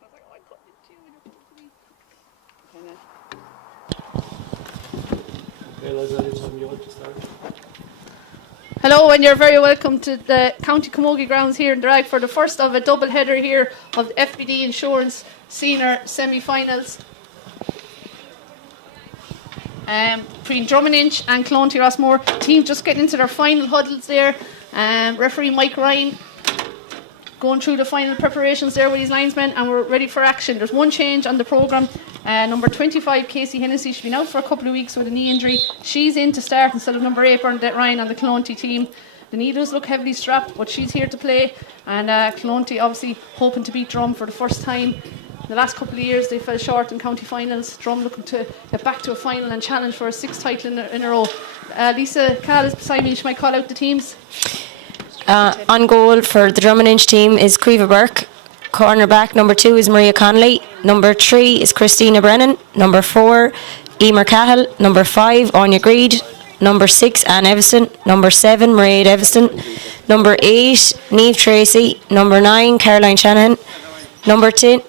back. I was like, oh, I cut it too. Hello, and you're very welcome to the County Camogie grounds here in Drag for the first of a double header here of the FBD Insurance Senior semi-finals. Between Drummond and Clonty Rossmore. Team just getting into their final huddles there. Referee Mike Ryan going through the final preparations there with his linesmen, and we're ready for action. There's one change on the programme. Number 25, Casey Hennessy, she's been out for a couple of weeks with a knee injury. She's in to start instead of number 8, Bernadette Ryan on the Clonty team. The needles look heavily strapped, but she's here to play. And Clonty obviously hoping to beat Drum for the first time. The last couple of years they fell short in county finals. Drum looking to get back to a final and challenge for a 6th title in a row. Lisa Cahill is beside me. She might call out the teams. On goal for the Drummond Inch team is Creva Burke. Cornerback number 2 is Maria Connolly. Number 3 is Christina Brennan. Number 4, Emer Cahill. Number 5, Anya Greed. Number 6, Anne Eveston. Number 7, Mairead Eveston. Number 8, Niamh Tracy. Number 9, Caroline Shanahan. Number 10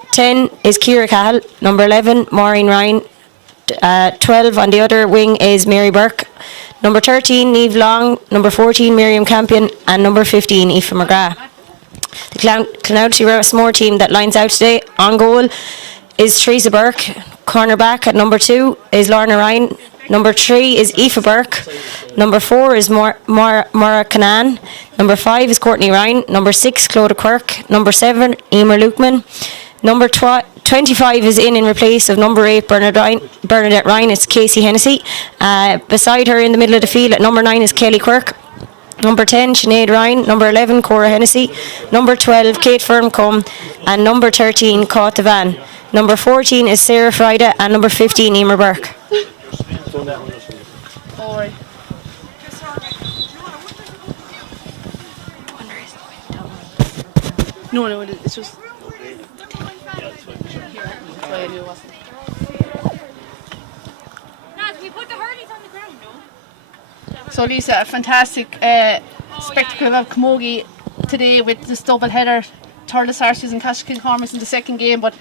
is Ciara Cahill. Number 11, Maureen Ryan. 12 on the other wing is Mary Burke. Number 13, Niamh Long. Number 14, Miriam Campion. And number 15, Aoife McGrath. The Clonty Rossmore team that lines out today on goal is Teresa Burke. Cornerback at number 2 is Lorna Ryan. Number 3 is Aoife Burke. Number 4 is Maura Canan. Number 5 is Courtney Ryan. Number 6, Clodagh Quirk. Number 7, Emer Lukeman. Number 25 is in replace of number 8, Bernadette Ryan. It's Casey Hennessy. Beside her in the middle of the field at number 9 is Kelly Quirk. Number 10, Sinead Ryan. Number 11, Cora Hennessy. Number 12, Kate Firmcombe. And number 13, Caught Devan. Number 14 is Sarah Friday. And number 15, Emer Burke. No, it's just... We put the hurleys on the ground, no? So Lisa, a fantastic spectacle of Camogie today with this double header. Thurles Arches and Cashkilcormac in the second game, but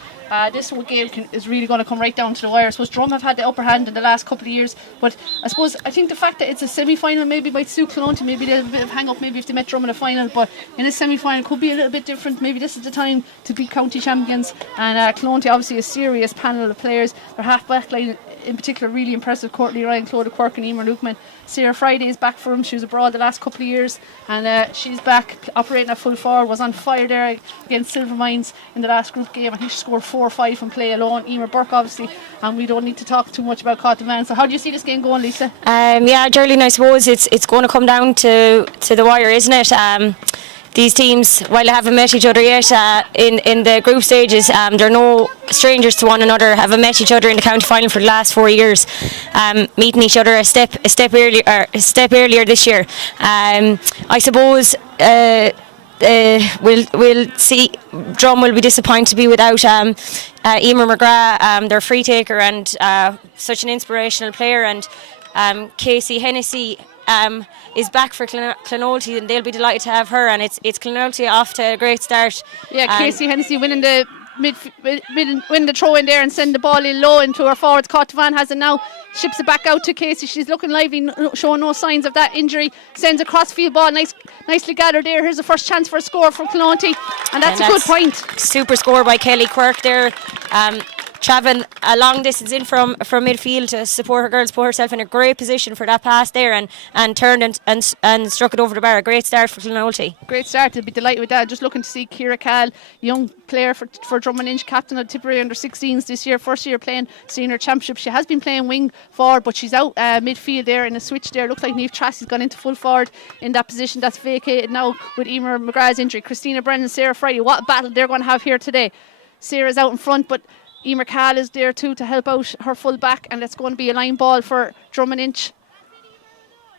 this game is really going to come right down to the wire. I suppose Drum have had the upper hand in the last couple of years, but I think the fact that it's a semi-final maybe might suit Clonty. Maybe they'll have a bit of hang-up maybe if they met Drum in a final, but in this semi-final could be a little bit different. Maybe this is the time to beat county champions, and Clonty obviously a serious panel of players. Their half-back line in particular really impressive. Courtney Ryan, Clodagh Quirk and Emer Lukeman. Sarah Friday is back for him. She was abroad the last couple of years, and she's back operating at full forward. Was on fire there against Silvermines in the last group game. I think she scored 4 or 5 from play alone. Emer Burke obviously, and we don't need to talk too much about Caught Devan. So how do you see this game going, Lisa? Yeah, Geraldine, I suppose it's going to come down to the wire, isn't it? These teams, while they haven't met each other yet in the group stages, they're no strangers to one another. Haven't met each other in the county final for the last 4 years, meeting each other a step earlier this year. I suppose we'll see. Drum will be disappointed to be without Emer McGrath, their free taker and such an inspirational player, and Casey Hennessy is back for Clonolty, and they'll be delighted to have her, and it's Clonolty off to a great start. Yeah, Casey Hennessy winning the win the throw in there and send the ball in low into her forwards. Caught Devan has it now, ships it back out to Casey. She's looking lively, showing no signs of that injury. Sends a crossfield ball, nicely gathered there. Here's the first chance for a score from Clonty, and that's a good point. Super score by Kelly Quirk there. Travelling a long distance in from midfield to support her girls, put herself in a great position for that pass there, and turned and struck it over the bar. A great start for Clonolty. Great start, I'll be delighted with that. Just looking to see Ciara Cahill, young player for Drummond Inch, captain of Tipperary under 16s this year, first year playing senior championship. She has been playing wing forward, but she's out midfield there in a switch there. Looks like Niamh Tracy's gone into full forward in that position that's vacated now with Emer McGrath's injury. Christina Brennan, Sarah Friday, what a battle they're going to have here today. Sarah's out in front, but Emer Cahill is there too to help out her full back, and it's going to be a line ball for Drummond Inch.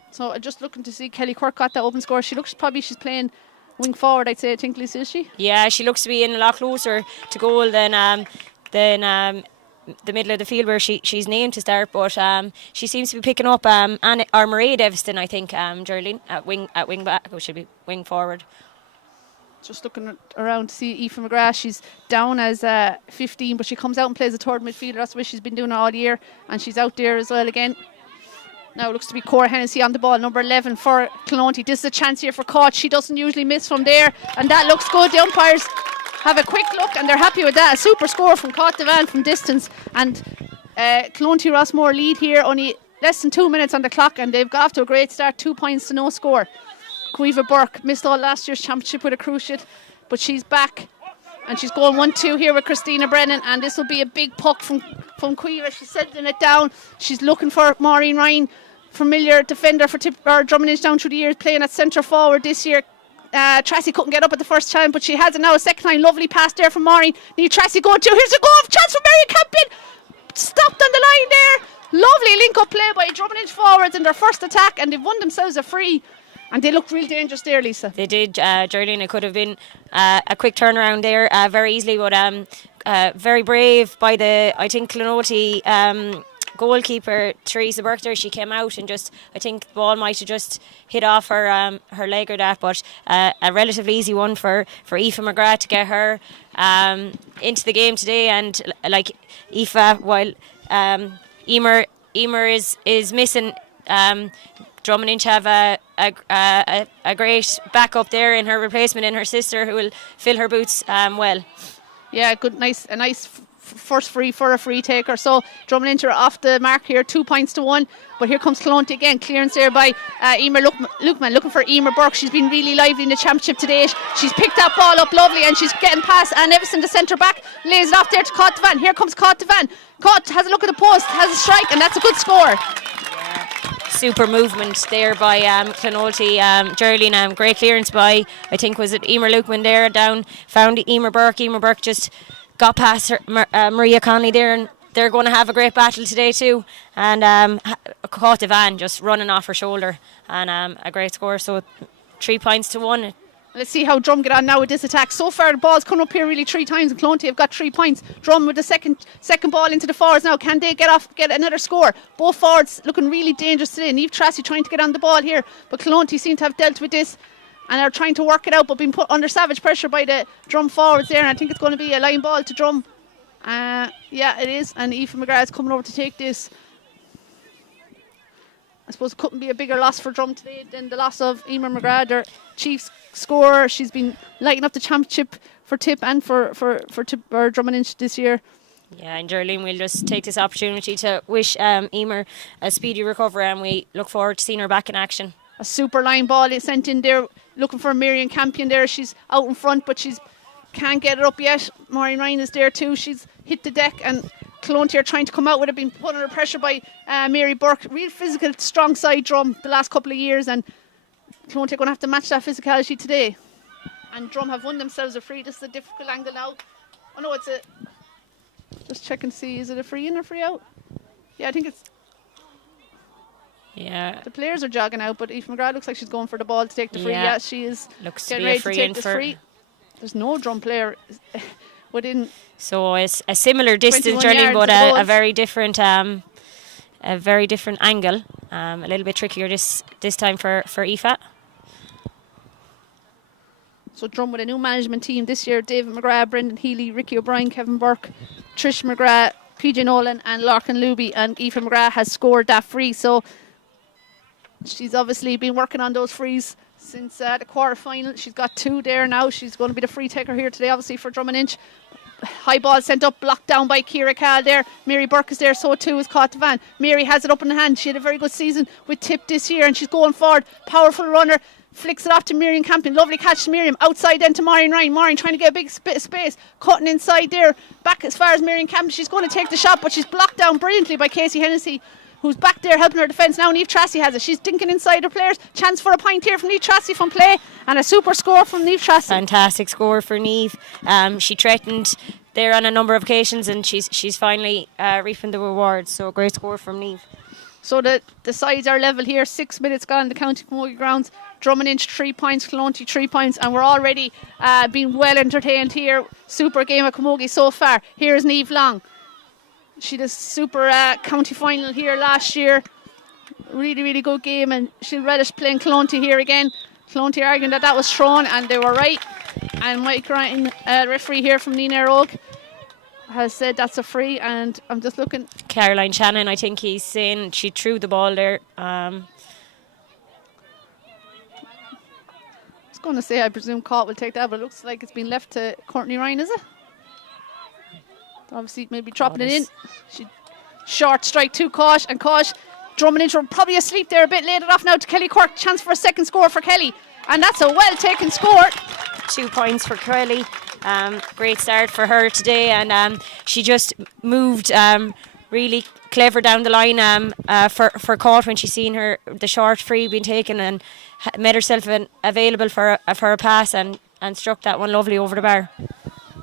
So just looking to see Kelly Quirk got that open score. She looks probably she's playing wing forward, I'd say. I think, Lisa, is she? Yeah, she looks to be in a lot closer to goal than the middle of the field where she's named to start, but she seems to be picking up Mairead Eveston, I think, Geraldine, at wing back, or should be wing forward. Just looking around to see Aoife McGrath. She's down as 15, but she comes out and plays a third midfielder. That's what she's been doing all year, and she's out there as well again. Now it looks to be Cora Hennessy on the ball, number 11 for Clonty. This is a chance here for Caught. She doesn't usually miss from there, and that looks good. The umpires have a quick look, and they're happy with that. A super score from Caught Devan from distance, and Clonty Rossmore lead here, only less than 2 minutes on the clock, and they've got off to a great start. 2 points to no score. Cueva Burke missed all last year's championship with a cruciate, but she's back, and she's going 1-2 here with Christina Brennan, and this will be a big puck from Cueva. She's settling it down. She's looking for Maureen Ryan, familiar defender for Drummond Inch down through the years, playing at centre forward this year. Tracy couldn't get up at the first time, but she has it now a second time. Lovely pass there from Maureen. Need Tracy going to. Here's a goal chance for Mary Campion. Stopped on the line there. Lovely link-up play by Drummond Inch forwards in their first attack, and they've won themselves a free. And they looked real dangerous there, Lisa. They did, Geraldine. It could have been a quick turnaround there very easily, but very brave by I think, Clonody goalkeeper, Teresa Burke there. She came out and just, I think the ball might have just hit off her leg or that, but a relatively easy one for Aoife McGrath to get her into the game today. And like Aoife, while Emer is missing, Drummond Inch have a great backup there in her replacement, in her sister, who will fill her boots well. Yeah, good, a nice first free for a free taker. So Drummond Inch are off the mark here, 2 points to 1. But here comes Clonty again. Clearance there by Emer Lookman, looking for Emer Burke. She's been really lively in the championship today. She's picked that ball up lovely, and she's getting past Anne Evison, the centre back, lays it off there to Caught Devan. Here comes Caught Devan. Caught has a look at the post, has a strike, and that's a good score. Super movement there by Clonolty. Geraldine, great clearance by, I think, was it Emer Lookman there, down, found Emer Burke. Emer Burke just got past her, Maria Conley there, and they're going to have a great battle today too. And Caught Devan just running off her shoulder, and a great score. So 3 points to 1. Let's see how Drum get on now with this attack. So far the ball's come up here really 3 times, and Clonty have got 3 points. Drum with the second ball into the forwards now. Can they get another score? Both forwards looking really dangerous today. Niamh Tracy trying to get on the ball here, but Clonty seem to have dealt with this and are trying to work it out, but being put under savage pressure by the Drum forwards there, and I think it's going to be a line ball to Drum. Yeah, it is, and Aoife McGrath is coming over to take this. I suppose it couldn't be a bigger loss for Drum today than the loss of Emer McGrath, their chief scorer. She's been lighting up the championship for Tip and for Drummond Inch this year. Yeah, and Geraldine, we'll just take this opportunity to wish Emer a speedy recovery, and we look forward to seeing her back in action. A super line ball is sent in there, looking for Marion Campion there. She's out in front, but she's can't get it up yet. Maureen Ryan is there too. She's hit the deck, and Clonty are trying to come out with it, being put under pressure by Mary Burke. Real physical, strong side Drum the last couple of years, and Clonty are going to have to match that physicality today. And Drum have won themselves a free. This is a difficult angle now. Oh no, it's a... Just check and see, is it a free in or free out? Yeah, I think it's... Yeah. The players are jogging out, but Aoife McGrath looks like she's going for the ball to take the free. Yeah, she is. Looks getting to be ready a free to take in the for... free. There's no Drum player within... So it's a similar distance, Geraldine, but a very different angle. A little bit trickier this time for Aoife. So Drum with a new management team this year: David McGrath, Brendan Healy, Ricky O'Brien, Kevin Burke, Trish McGrath, PJ Nolan, and Larkin Luby. And Aoife McGrath has scored that free. So she's obviously been working on those frees since the quarter final. She's got 2 there now. She's going to be the free taker here today, obviously, for Drummond Inch. High ball sent up, blocked down by Ciara Cahill there. Mary Burke is there, so too is Caught Devan. Mary has it up in the hand. She had a very good season with Tip this year, and she's going forward. Powerful runner. Flicks it off to Miriam Campion. Lovely catch to Miriam. Outside then to Maureen Ryan. Maureen trying to get a big space. Cutting inside there. Back as far as Miriam Campion. She's going to take the shot, but she's blocked down brilliantly by Casey Hennessy, who's back there helping her defence. Now Niamh Tracy has it. She's dinking inside her players. Chance for a point here from Niamh Tracy from play. And a super score from Niamh Tracy. Fantastic score for Niamh. She threatened there on a number of occasions, and she's finally reaping the rewards. So a great score from Niamh. So the sides are level here. 6 minutes gone in the County Camogie grounds. Drummond Inch 3 points, Clonty 3 points, and we're already being well entertained here. Super game of Camogie so far. Here's Niamh Long. She did a super county final here last year. Really, really good game, and she'll relish playing Clonty here again. Clonty arguing that was thrown, and they were right. And Mike Ryan, referee here from Nina Oak, has said that's a free, and I'm just looking. Caroline Shannon, I think he's saying she threw the ball there. I was going to say, I presume Caught will take that, but it looks like it's been left to Courtney Ryan, is it? Obviously, maybe dropping it in. Short strike to Kosh, and Kosh drumming into her, probably asleep there a bit, laid it off now to Kelly Quirk. Chance for a second score for Kelly, and that's a well taken score. 2 points for Kelly. Great start for her today, and she just moved really clever down the line for Caught when she seen the short free being taken, and made herself available for a pass and struck that one lovely over the bar.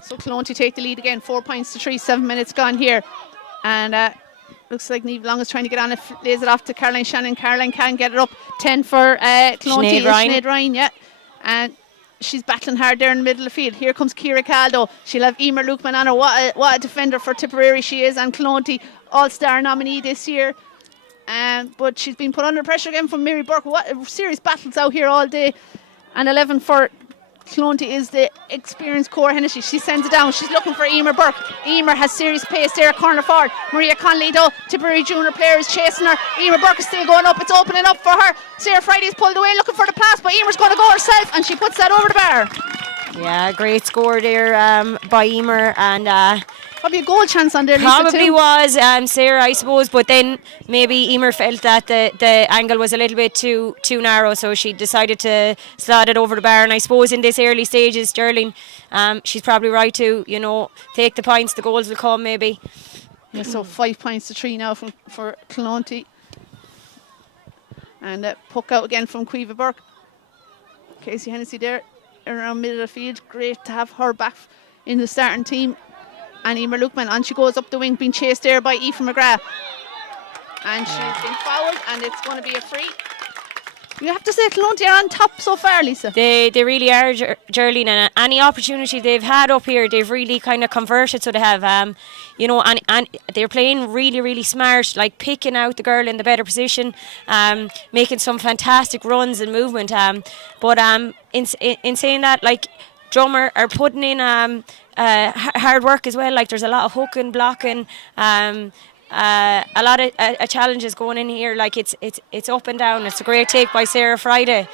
So Clonty take the lead again, 4 points to 3, 7 minutes gone here. And looks like Niamh Long is trying to get on it, lays it off to Caroline Shannon. Caroline can get it up. 10 for Clonty. Sinead Ryan, yeah. And she's battling hard there in the middle of the field. Here comes Ciara Caldo. She'll have Emer Lukeman on her. What a defender for Tipperary she is. And Clonty, All-Star nominee this year. But she's been put under pressure again from Mary Burke. What serious battles out here all day. And 11 for Clonty is the experienced Cora Hennessy. She sends it down. She's looking for Emer Burke. Emer has serious pace there, corner forward. Maria Conley though, Tipperary junior player, is chasing her. Emer Burke is still going up. It's opening up for her. Sarah Friday's pulled away looking for the pass, but Emer's going to go herself, and she puts that over the bar. Yeah, great score there by Emer, and probably a goal chance on there, Lisa, probably too. was Sarah, I suppose, but then maybe Emer felt that the angle was a little bit too narrow, so she decided to slide it over the bar. And I suppose in this early stages, Sterling, she's probably right to take the points. The goals will come maybe. Yeah, so 5 points to 3 now for Clonty. And puck out again from Cueva Burke. Casey Hennessy there around middle of the field. Great to have her back in the starting team. And Emer Lukeman, and she goes up the wing, being chased there by Aoife McGrath. And she's been fouled, and it's going to be a free. You have to say Clonty are on top so far, Lisa. They really are, Geraldine, and any opportunity they've had up here, they've really kind of converted. So they have, and they're playing really, really smart, like picking out the girl in the better position, making some fantastic runs and movement. But in saying that, like Drummer are putting in hard work as well. Like there's a lot of hooking, blocking, a lot of challenges going in here. Like it's up and down. It's a great take by Sarah Friday.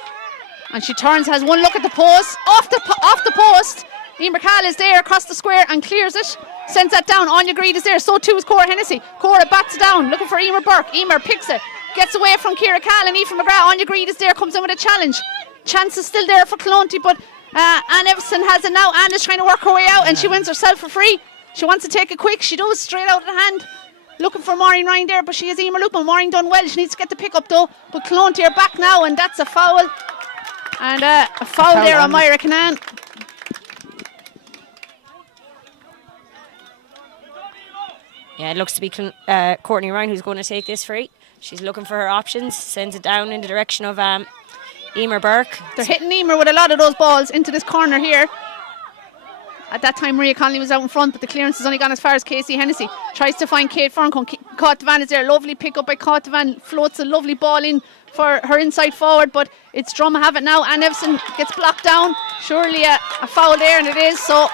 And she turns, has one look at the post, off the post. Emer Cahill is there across the square and clears it. Sends that down. Anya Greed is there. So too is Cora Hennessy. Cora bats it down, looking for Emer Burke. Emer picks it, gets away from Ciara Cahill and Aoife McGrath. Anya Greed is there, comes in with a challenge. Chance is still there for Clonty, but Anne Everson has it now. Anne is trying to work her way out, and she wins herself for free. She wants to take it quick. She does, straight out of the hand. Looking for Maureen Ryan there, but she is Emer Lukeman. Maureen done well. She needs to get the pick up though. But Clonty are back now, and that's a foul. And a foul there on Myra Canan. Yeah, it looks to be Courtney Ryan who's going to take this free. She's looking for her options, sends it down in the direction of Emer Burke. They're hitting Emer with a lot of those balls into this corner here. At that time, Maria Conley was out in front, but the clearance has only gone as far as Casey Hennessy. Tries to find Kate Ferncombe. Caughtavan is there. Lovely pick up by Caughtavan. Floats a lovely ball in for her inside forward, but it's Drum have it now. Anne Evson gets blocked down. Surely a foul there, and it is. So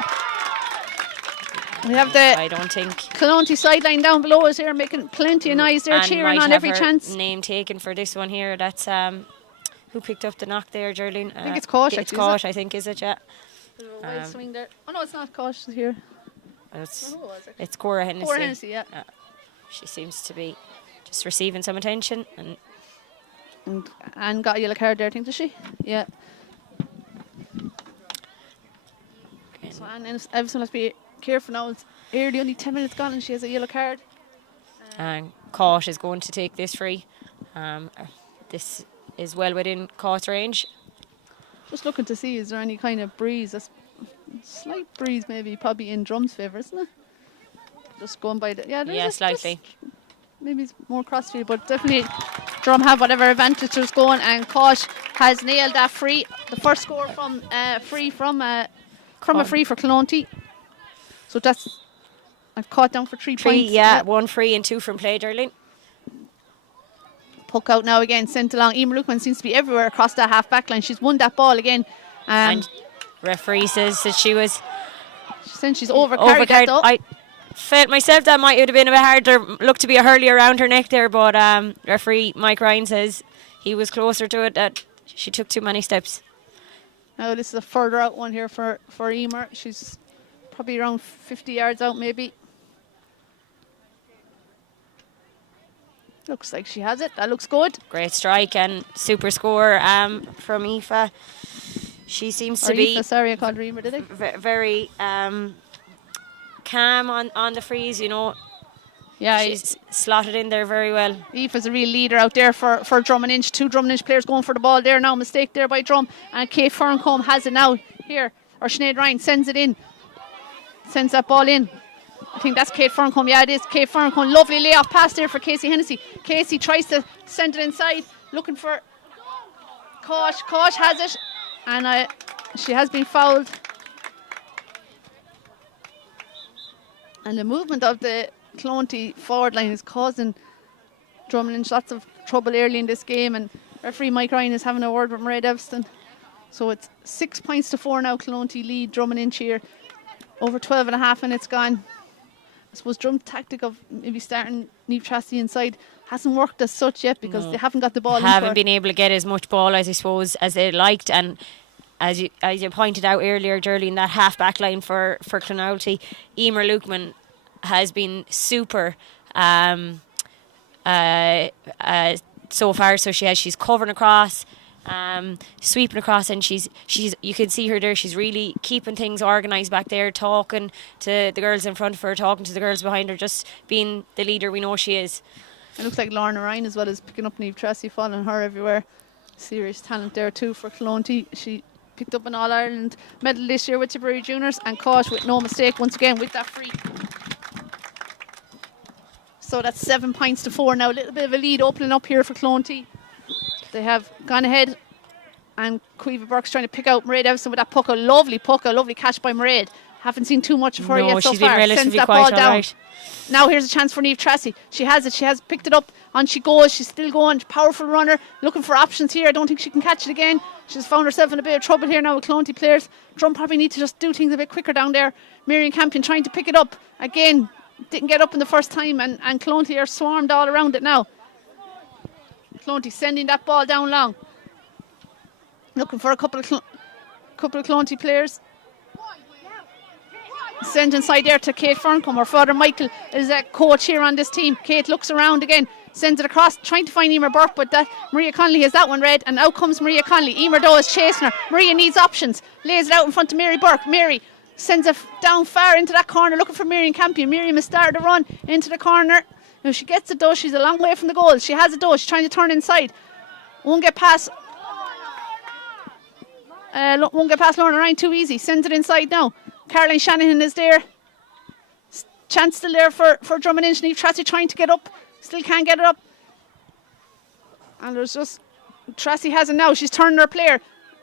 we have the I don't think Clonty sideline down below us here, making plenty of noise there, cheering on every chance. Name taken for this one here. That's who picked up the knock there, Geraldine? I think it's Kosh. It's Kosh, I think, is it? Yeah. Wild swing there. Oh no, it's not Kosh here. It's Cora Hennessy. Cora Hennessy, yeah. She seems to be just receiving some attention, and Anne got a yellow card there, I think, does she? Yeah. Okay. So Anne Everson has to be careful now. It's early, only 10 minutes gone, and she has a yellow card. And Kosh is going to take this free. This is well within Kosh's range. Just looking to see, is there any kind of breeze? A slight breeze maybe, probably in Drum's favour, isn't it? Just going by the... Yeah, slightly. Maybe it's more crossfield, but definitely Drum have whatever advantage there's going, and Kosh has nailed that free. The first score from a free for Clonty. So that's... I've caught down for 3 points. Yeah, 1 free and 2 from play, Darlene. Puck out now again, sent along. Emer Lukeman seems to be everywhere across that half back line. She's won that ball again. And Referee says that she was Since she's overcarried that though. I felt myself that might have been a bit harder. Looked to be a hurley around her neck there, but referee Mike Ryan says he was closer to it, that she took too many steps. Now this is a further out one here for Emer. She's probably around 50 yards out maybe. Looks like she has it. That looks good. Great strike and super score from Aoife. She seems to be sorry, I called her Emer, did I? very calm on the freeze, you know. Yeah, she's slotted in there very well. Aoife's a real leader out there for Drum and Inch. 2 Drum and Inch players going for the ball there now. Mistake there by Drum. And Kate Ferncombe has it now here. Or Sinead Ryan sends it in. Sends that ball in. I think that's Kate Ferncombe. Yeah, it is Kate Ferncombe. Lovely layoff pass there for Casey Hennessy. Casey tries to send it inside. Looking for Kosh. Kosh has it. And she has been fouled. And the movement of the Clonty forward line is causing Drum and Inch lots of trouble early in this game, and referee Mike Ryan is having a word with Mairead Evanston. So it's 6 points to 4 now. Clonty lead Drum and Inch here. Over 12 and a half minutes gone. I suppose Drum's tactic of maybe starting Niamh Tracy inside hasn't worked as such yet because they haven't got the ball. Haven't been able to get as much ball as I suppose as they liked, and as you pointed out earlier, Geraldine, that half back line for Clonalty, Emer Lukeman has been super so far. So she's covering across, sweeping across, and she's you can see her there. She's really keeping things organised back there, talking to the girls in front of her, talking to the girls behind her, just being the leader we know she is. It looks like Lorna Ryan as well is picking up Niamh Tracy, following her everywhere. Serious talent there too for Clonty. She picked up an All-Ireland medal this year with Tipperary Juniors and caught with no mistake once again with that free. So that's 7 points to 4 now. A little bit of a lead opening up here for Clonty. They have gone ahead, and Cueva Burke's trying to pick out Mairead Evanston with that puck. A lovely catch by Mairead. Haven't seen too much of her yet so she's far. Been relatively Sends that quiet, ball down. right. Now here's a chance for Niamh Tracy. She has it. She has picked it up. On she goes. She's still going. Powerful runner. Looking for options here. I don't think she can catch it again. She's found herself in a bit of trouble here now with Clonty players. Drum probably need to just do things a bit quicker down there. Marion Campion trying to pick it up. Again, didn't get up in the first time, and Clonty are swarmed all around it now. Clonty sending that ball down long. Looking for a couple of Clonty players. Send inside there to Kate Ferncombe. Her father Michael is a coach here on this team. Kate looks around again, sends it across, trying to find Emer Burke, but that Maria Connolly has that one read, and out comes Maria Connolly. Emer though is chasing her. Maria needs options, lays it out in front of Mary Burke. Mary sends it down far into that corner, looking for Miriam Campion. Miriam has started to run into the corner. Now she gets it though, she's a long way from the goal. She has it though, she's trying to turn inside. Won't get past Lorna Ryan too easy. Sends it inside now. Caroline Shanahan is there. Chance still there for Drum and Inch. Niamh Tracy trying to get up. Still can't get it up. And there's just... Tracy has it now. She's turning her player.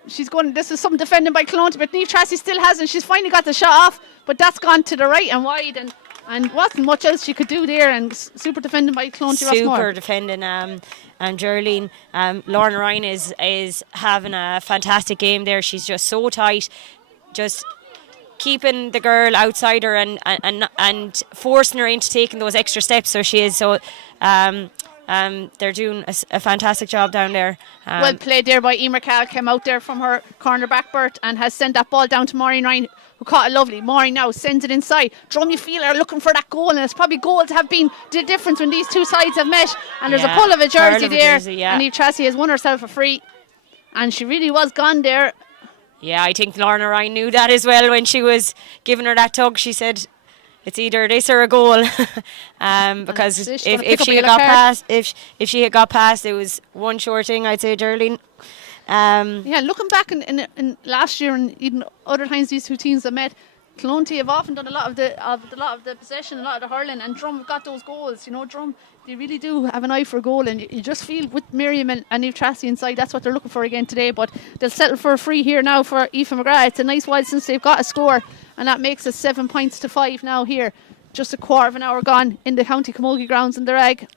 She's going... This is some defending by Clonty, but Niamh Tracy still hasn't. She's finally got the shot off, but that's gone to the right and wide, and wasn't much else she could do there, and super defending by Clonty Rossmore. Super defending, and Geraldine. Lorna Ryan is having a fantastic game there. She's just so tight, just keeping the girl outside her and forcing her into taking those extra steps. So she is so. They're doing a fantastic job down there. Well played there by Emer Cal. Came out there from her corner back berth and has sent that ball down to Maureen Ryan, who caught it lovely. Maureen now sends it inside. Drum, you feel, are looking for that goal, and it's probably goals have been the difference when these two sides have met. And there's a pull of a jersey there. And Niamh Tracy has won herself a free, and she really was gone there. Yeah, I think Lorna Ryan knew that as well when she was giving her that tug. She said, it's either this or a goal, because if she had got past, it was one sure thing, I'd say, Geraldine. Yeah, looking back in last year and even other times these two teams have met, Clonty have often done a lot of the possession, a lot of the hurling, and Drum have got those goals. You know, Drum, they really do have an eye for a goal, and you just feel with Miriam and Niamh Tracy inside, that's what they're looking for again today. But they'll settle for a free here now for Aoife McGrath. It's a nice while since they've got a score, and that makes it 7 points to 5 now here. Just a quarter of an hour gone in the County Camogie grounds in the Rag.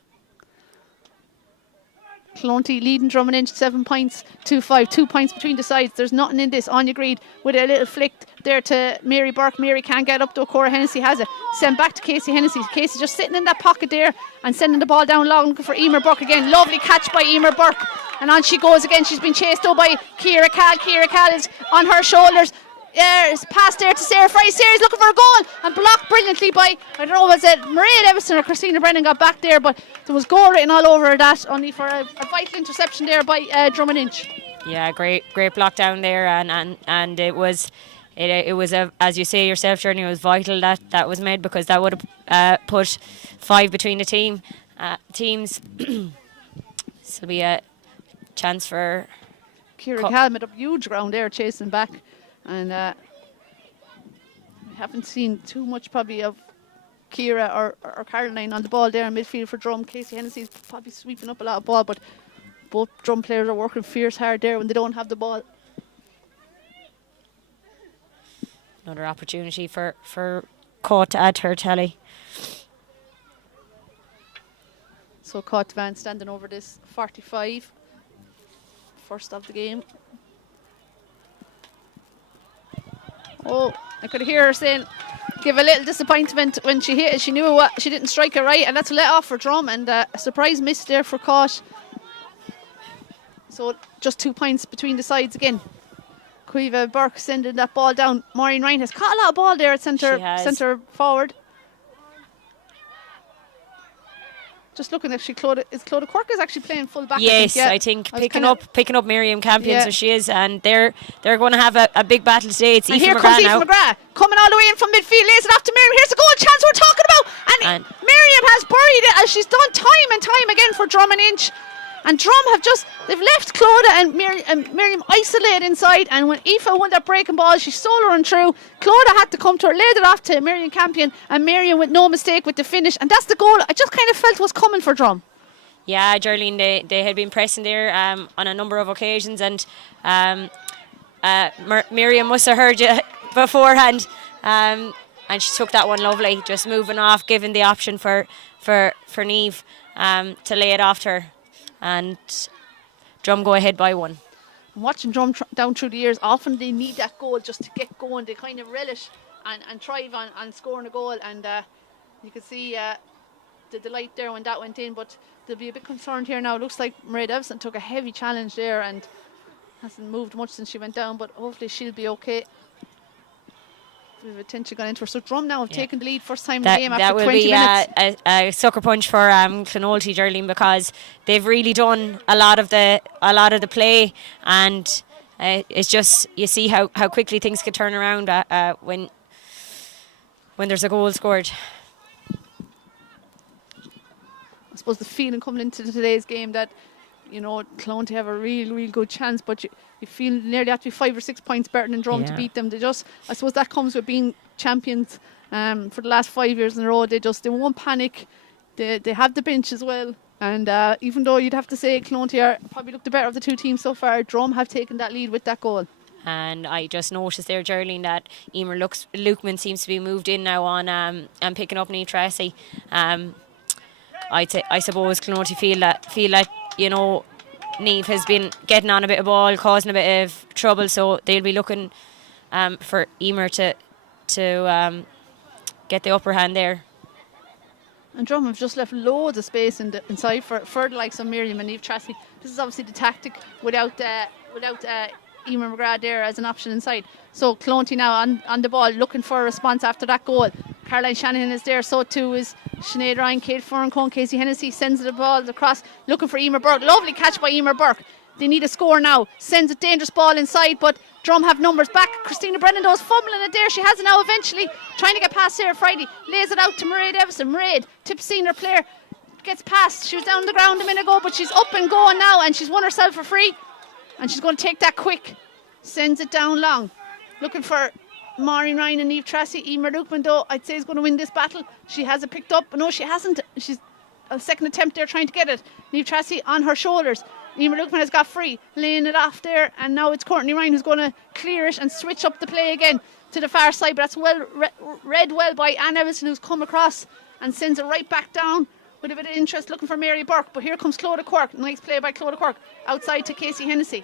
Clonty leading Drummond 7 points, 2-5, 2 points between the sides. There's nothing in this. Anya Greed with a little flick there to Mary Burke. Mary can't get up to Cora Hennessy, has it. Sent back to Casey Hennessy. Casey just sitting in that pocket there and sending the ball down long for Emer Burke again. Lovely catch by Emer Burke. And on she goes again. She's been chased though by Ciara Cal. Ciara Cal is on her shoulders. It's passed there to Sarah Fry. Sarah's looking for a goal and blocked brilliantly by, I don't know, was it Maria Davison or Christina Brennan got back there, but there was goal written all over that, only for a vital interception there by Drummond Inch. Yeah, great block down there, and it was a, as you say yourself, Journey, it was vital that was made, because that would have put 5 between the teams. This will be a chance for Ciara Cal made up huge ground there chasing back. And we haven't seen too much probably of Ciara or Caroline on the ball there in midfield for Drum. Casey Hennessy's probably sweeping up a lot of ball, but both Drum players are working fierce hard there when they don't have the ball. Another opportunity for Court to add to her tally. So Court Van standing over this 45. First of the game. Oh, I could hear her saying, give a little disappointment when she hit it. She knew she didn't strike it right, and that's a let off for Drum, and a surprise miss there for Caught. So just 2 points between the sides again. Cueva Burke sending that ball down. Maureen Ryan has caught a lot of ball there at centre forward. Just looking at Clodagh Quirk is actually playing full back. Yes, I think picking up Miriam Campion, so she is, and they're going to have a big battle today. It's Aoife McGrath now. McGrath coming all the way in from midfield, lays it off to Miriam. Here's the goal chance we're talking about, and Miriam has buried it, as she's done time and time again for Drummond Inch. And Drum they've left Clodagh and Miriam isolated inside, and when Aoife won that breaking ball, she solo and through. Clodagh had to come to her, laid it off to Miriam Campion, and Miriam with no mistake with the finish, and that's the goal I just kind of felt was coming for Drum. Yeah, Geraldine, they had been pressing there on a number of occasions, and Miriam must have heard you beforehand, and she took that one lovely, just moving off, giving the option for Niamh to lay it off to her. And Drum go ahead by 1. Watching Drum down through the years, often they need that goal just to get going. They kind of relish and thrive on scoring a goal, and you can see the delight there when that went in, but they'll be a bit concerned here now. It looks like Maria Davison took a heavy challenge there and hasn't moved much since she went down, but hopefully she'll be okay. We've attention gone into her. So Drum now have taken the lead first time in the game after 20 minutes. That will be a sucker punch for Clonolty, Geraldine, because they've really done a lot of the play, and it's just, you see how quickly things can turn around when there's a goal scored. I suppose the feeling coming into today's game that, you know, Clonty have a real good chance, but you feel nearly have to be 5 or 6 points better than Drum to beat them. I suppose that comes with being champions for the last 5 years in a row. They won't panic. They have the bench as well. And even though you'd have to say Clonty are probably look the better of the two teams so far, Drum have taken that lead with that goal. And I just noticed there, Geraldine, that Emer Lukeman seems to be moved in now on and picking up Niamh Tracy. I suppose Clonty feel like, you know, Niamh has been getting on a bit of ball, causing a bit of trouble, so they'll be looking for Emer to get the upper hand there. And Drum have just left loads of space inside for the likes of Miriam and Niamh Tracy. This is obviously the tactic without Emer McGrath there as an option inside. So Clonty now on the ball, looking for a response after that goal. Caroline Shanahan is there, so too is Sinead Ryan, Kate Furncone, Casey Hennessy sends the ball across, looking for Emer Burke. Lovely catch by Emer Burke. They need a score now. Sends a dangerous ball inside, but Drum have numbers back. Christina Brennan is fumbling it there. She has it now eventually, trying to get past Sarah Friday. Lays it out to Mairead Davison. Mairead, tip senior player, gets past. She was down the ground a minute ago, but she's up and going now, and she's won herself a free. And she's going to take that quick. Sends it down long. Looking for Maureen Ryan and Niamh Tracy. Emer Lukeman, though, I'd say is going to win this battle. She has it picked up, but no, she hasn't. She's a second attempt there trying to get it. Niamh Tracy on her shoulders. Emer Lukeman has got free, laying it off there, and now it's Courtney Ryan who's going to clear it and switch up the play again to the far side, but that's well read well by Anne Evison, who's come across and sends it right back down with a bit of interest looking for Mary Burke, but here comes Clodagh Quirk. Nice play by Clodagh Quirk. Outside to Casey Hennessy.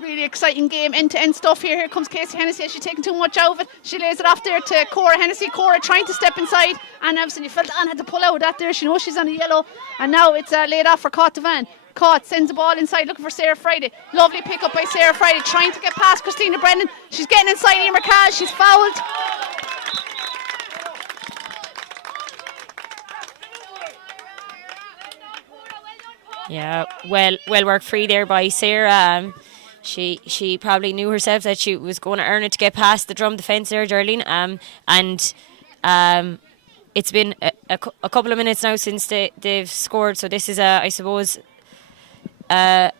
Really exciting game, end-to-end stuff here. Here comes Casey Hennessy. She's taking too much out of it. She lays it off there to Cora Hennessy. Cora trying to step inside. Anne Evison, you felt Anne had to pull out of that there. She knows she's on a yellow. And now it's laid off for Caught Devan. Caught sends the ball inside looking for Sarah Friday. Lovely pick up by Sarah Friday. Trying to get past Christina Brennan. She's getting inside Emer Cahill. She's fouled. Yeah, well worked free there by Sarah. She probably knew herself that she was going to earn it to get past the drum defence there, Geraldine. It's been a couple of minutes now since they've scored, so this is I suppose, I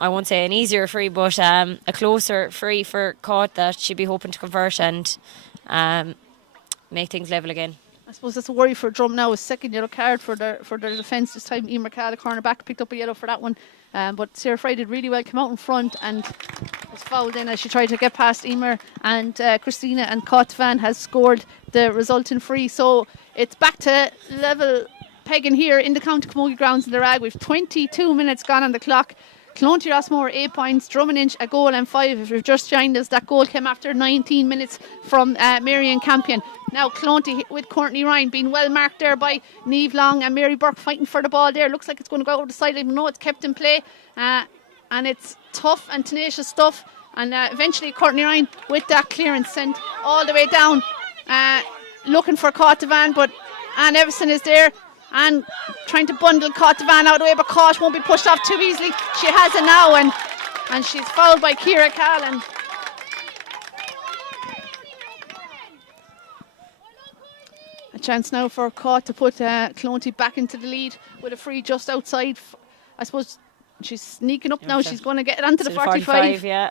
won't say an easier free, but a closer free for Caught that she'd be hoping to convert and make things level again. I suppose that's a worry for Drum now. A second yellow card for their defence this time. Emer Cahill, the cornerback, picked up a yellow for that one. But Sarah Fry did really well, came out in front and was fouled in as she tried to get past Emer, and Christina, and Caught Devan has scored the resulting free. So it's back to level pegging here in the County Camogie grounds in the Rag. We've 22 minutes gone on the clock. Clonty Rossmore 8 points, Drummond a goal and 5. If you've just joined us, that goal came after 19 minutes from Marion Campion. Now Clonty with Courtney Ryan being well marked there by Niamh Long and Mary Burke fighting for the ball there. Looks like it's going to go over the side. I know it's kept in play, and it's tough and tenacious stuff. And eventually Courtney Ryan with that clearance sent all the way down, looking for Caught Devan, but Anne Evison is there and trying to bundle Caught Devan out of the way, but Caught won't be pushed off too easily. She has it now, and she's fouled by Ciara Callan. A chance now for Caught to put Clonty back into the lead with a free just outside. I suppose she's sneaking up now. She's going to get it onto the 45. Yeah.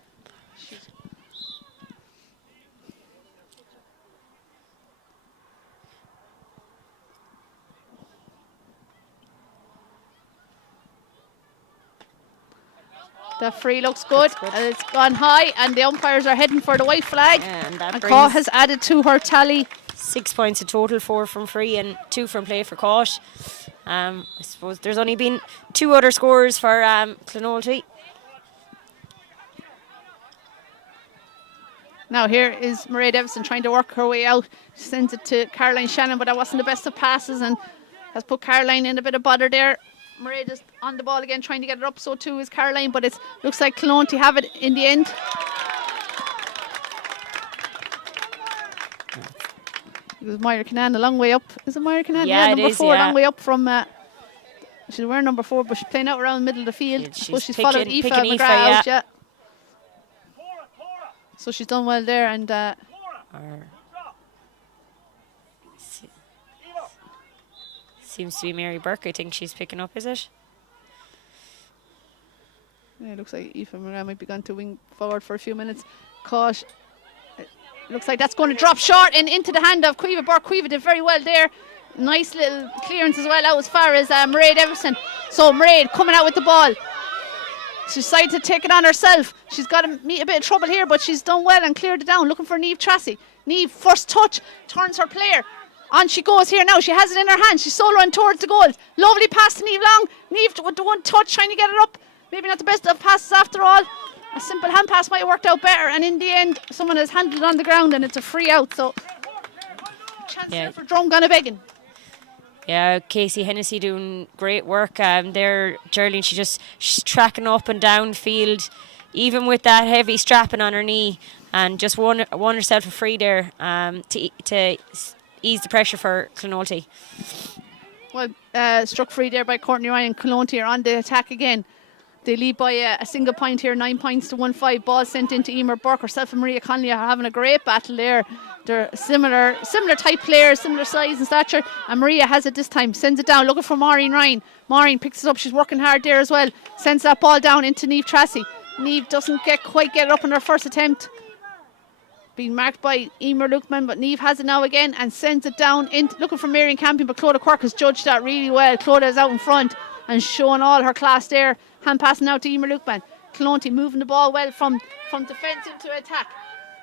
The free looks good. It's gone high, and the umpires are heading for the white flag. And Caught has added to her tally 6 points in total, 4 from free and 2 from play for Caught. I suppose there's only been 2 other scores for Clonolty. Now here is Mairead Evison trying to work her way out. She sends it to Caroline Shannon, but that wasn't the best of passes and has put Caroline in a bit of bother there. Mairead is on the ball again, trying to get it up, so too is Caroline, but it looks like Clonty have it in the end. It was Myra Canaan a long way up. Is it Myra Canaan? Yeah, number it is, 4, yeah. long way up from... she's wearing number 4, but she's playing out around the middle of the field. Yeah, she's followed Aoife picking McGrath Aoife, out, yeah. So she's done well there, and... Seems to be Mary Burke, I think she's picking up, is it? Yeah, it looks like Aoife McGrath might be going to wing forward for a few minutes. Caught. Looks like that's going to drop short and into the hand of Cueva Burke. Cueva did very well there. Nice little clearance as well out as far as Mairead Everson. So Mairead coming out with the ball. She decided to take it on herself. She's got to meet a bit of trouble here, but she's done well and cleared it down. Looking for Niamh Tracy. Niamh, first touch, turns her player. On she goes here now. She has it in her hand. She's soloing towards the goals. Lovely pass to Niamh Long. Niamh with the one touch trying to get it up. Maybe not the best of passes after all. A simple hand pass might have worked out better, and in the end someone has handled it on the ground and it's a free out, so chance there for Drumgonnabeggin. Yeah, Casey Hennessy doing great work there. Geraldine, she's tracking up and down field, even with that heavy strapping on her knee, and just won herself a free there to ease the pressure for Clonolty. Well, struck free there by Courtney Ryan. Clonolty are on the attack again. They lead by a single point here, 9 points to 1-5. Ball sent into Emer Burke. Herself and Maria Connolly are having a great battle there. They're similar type players, similar size and stature. And Maria has it this time, sends it down, looking for Maureen Ryan. Maureen picks it up, she's working hard there as well. Sends that ball down into Niamh Tracy. Niamh doesn't quite get it up in her first attempt. Being marked by Emer Lukeman, but Niamh has it now again and sends it down, looking for Marion Campion, but Clodagh Quirk has judged that really well. Clodagh is out in front and showing all her class there. Hand passing out to Emer Lukeman. Clonty moving the ball well from defence into attack.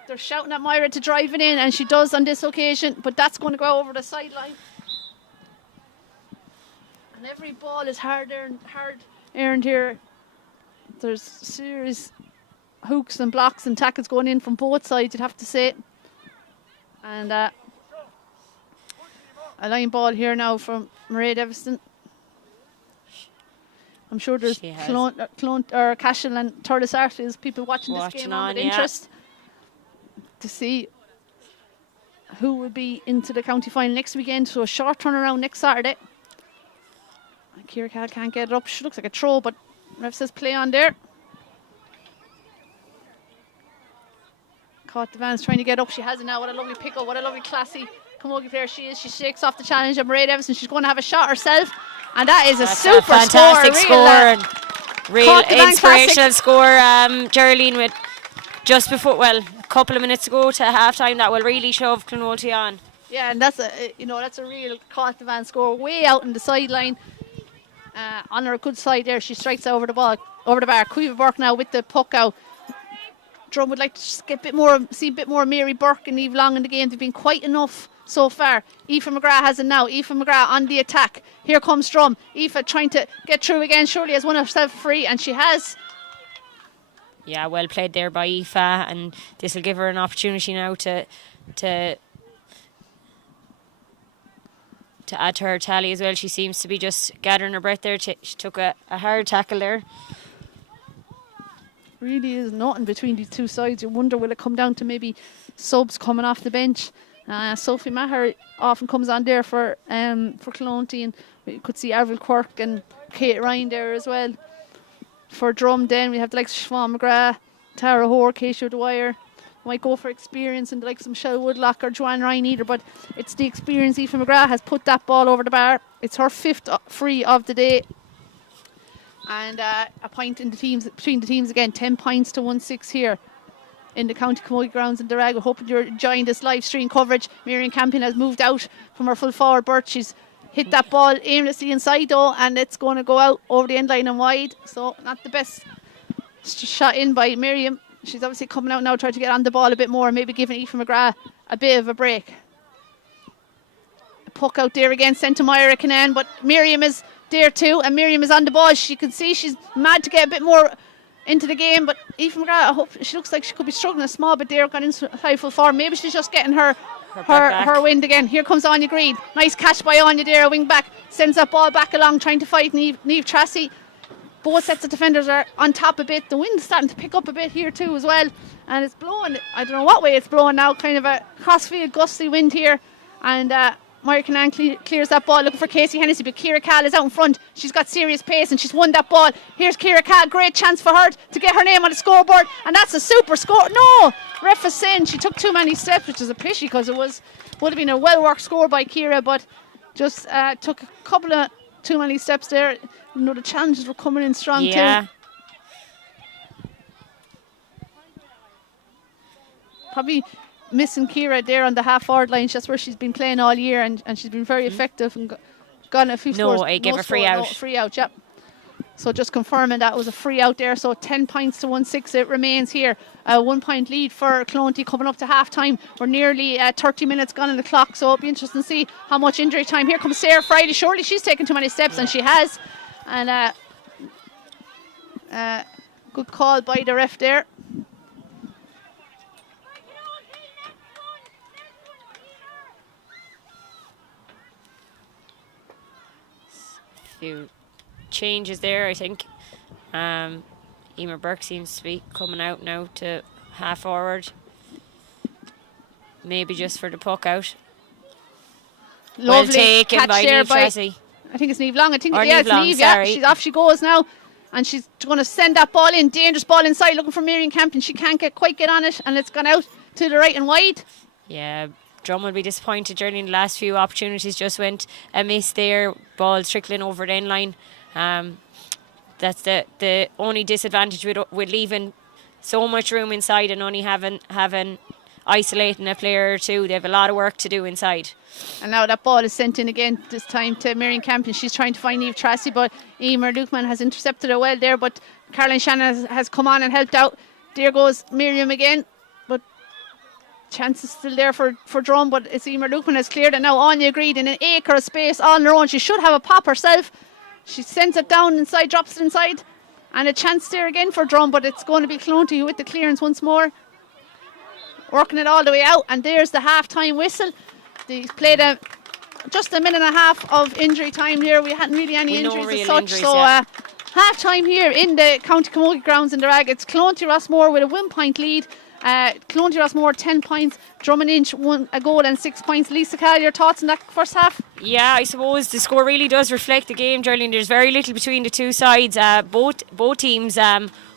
They're shouting at Myra to drive it in, and she does on this occasion, but that's going to go over the sideline. every ball is hard earned here. There's serious hooks and blocks and tackles going in from both sides, you'd have to say. And a line ball here now from Mairead Evanston. I'm sure there's Cashel and Thurles Arfields people watching this game on with interest to see who will be into the county final next weekend. So a short turnaround next Saturday. Ciara Cahill can't get it up. She looks like a throw, but ref says play on there. Caught the Vans trying to get up. She has it now. What a lovely pick up. What a lovely classy Camogie player she is. She shakes off the challenge of Mairead Evanston. She's going to have a shot herself. And that is a super fantastic score. And real inspirational score. Geraldine with just before, a couple of minutes to go to half time. That will really shove Clonolty on. Yeah, and that's a real caught the van score way out in the sideline. On her good side there, she strikes over the bar. Cueva Burke now with the puck out. Drum would like to just get see a bit more Mary Burke and Eve Long in the game. They've been quite enough so far. Aoife McGrath has it now. Aoife McGrath on the attack. Here comes Drum. Aoife trying to get through again. Surely has won herself free, and she has. Yeah, well played there by Aoife, and this will give her an opportunity now to add to her tally as well. She seems to be just gathering her breath there. She took a hard tackle there. Really is nothing between these two sides. You wonder, will it come down to maybe subs coming off the bench? Sophie Maher often comes on there for Clonty, and we could see Avril Quirk and Kate Ryan there as well. For Drum then we have the likes of Siobhan McGrath, Tara Hoare, Keisha Dwyer. Might go for experience and the likes of Michelle Woodlock or Joanne Ryan either, but it's the experience. Aoife McGrath has put that ball over the bar. It's her 5th free of the day. And a point in the teams, between the teams again, 10 points to 1-6 here in the County Camogie grounds in Durag. We're hoping you're enjoying this live stream coverage. Miriam Campion has moved out from her full forward berth. She's hit that ball aimlessly inside though, and it's going to go out over the end line and wide. So not the best shot in by Miriam. She's obviously coming out now, trying to get on the ball a bit more, maybe giving Aoife McGrath a bit of a break. A puck out there again, sent to Myra Canan, but Miriam is there too, and Miriam is on the ball. She can see she's mad to get a bit more into the game, but Aoife McGrath, I hope, she looks like she could be struggling a small bit there, got into high full form. Maybe she's just getting her wind again. Here comes Anya Green. Nice catch by Anya there, a wing back, sends that ball back along, trying to fight Niamh Tracy. Both sets of defenders are on top a bit. The wind's starting to pick up a bit here too as well, and it's blowing, I don't know what way it's blowing now, kind of a crossfield gusty wind here, and Myra Canan clears that ball looking for Casey Hennessy, but Ciara Cahill is out in front. She's got serious pace and she's won that ball. Here's Ciara Cahill, great chance for her to get her name on the scoreboard, and that's a super score. No, ref is saying she took too many steps, which is a pity because it would have been a well worked score by Ciara, but just took a couple of too many steps there. You know, the challenges were coming in strong too. Probably missing Ciara there on the half-forward line. That's where she's been playing all year, and she's been very effective and gotten a few scores. I gave her free out. Free out, yep. So just confirming that was a free out there. So 10 points to 1-6 it remains here. A 1 point lead for Clonty coming up to half time. We're nearly 30 minutes gone on the clock, so it'll be interesting to see how much injury time. Here comes Sarah Friday. Surely she's taken too many steps, and she has. And good call by the ref there. Few changes there, I think. Emer Burke seems to be coming out now to half forward, maybe just for the puck out. Lovely well taken catch by there Niamh Tracy. I think it's Niamh Long. I think Niamh it's Long, Niamh. sorry. Yeah, she's off. She goes now, and she's going to send that ball in. Dangerous ball inside, looking for Miriam Campion. She can't quite get on it, and it's gone out to the right and wide. Yeah, Drum will be disappointed during the last few opportunities. Just went a miss there. Ball trickling over the end line. That's the only disadvantage with leaving so much room inside and only having isolating a player or two. They have a lot of work to do inside. And now that ball is sent in again, this time to Miriam Campion. She's trying to find Niamh Tracy, but Emer Lukeman has intercepted it well there, but Caroline Shannon has come on and helped out. There goes Miriam again, but chance is still there for Drum, but it's Emer Lukeman has cleared, and now Anya Greed in an acre of space all on her own. She should have a pop herself, She sends it down inside, drops it inside. And a chance there again for Drum, but it's going to be Clonty with the clearance once more. Working it all the way out, and there's the half-time whistle. They played just a minute and a half of injury time here. We hadn't really any injuries as such, so half-time here in the County Camogie grounds in the Rag. It's Clonty Rossmore with a 1 point lead. Clonty Rossmore 10 points, Drummond 1 a goal and 6 points. Lisa Cahill, your thoughts on that first half? Yeah, I suppose the score really does reflect the game, Geraldine. There's very little between the two sides. Both teams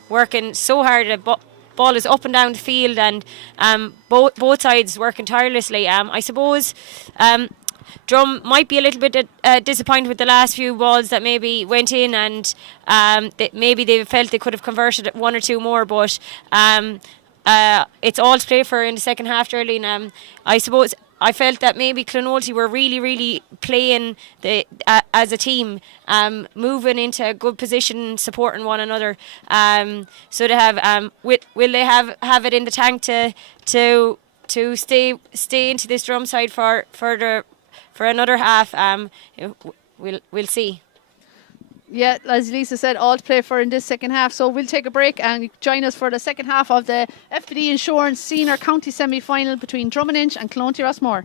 working so hard. The ball is up and down the field, and both sides working tirelessly. I suppose Drum might be a little bit disappointed with the last few balls that maybe went in, and maybe they felt they could have converted one or two more, but it's all to play for in the second half, Geraldine. I suppose I felt that maybe Clonolty were really playing as a team, moving into a good position, supporting one another. So they have will they have it in the tank to stay into this Drum side for another half? We'll see. Yeah, as Lisa said, all to play for in this second half. So we'll take a break and join us for the second half of the FBD Insurance Senior County Semi-Final between Drummond and Clonty Rossmore.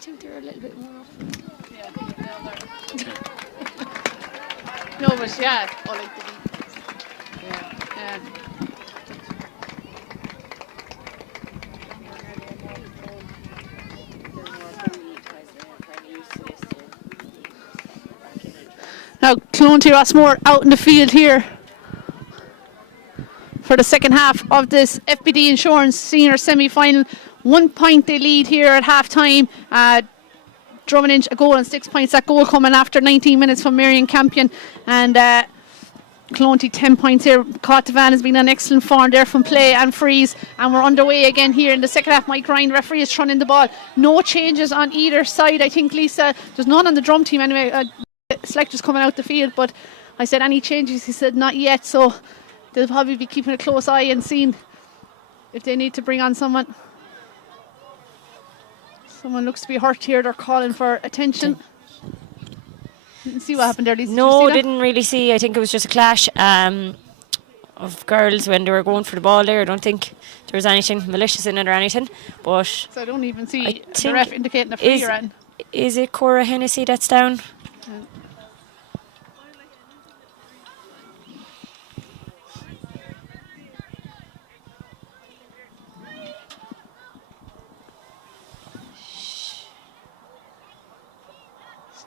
think they're a little bit more up. No, but yeah. Oh, like yeah. Now, Clonty Rossmore out in the field here for the second half of this FBD Insurance Senior Semi-Final. 1 point they lead here at half-time. Drummond a goal and 6 points. That goal coming after 19 minutes from Marion Campion. And Clonty 10 points here. Cotavan has been an excellent form there from play and freeze. And we're underway again here in the second half. Mike Ryan, referee, is throwing in the ball. No changes on either side. I think, Lisa, there's none on the drum team anyway. Selectors coming out the field, but I said any changes, he said not yet, so they'll probably be keeping a close eye and seeing if they need to bring on someone. Someone looks to be hurt here. They're calling for attention. Didn't see what happened there, Lisa. No, didn't really see. I think it was just a clash of girls when they were going for the ball there. I don't think there was anything malicious in it or anything, but so I don't even see the ref indicating a free or anything. Is it Cora Hennessy that's down?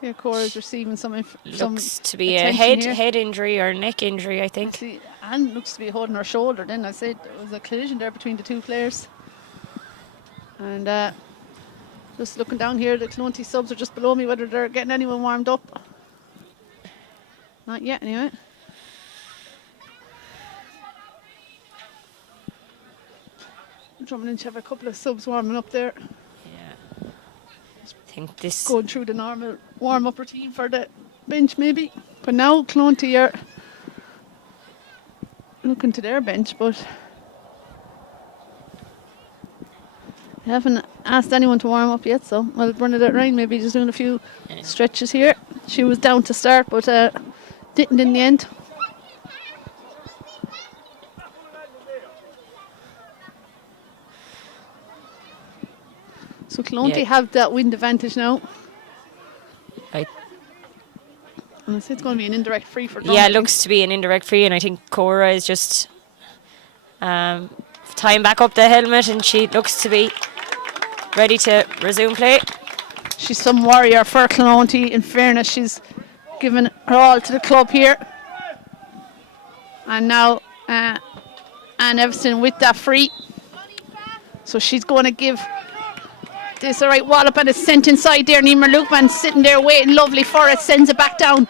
Yeah, Cora's receiving looks to be a head injury or neck injury, I think. And looks to be holding her shoulder. Then I said there was a collision there between the two players. And just looking down here, the Clonty subs are just below me, whether they're getting anyone warmed up. Not yet, anyway. Drummond have a couple of subs warming up there. Yeah. I think this going through the normal warm-up routine for the bench, maybe. But now Clonty are looking to their bench, but they haven't asked anyone to warm up yet, so well, Bernadette Ryan maybe just doing a few stretches here. She was down to start, but didn't in the end. So Clonty have that wind advantage now. And I say it's going to be an indirect free for Drummond. Yeah, it looks to be an indirect free, and I think Cora is just tying back up the helmet, and she looks to be ready to resume play. She's some warrior for Clonty. In fairness, she's given her all to the club here. And now Anne Everson with that free. So she's going to give this a right wallop, and it's sent inside there. Nima Lukman sitting there waiting lovely for it, sends it back down.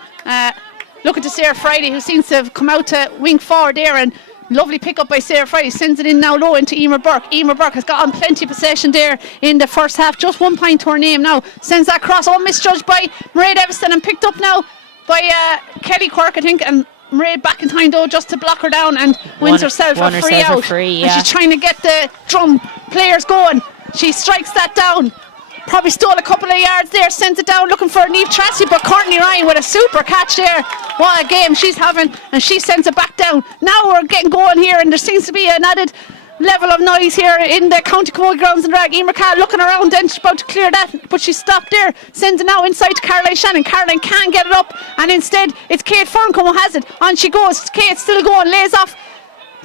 Looking to Sarah Friday, who seems to have come out to wing forward there, and lovely pick up by Sarah Friday, sends it in now low into Emer Burke. Emer Burke has gotten plenty of possession there in the first half, just 1 point to her name now, sends that cross, misjudged by Mairead Everson and picked up now by Kelly Quirk, I think, and Mairead back in time though just to block her down and wins herself a free out. And she's trying to get the drum players going. She strikes that down. Probably stole a couple of yards there, sends it down looking for Niamh Tracy, but Courtney Ryan with a super catch there. What a game she's having, and she sends it back down. Now we're getting going here, and there seems to be an added level of noise here in the County Camogie grounds and drag. Emer Cahill looking around, then she's about to clear that, but she stopped there, sends it now inside to Caroline Shannon. Caroline can't get it up, and instead it's Kate Ferncombe who has it. On she goes, Kate still going, lays off,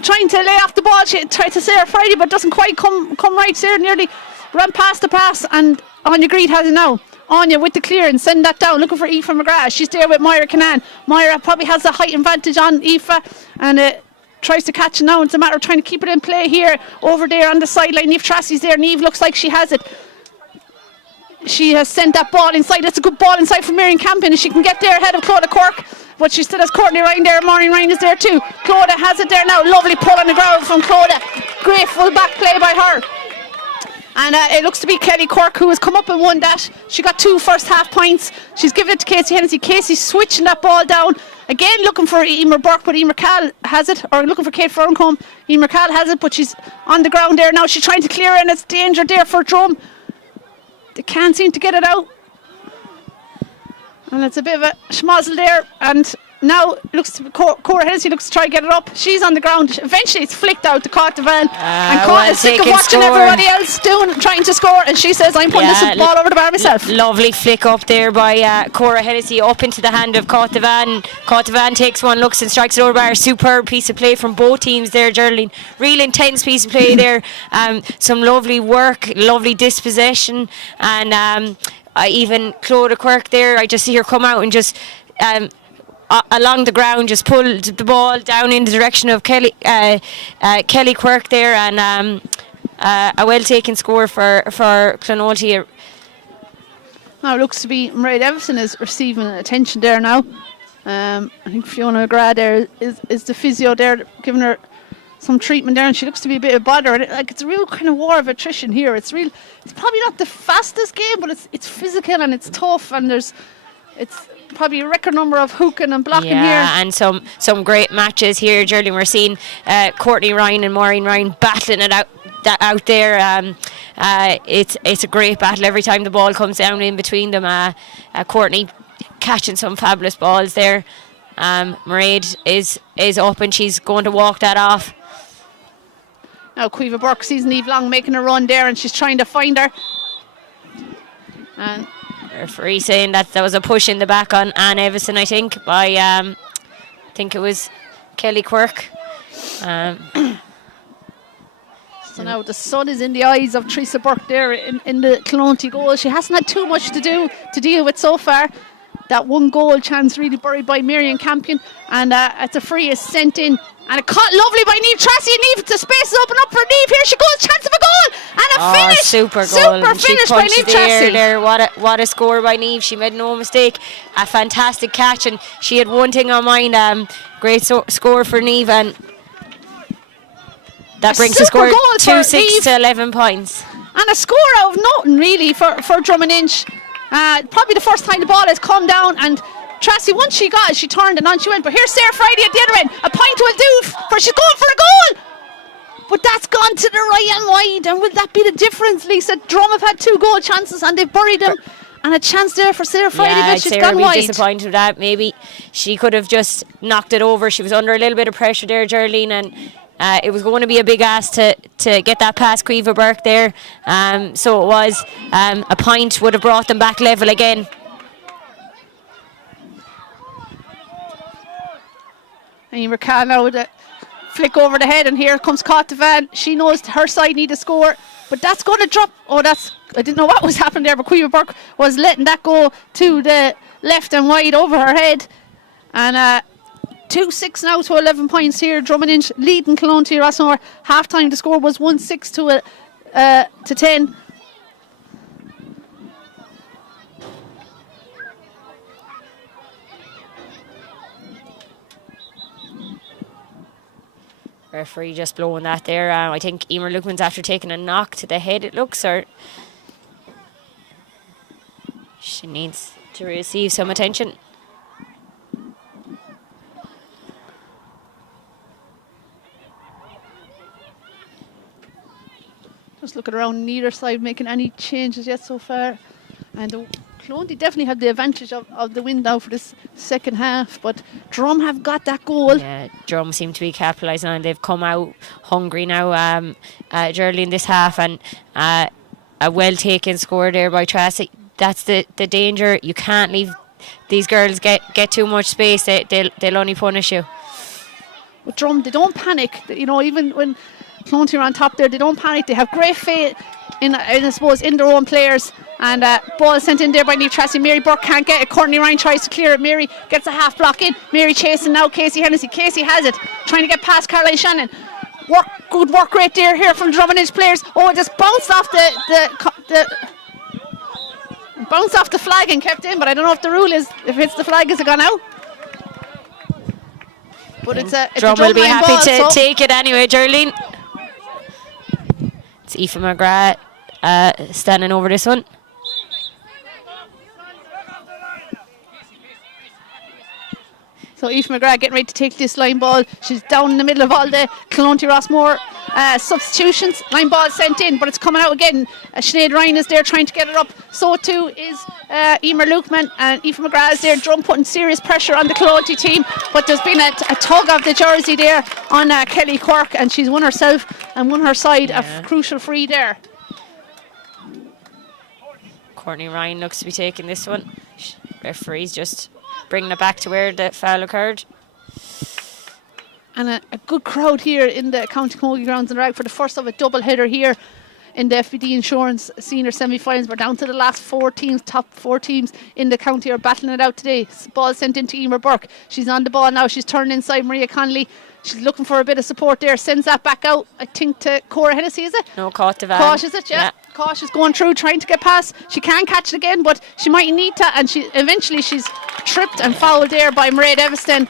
trying to lay off the ball. She tried to Sarah Friday, but doesn't quite come right. Sarah nearly ran past the pass, and Anya Greed has it now. Anya with the clearance, send that down, looking for Aoife McGrath. She's there with Moira Canaan. Moira probably has a height advantage on Aoife, and tries to catch it now. It's a matter of trying to keep it in play here, over there on the sideline. Niamh Tracy's there. Niamh looks like she has it. She has sent that ball inside. That's a good ball inside from Marion Campion, and she can get there ahead of Clodagh Cork, but she still has Courtney Ryan there. Maureen Ryan is there too. Clodagh has it there now. Lovely pull on the ground from Clodagh. Great full back play by her. And it looks to be Kelly Cork who has come up and won that. She got 2 first half points. She's given it to Casey Hennessy. Casey switching that ball down. Again looking for Emer Burke, but Emer Cahill has it. Or looking for Kate Ferncombe. Emer Cahill has it, but she's on the ground there now. She's trying to clear it, and it's danger there for Drum. They can't seem to get it out. And it's a bit of a schmozzle there. And now Cora Hennessy looks to try to get it up. She's on the ground. Eventually it's flicked out to Cartavan. And Cora is sick of watching everybody else trying to score, and she says, I'm putting this ball over the bar myself. Lovely flick up there by Cora Hennessy up into the hand of Cartavan. Cartavan takes one, looks and strikes it over the bar. Superb piece of play from both teams there, Geraldine. Real intense piece of play there. Some lovely work, lovely dispossession, and even Clodagh Quirk there, I just see her come out and just along the ground just pulled the ball down in the direction of Kelly Quirk there, and a well taken score for Clonolty. Now it looks to be Mairead Everson is receiving attention there now. I think Fiona McGrath there is the physio there, giving her some treatment there, and she looks to be a bit of bother. It's a real kind of war of attrition here. It's probably not the fastest game, but it's physical and it's tough, and it's probably a record number of hooking and blocking here. Yeah, and some great matches here, Geraldine. We're seeing Courtney Ryan and Maureen Ryan battling it out there. It's a great battle every time the ball comes down in between them. Courtney catching some fabulous balls there. Mairead is up and she's going to walk that off. Now Cueva Burke sees Niamh Long making a run there, and she's trying to find her. And referee saying that there was a push in the back on Anne Evison, I think, by I think it was Kelly Quirk. So now the sun is in the eyes of Teresa Burke there in the Clonty goal. She hasn't had too much to deal with so far. That one goal chance really buried by Marion Campion, and it's a free is sent in, and a cut lovely by Niamh Tracy. Niamh, the space is open up for Niamh. Here she goes, chance of a goal, and a finish. Super goal. Super finish by Niamh Tracy. There. What a score by Niamh. She made no mistake. A fantastic catch, and she had one thing on mind. Great score for Niamh, and that brings the score 2-6 to 11 points. And a score out of nothing really for Drummond Inch. Probably the first time the ball has come down, and Tracy, once she got it, she turned and on she went. But here's Sarah Friday at the other end. A point will do for she's going for a goal. But that's gone to the right and wide, and will that be the difference, Lisa? Drum have had 2 goal chances and they've buried them. And a chance there for Sarah Friday, but she's gone wide. Disappointed with that. Maybe she could have just knocked it over. She was under a little bit of pressure there, Geraldine, and it was going to be a big ask to get that past Cueva Burke there. So it was a point would have brought them back level again. And you recall now with a flick over the head, and here comes Cartavan. She knows her side need a score, but that's going to drop. I didn't know what was happening there, but Cueva Burke was letting that go to the left and wide over her head. And 2-6 now to 11 points here. Drummond Inch leading Clonty Rossmore. Half time the score was 1-6 to 10. Referee just blowing that there. I think Emer Luckman's after taking a knock to the head, it looks, or she needs to receive some attention. Just looking around neither side making any changes yet so far. And Clonty definitely had the advantage of the win now for this second half, but Drum have got that goal. Yeah, Drum seem to be capitalising on it. They've come out hungry now, Geraldine, in this half, and a well taken score there by Tracy. That's the danger. You can't leave these girls get too much space. They'll only punish you. With Drum, they don't panic. Even when Clonty are on top there, they don't panic. They have great faith in their own players. And ball sent in there by Niamh Tracy. Mary Burke can't get it. Courtney Ryan tries to clear it. Mary gets a half block in. Mary chasing now Casey Hennessy. Casey has it, trying to get past Caroline Shannon. Good work right there here from Drummond Inch players. It just bounced off the flag and kept in, but I don't know if the rule is, if it's the flag, is it gone out? But it's a Drum will be happy ball, to take it anyway, Geraldine. It's Aoife McGrath standing over this one. So Aoife McGrath getting ready to take this line ball. She's down in the middle of all the Clonty Rossmore substitutions. Line ball sent in, but it's coming out again. Sinead Ryan is there trying to get it up. So too is Emer Lukeman and Aoife McGrath is there. Drum putting serious pressure on the Clonty team, but there's been a tug of the jersey there on Kelly Quirk, and she's won herself and won her side a crucial free there. Courtney Ryan looks to be taking this one. Referee's just bringing it back to where the foul occurred. And a good crowd here in the County Camogie grounds in Rag for the first of a double header here in the FBD Insurance Senior Semi-Finals. We're down to the last 4 teams. Top 4 teams in the county are battling it out today. Ball sent into Emer Burke. She's on the ball now. She's turned inside Maria Connolly. She's looking for a bit of support there. Sends that back out, I think, to Cora Hennessy, is it? No, caught the van. Kosh, is it? Yeah. Kosh is going through, trying to get past. She can't catch it again, but she might need to. And eventually she's tripped and fouled there by Mairead Eviston.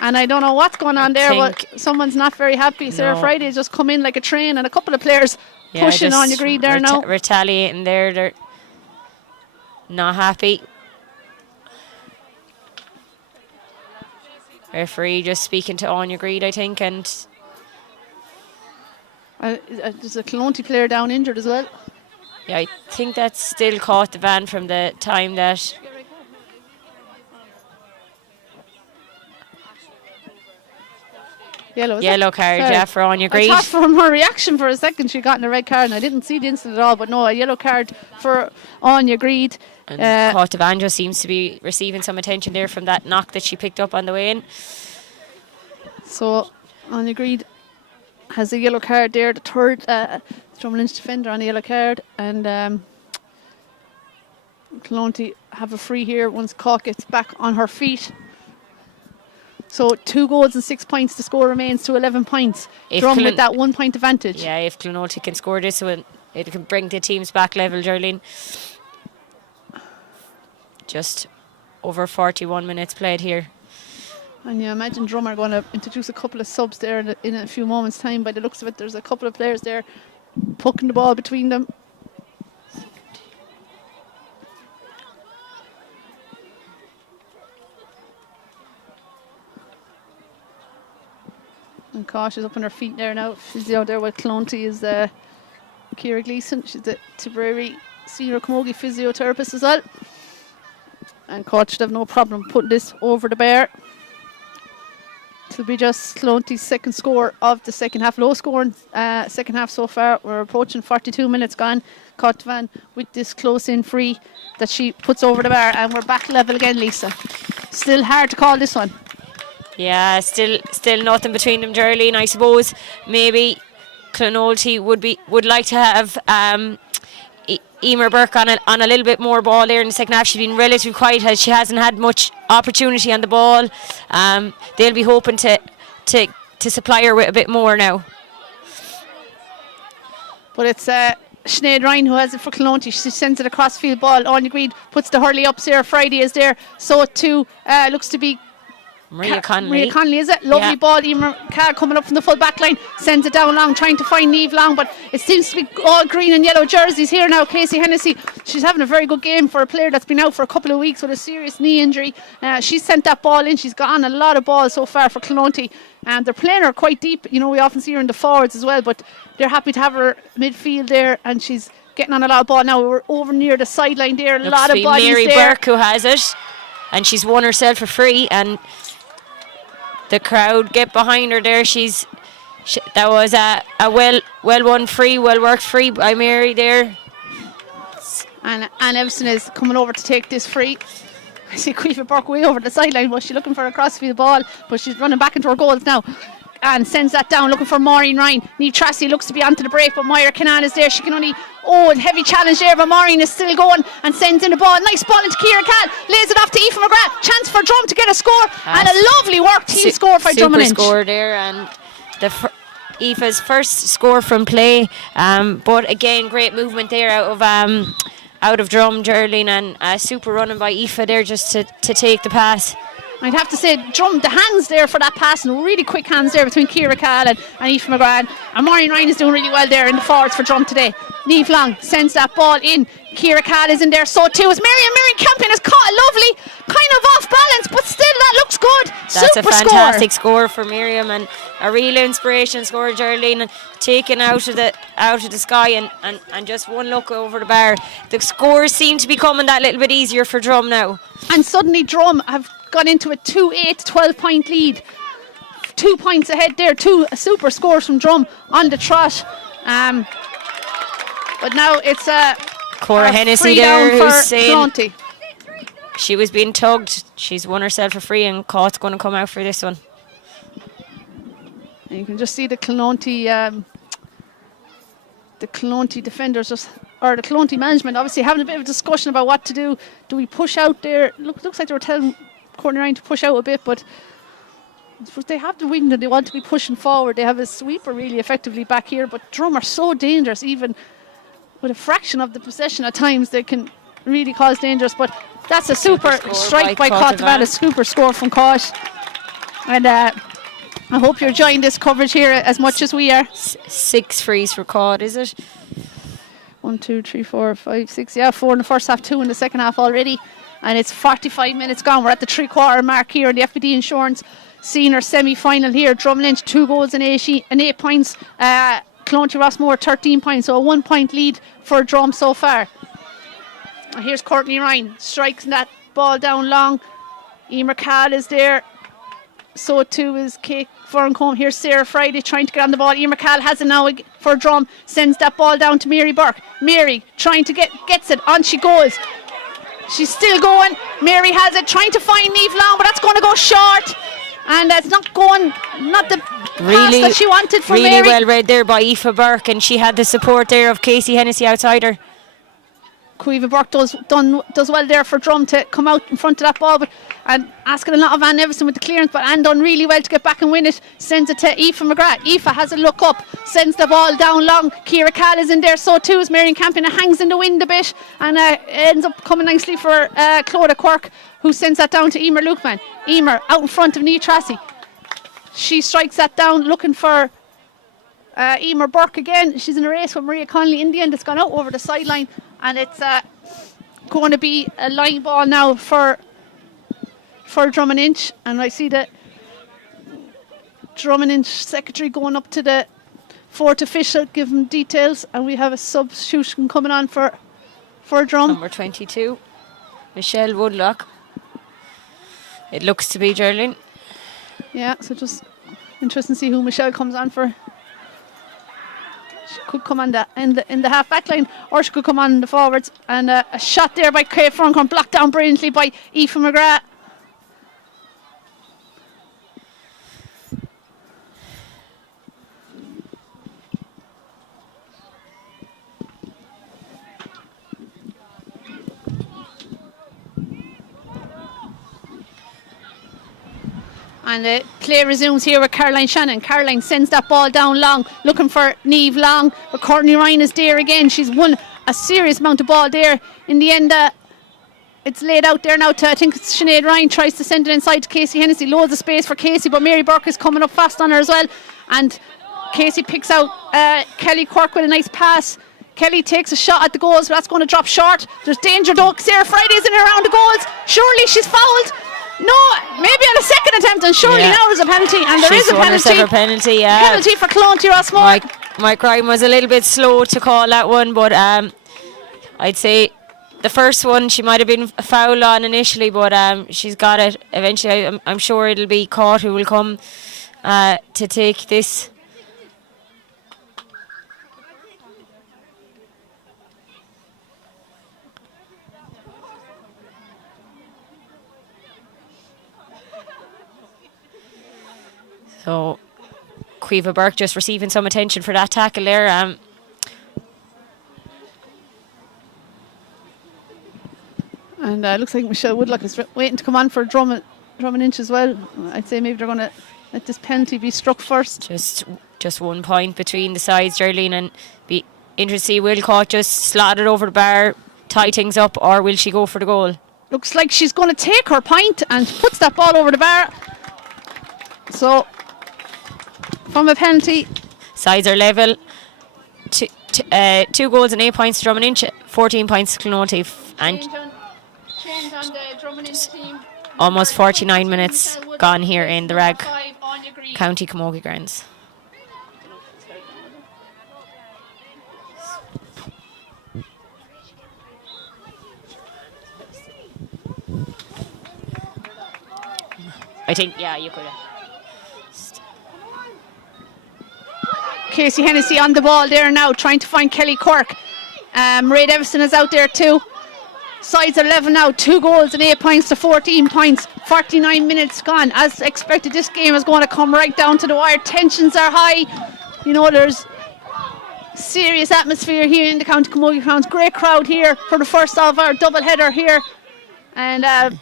And I don't know what's going on there, but someone's not very happy. Sarah Friday's just come in like a train, and a couple of players pushing on your greed there now. Retaliating there. They're not happy. Referee just speaking to Anya Greed, I think, and there's a Clonty player down injured as well. Yeah, I think that's still caught the van from the time that. Yellow card, yeah, for Anya Greed. I thought from her reaction for a second she got in a red card, and I didn't see the incident at all, but no, a yellow card for Anya Greed. And Caught Vanjo seems to be receiving some attention there from that knock that she picked up on the way in. So Anya Greed has a yellow card there, the third Drum Lynch defender on a yellow card, and Clonty have a free here once Cork gets back on her feet. So 2 goals and 6 points. The score remains to 11 points. Drum with that 1 point advantage. Yeah, if Clonty can score this one, it can bring the teams back level, Geraldine. Just over 41 minutes played here. And you imagine Drum are going to introduce a couple of subs there in a few moments' time. By the looks of it, there's a couple of players there poking the ball between them. And Kosh is up on her feet there now. Physio there with Clonty is Ciara Gleeson. She's the Tipperary Senior Camogie physiotherapist as well. And Koch should have no problem putting this over the bar. It'll be just Clonty's second score of the second half. Low scoring second half so far. We're approaching 42 minutes gone. Koch Van with this close in free that she puts over the bar. And we're back level again, Lisa. Still hard to call this one. Yeah, still nothing between them, Geraldine. I suppose maybe Clonolty would like to have Emer Burke on a little bit more ball there in the second half. She's been relatively quiet as she hasn't had much opportunity on the ball. They'll be hoping to supply her with a bit more now. But it's Sinead Ryan who has it for Clonty. She sends it across field ball. Anya Greed puts the hurley up. Sarah Friday is there. So too looks to be Maria Connolly. Maria Connolly, is it? Lovely ball. Emer Carr coming up from the full back line. Sends it down long, trying to find Niamh Long, but it seems to be all green and yellow jerseys here now. Casey Hennessy, she's having a very good game for a player that's been out for a couple of weeks with a serious knee injury. She's sent that ball in. She's gotten a lot of balls so far for Clonty. And they're playing her quite deep. You know, we often see her in the forwards as well, but they're happy to have her midfield there, and she's getting on a lot of ball now. We're over near the sideline there. A lot of bodies Mary there. Burke who has it, and she's won herself a free, and the crowd get behind her there. That was a well won free, well worked free by Mary there. And Anne Everson is coming over to take this free. I see Caoimhe Burke way over the sideline. Was she looking for a crossfield ball? But she's running back into her goals now. And sends that down, looking for Maureen Ryan. Niamh Tracy looks to be onto the break, but Moira Kinnan is there. She can only, heavy challenge there, but Maureen is still going and sends in the ball. Nice ball into Ciara Cal, lays it off to Aoife McGrath. Chance for Drum to get a score, and a lovely work team score by Drum Lynch. Super score there, and Aoife's first score from play. But again, great movement there out of Drum, Geraldine, and super running by Aoife there just to take the pass. I'd have to say, Drum, the hands there for that pass, and really quick hands there between Ciara Cal and Aoife McGrath. And Maureen Ryan is doing really well there in the forwards for Drum today. Niamh Long sends that ball in. Ciara Cal is in there, so too is Marion. Marion Campion has caught it lovely, kind of off balance, but still that looks good. That's Super a fantastic score for Miriam, and a real inspiration score, Geraldine, and taken out of the sky and just one look over the bar. The scores seem to be coming that little bit easier for Drum now. And suddenly Drum have gone into a 2-8, 12-point lead. 2 points ahead there, two super scores from Drum on the trot. But now it's Cora Hennessy free down there for who's saying Clonty. she was being tugged. She's won herself a free, and Caught's going to come out for this one. And you can just see the Clonty defenders or the Clonty management obviously having a bit of a discussion about what to do. Do we push out there? Looks like they were telling Courtney Ryan to push out a bit, but I suppose they have the wind and they want to be pushing forward. They have a sweeper really effectively back here, but Drum are so dangerous. Even with a fraction of the possession at times, they can really cause dangerous. But that's a super strike by Caughtavalis, super score from Caught. And I hope you're enjoying this coverage here as much as we are. 6 frees for Caught, is it? 1, 2, 3, 4, 5, 6. Yeah, 4 in the first half, 2 in the second half already. And it's 45 minutes gone. We're at the 3-quarter mark here in the FBD Insurance Senior semi-final here. Drumlynch 2 goals and 8 points. Clonty Rossmore 13 points. So a 1 point lead for Drum so far. And here's Courtney Ryan. Strikes that ball down long. Emer Cahill is there. So too is Kate Ferncombe. Here's Sarah Friday trying to get on the ball. Emer Cahill has it now for Drum. Sends that ball down to Mary Burke. Mary trying to gets it. On she goes. She's still going. Mary has it. Trying to find Niamh Long, but that's going to go short. And that's not the pass that she wanted for really Mary. Well read there by Aoife Burke, and she had the support there of Casey Hennessy outside her. Caoimhe Burke does well there for Drum to come out in front of that ball, and asking a lot of Anne Nevison with the clearance, but Anne done really well to get back and win it. Sends it to Aoife McGrath. Aoife has a look up, sends the ball down long. Ciara Cahill is in there, so too is Marion Campion. It hangs in the wind a bit and ends up coming nicely for Clodagh Quirk, who sends that down to Emer Lukeman. Emer out in front of Niamh Tracy. She strikes that down, looking for Emer Burke again. She's in a race with Maria Connolly. In the end, it's gone out over the sideline, and it's going to be a line ball now for Drummond-Inch. And I see the Drummond-Inch secretary going up to the fourth official, give him details, and we have a substitution coming on for Drum. Number 22, Michelle Woodlock. It looks to be Geraldine. Yeah, so just interesting to see who Michelle comes on for. She could come on in the half back line, or she could come on the forwards. And a shot there by Kate Ferncombe, blocked down brilliantly by Aoife McGrath. And the play resumes here with Caroline Shannon. Caroline sends that ball down long, looking for Niamh Long, but Courtney Ryan is there again. She's won a serious amount of ball there. In the end, it's laid out there now to, I think it's Sinead Ryan, tries to send it inside to Casey Hennessy. Loads of space for Casey, but Mary Burke is coming up fast on her as well. And Casey picks out Kelly Quirk with a nice pass. Kelly takes a shot at the goals, but that's going to drop short. There's danger though. Sarah Friday's in and around the goals. Surely she's fouled. No, maybe on a second attempt, and surely now there's a penalty, and there is a penalty. Penalty for Clonty Rossmore. Mike Ryan was a little bit slow to call that one, but I'd say the first one she might have been a foul on initially, but she's got it eventually. I'm sure it'll be Caught who will come to take this. So, Caoimhe Burke just receiving some attention for that tackle there. And looks like Michelle Woodlock is waiting to come on for Drummond-Inch as well. I'd say maybe they're going to let this penalty be struck first. Just 1 point between the sides, Geraldine, and be interested to see will Caught just slot it over the bar, tie things up, or will she go for the goal? Looks like she's going to take her point and puts that ball over the bar. So, from a penalty, sides are level. 2 goals and 8 points Drummond-Inch, 14 points Clonty. And change on the Drummond-Inch team. almost 49 minutes gone here in the Rag 5 on your green. County Camogie grounds. I think, yeah, you could have. Casey Hennessy on the ball there now, trying to find Kelly Quirk. Ray Davison is out there too. Sides 11 now, 2 goals and 8 points to 14 points. 49 minutes gone. As expected, this game is going to come right down to the wire. Tensions are high. You know, there's serious atmosphere here in the County Camogie grounds. Great crowd here for the first of our double header here. And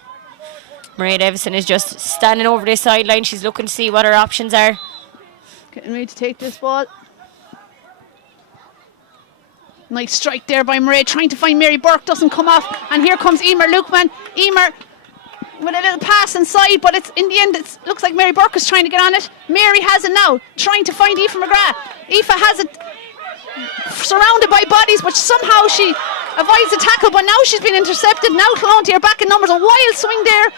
Maria Davison is just standing over this sideline. She's looking to see what her options are. getting ready to take this ball. Nice strike there by Murray, trying to find Mary Burke, doesn't come off. And here comes Emer Lukeman. Emer with a little pass inside, but it's in the end, it looks like Mary Burke is trying to get on it. Mary has it now, trying to find Aoife McGrath. Aoife has it surrounded by bodies, but somehow she avoids the tackle, but now she's been intercepted. Now Clonty are back in numbers. A wild swing there,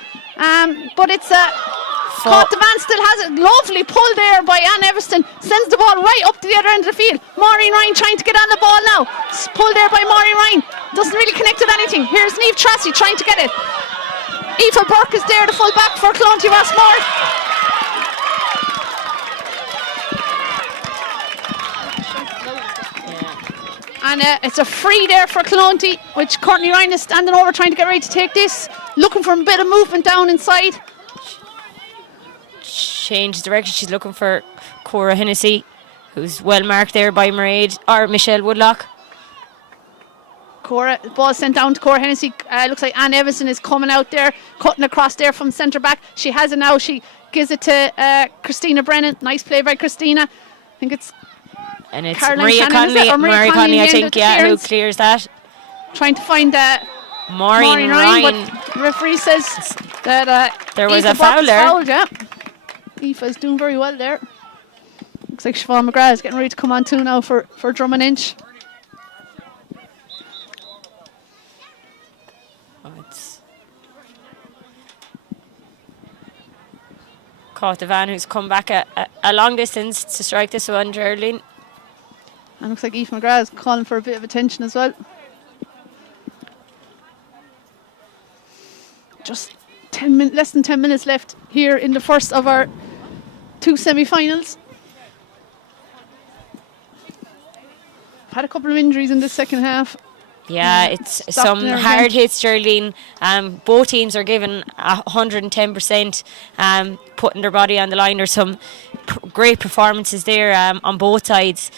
but it's caught. The man still has it. Lovely pull there by Anne Everston. Sends the ball right up to the other end of the field. Maureen Ryan trying to get on the ball now. Pull there by Maureen Ryan. Doesn't really connect with anything. Here's Niamh Tracy trying to get it. Aoife Burke is there, the full back for Clonty Rossmore. And it's a free there for Clonty, which Courtney Ryan is standing over trying to get ready to take this. Looking for a bit of movement down inside. Change direction. She's looking for Cora Hennessy, who's well marked there by Michelle Woodlock. Cora, ball sent down to Cora Hennessy. Looks like Anne Everson is coming out there, cutting across there from centre back. She has it now. She gives it to Christina Brennan. Nice play by Christina. I think it's Caroline Maria Shannon, Conley. Maria Conley, I think, yeah, who clears that. Trying to find Maureen Ryan. but the referee says that there was Aoife a foul Burke is there. fouled, yeah. Aoife is doing very well there. Looks like Siobhan McGrath is getting ready to come on too now for Drummond Inch. It's caught the van, who's come back a long distance to strike this one, Geraldine. And looks like Aoife McGrath is calling for a bit of attention as well. Just less than 10 minutes left here in the first of our 2 semi-finals. Had a couple of injuries in the second half. Yeah, it's some hard hits, Geraldine. Both teams are given 110%, putting their body on the line. There's some great performances there on both sides.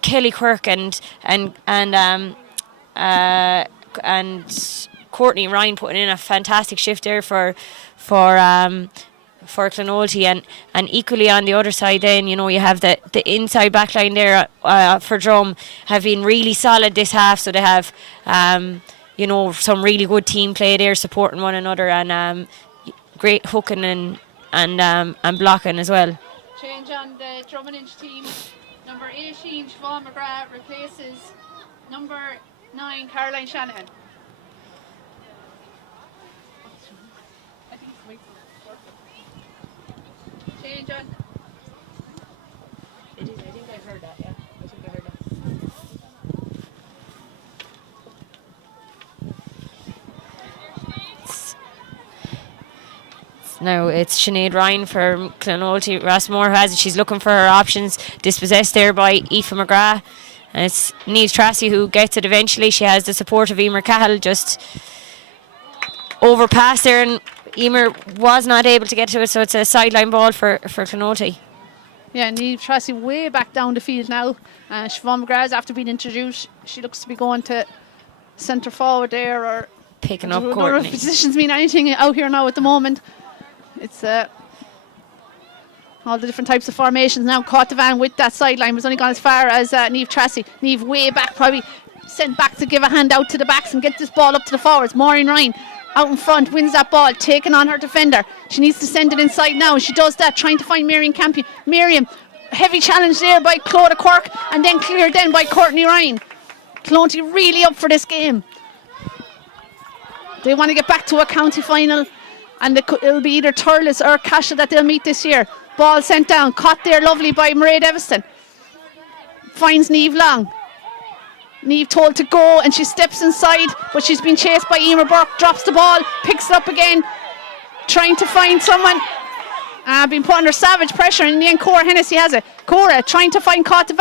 Kelly Quirk and Courtney Ryan putting in a fantastic shift there for Clonolty, and equally on the other side then, you know, you have the inside back line there for Drum have been really solid this half, so they have you know, some really good team play there, supporting one another, and great hooking and blocking as well. Change on the Drummond Inch team. Number 18 Siobhan McGrath replaces number 9 Caroline Shanahan. Change on. I think I heard that, yeah. I think I heard that. Now it's Sinead Ryan for Clonolty Rossmore who has it. She's looking for her options, dispossessed there by Aoife McGrath. And it's Niamh Tracy who gets it eventually. She has the support of Emer Cahill, just overpassed there, and Emer was not able to get to it, so it's a sideline ball for Clonolty. Yeah, Niamh Tracy way back down the field now. Siobhan McGrath, after being introduced, she looks to be going to centre forward there, or picking up Courtney. Courtney. I don't know if positions mean anything out here now at the moment. It's all the different types of formations now. Caught the van with that sideline, was only gone as far as Niamh Tracy. Niamh way back, probably sent back to give a hand out to the backs and get this ball up to the forwards. Maureen Ryan out in front, wins that ball, taking on her defender. She needs to send it inside now, and she does that, trying to find Miriam Campion. Miriam, heavy challenge there by Clodagh Quirk, and then cleared then by Courtney Ryan. Clonty really up for this game. They want to get back to a county final. and it'll be either Turles or Cashel that they'll meet this year. Ball sent down, caught there lovely by Mairead Evanston. Finds Niamh Long. Niamh told to go, and she steps inside, but she's been chased by Emer Burke. Drops the ball, picks it up again, trying to find someone. Been put under savage pressure, and in the end Cora Hennessy has it. Cora trying to find Caught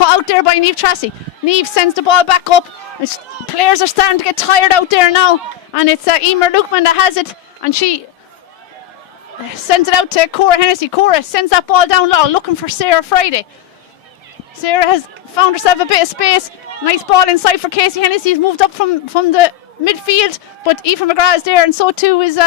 out there by Niamh Tracy. Niamh sends the ball back up. Players are starting to get tired out there now, and it's Emer Lukeman that has it, and she sends it out to Cora Hennessy. Cora sends that ball down low, looking for Sarah Friday. Sarah has found herself a bit of space. Nice ball inside for Casey Hennessy. He's moved up from the midfield, but Aoife McGrath is there, and so too is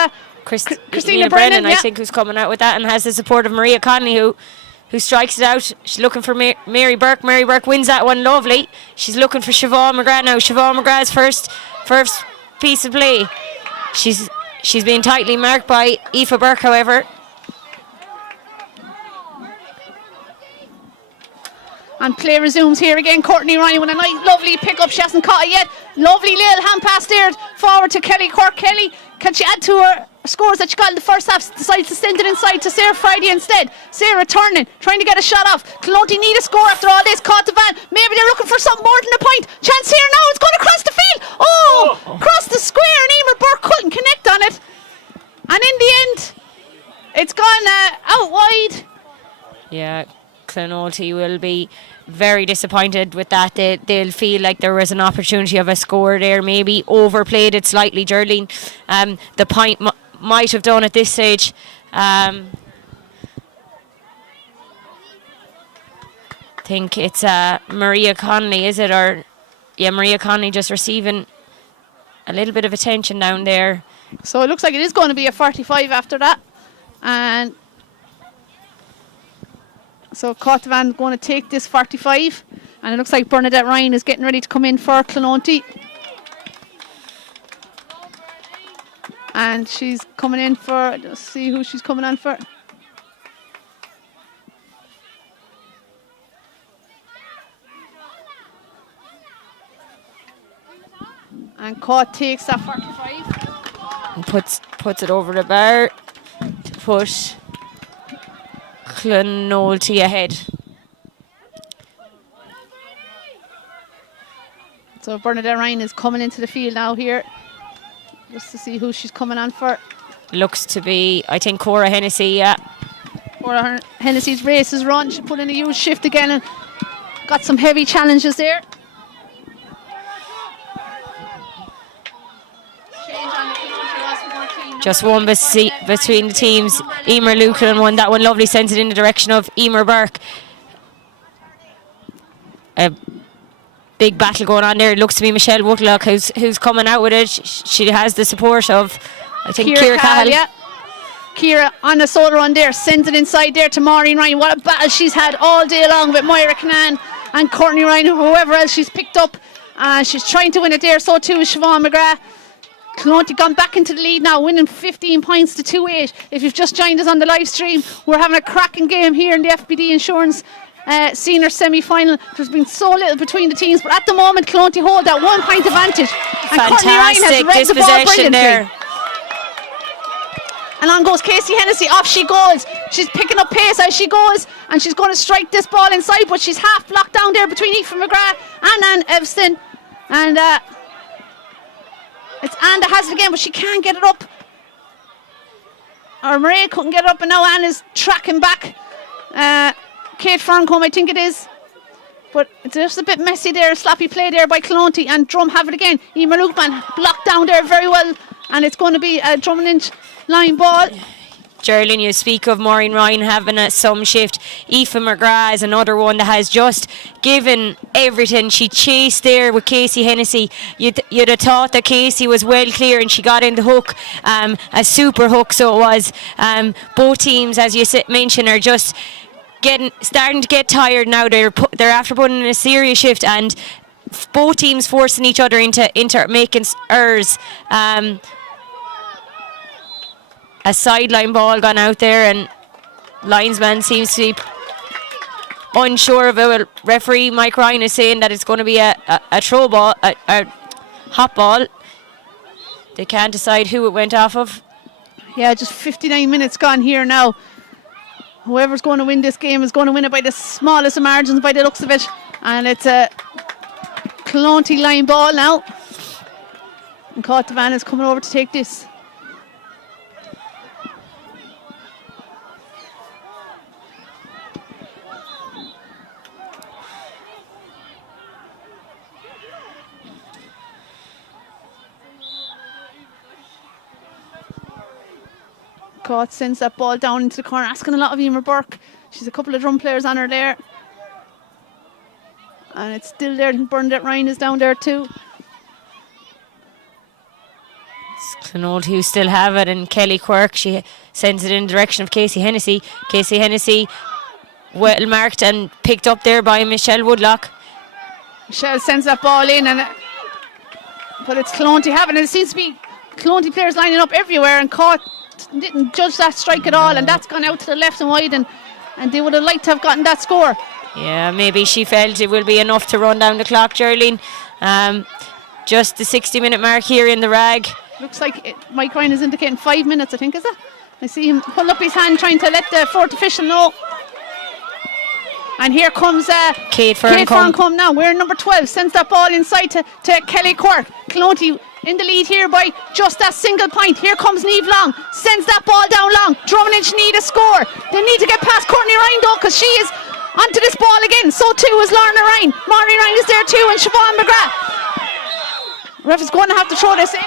Christina Brennan, I think, who's coming out with that and has the support of Maria Conley, who strikes it out. She's looking for Mary Burke. Mary Burke wins that one, lovely. She's looking for Siobhan McGrath now. Siobhan McGrath's first piece of play. She's being tightly marked by Aoife Burke, however. And play resumes here again. Courtney Ryan with a nice, lovely pick-up. She hasn't caught it yet. Lovely little hand pass there forward to Kelly Cork. Kelly, can she add to her scores that she got in the first half? Decides to send it inside to Sarah Friday instead. Sarah turning, trying to get a shot off. Clonty need a score after all this. Caught the van. Maybe they're looking for something more than a point. Chance here now. It's going across the field. Across the square, and Emer Burke couldn't connect on it. And in the end, it's gone out wide. Yeah, Clonalty will be very disappointed with that. They'll feel like there was an opportunity of a score there, maybe overplayed it slightly. Geraldine, the point might have done at this stage. I think it's Maria Conley, is it? Or yeah, Maria Conley just receiving a little bit of attention down there. So it looks like it is going to be a 45 after that, and so Caughtavan going to take this 45, and it looks like Bernadette Ryan is getting ready to come in for Clononty. And she's coming in for, let's see who she's coming on for. And Caut takes that 45. And puts it over the bar to push Clonalty ahead. So Bernadette Ryan is coming into the field now here, just to see who she's coming on for. Looks to be, I think, Cora Hennessy, yeah. Cora Hennessy's race is run. She put in a huge shift again and got some heavy challenges there. Just one between the teams. Emer Lucan won that one. Lovely, sends it in the direction of Emer Burke. A big battle going on there. It looks to be Michelle Woodlock who's coming out with it. She has the support of, I think, Ciara Cahill. Yeah. Ciara on the solar run there, sends it inside there to Maureen Ryan. What a battle she's had all day long with Moira Canaan and Courtney Ryan, whoever else she's picked up. She's trying to win it there, so too is Siobhan McGrath. Clonty gone back into the lead now, winning 15 points to 2-8. If you've just joined us on the live stream, we're having a cracking game here in the FBD Insurance senior semi-final. There's been so little between the teams, but at the moment Clonty hold that 1 point advantage. And Courtney Ryan has read the ball brilliantly there. And on goes Casey Hennessy, off she goes. She's picking up pace as she goes, and she's going to strike this ball inside, but she's half blocked down there between Aoife McGrath and Anne Evston. And it's Anne that has it again, but she can't get it up. Or Mairead couldn't get it up, and now Anne is tracking back. Kate Ferncombe, I think it is. But it's just a bit messy there, sloppy play there by Clonty, and Drum have it again. Emer Lukeman blocked down there very well, and it's going to be a Drummond line ball. Geraldine, you speak of Maureen Ryan having some shift. Aoife McGrath is another one that has just given everything. She chased there with Casey Hennessy. You'd have thought that Casey was well clear, and she got in the hook, a super hook, so it was. Both teams, as you mentioned, are just starting to get tired now. They're after putting in a serious shift, and both teams forcing each other into making errors. A sideline ball gone out there, and linesman seems to be unsure of it. Well, referee Mike Ryan is saying that it's going to be a throw ball, a hot ball. They can't decide who it went off of. Yeah, just 59 minutes gone here now. Whoever's going to win this game is going to win it by the smallest of margins by the looks of it. And it's a Clonty line ball now. And Caughtavan is coming over to take this. Caught sends that ball down into the corner, asking a lot of Emer Burke. She's a couple of drum players on her there. And it's still there. Bernadette Ryan is down there too. It's Clonald who still have it, and Kelly Quirk, she sends it in the direction of Casey Hennessy. Casey Hennessy, well marked and picked up there by Michelle Woodlock. Michelle sends that ball in, but it's Clonty having it. It seems to be Clonty players lining up everywhere, and Caught didn't judge that strike at all, and that's gone out to the left and wide, and they would have liked to have gotten that score. Yeah, maybe she felt it will be enough to run down the clock, Geraldine. Just the 60-minute mark here in the rag. Looks like Mike Ryan is indicating 5 minutes, I think, is it? I see him pull up his hand trying to let the fourth official know. And here comes Kate Ferncombe now, wearing number 12, sends that ball inside to Kelly Quirk. Clonty in the lead here by just that single point. Here comes Niamh Long, sends that ball down long. Drummond need a score. They need to get past Courtney Ryan though, because she is onto this ball again. So too is Lorna Ryan. Maury Ryan is there too, and Siobhan McGrath. Ref is going to have to throw this in.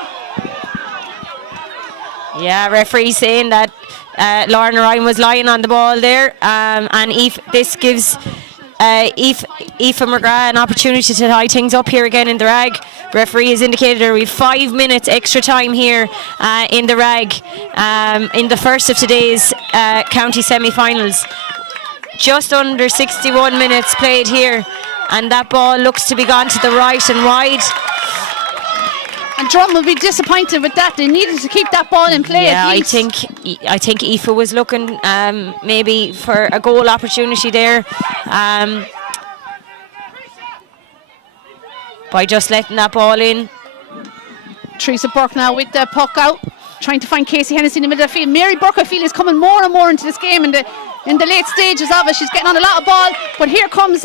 Yeah, referee saying that Lorna Ryan was lying on the ball there, and this gives Aoife McGrath an opportunity to tie things up here again in the rag. Referee has indicated there will be 5 minutes extra time here in the rag in the first of today's county semi-finals. Just under 61 minutes played here, and that ball looks to be gone to the right and wide. And Drum will be disappointed with that. They needed to keep that ball in play. Yeah, at least. I think Aoife was looking maybe for a goal opportunity there, by just letting that ball in. Teresa Burke now with the puck out, trying to find Casey Hennessy in the middle of the field. Mary Burke, I feel, is coming more and more into this game in the late stages of it. She's getting on a lot of ball, but here comes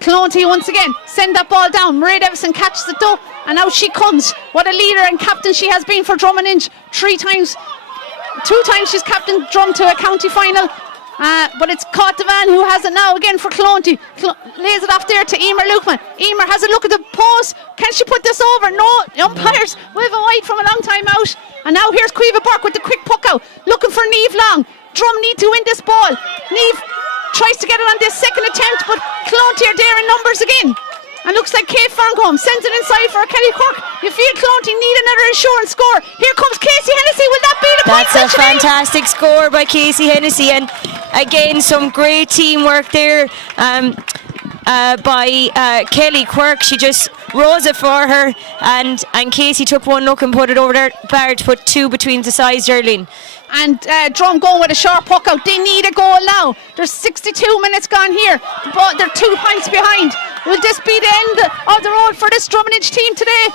Clonty once again. Send that ball down. Marie Davison catches it though, and out she comes. What a leader and captain she has been for Drum and Inch. 2 times she's captained Drum to a county final. But it's Caughtavan who has it now again for Clonty. Lays it off there to Emer Lukeman. Emer has a look at the post. Can she put this over? No, the umpires with a wide from a long time out. And now here's Cueva Burke with the quick puck out, looking for Niamh Long. Drum need to win this ball. Niamh tries to get it on this second attempt, but Clonty are there in numbers again. And looks like Kate Ferncombe sends it inside for Kelly Quirk. You feel Clonty need another assurance score. Here comes Casey Hennessy. Will that be the point? That's a fantastic score by Casey Hennessy, and again some great teamwork there by Kelly Quirk. She just rose it for her, and Casey took one look and put it over there. Bar to put 2 between the sides, Geraldine. And Drum going with a sharp puck out. They need a goal now. There's 62 minutes gone here, but they're 2 points behind. Will this be the end of the road for this Drum and Inch team today,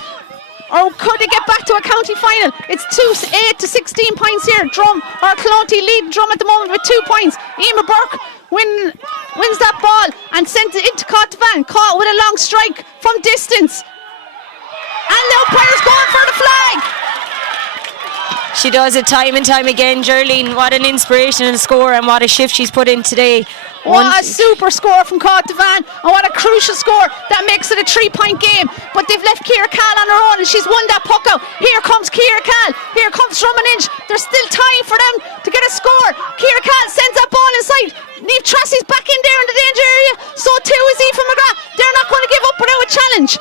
or could they get back to a county final? It's 8 to 16 points here. Drum or Clonty lead Drum at the moment with 2 points. Emer Burke wins that ball and sends it into Caughtavan. Caught with a long strike from distance, and the umpire's going for the flag. She does it time and time again, Geraldine. What an inspirational score, and what a shift she's put in today. What a super score from Caughtavan, and what a crucial score that makes it a 3-point game. But they've left Ciara Cal on her own, and she's won that puck out. Here comes Ciara Cal. Here comes Drum and Inch. There's still time for them to get a score. Ciara Cal sends that ball inside. Niamh Tracy's back in there in the danger area. So too is Aoife McGrath. They're not going to give up without a challenge.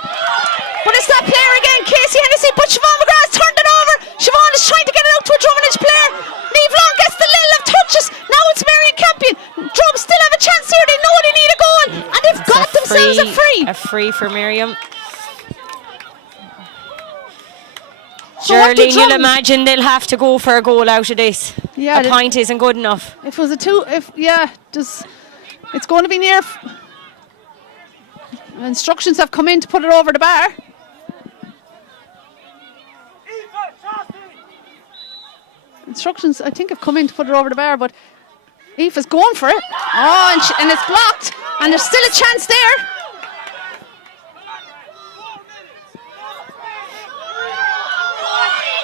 But it's that player again, Casey Hennessy. But Siobhan McGrath's turned it over. Siobhan is trying to get it out to a Drum and Inch player. Niamh Long gets the little of touches. Now it's Marion Campion. Drum still have a chance here. They know they need a goal, and they've got themselves a free. A free for Miriam. So Geraldine, you'll imagine they'll have to go for a goal out of this. Yeah, a point isn't good enough. If it was a 2, it's going to be near. Instructions have come in to put it over the bar. instructions, I think, have come in to put it over the bar, but Aoife's going for it. Oh, and it's blocked, and there's still a chance there.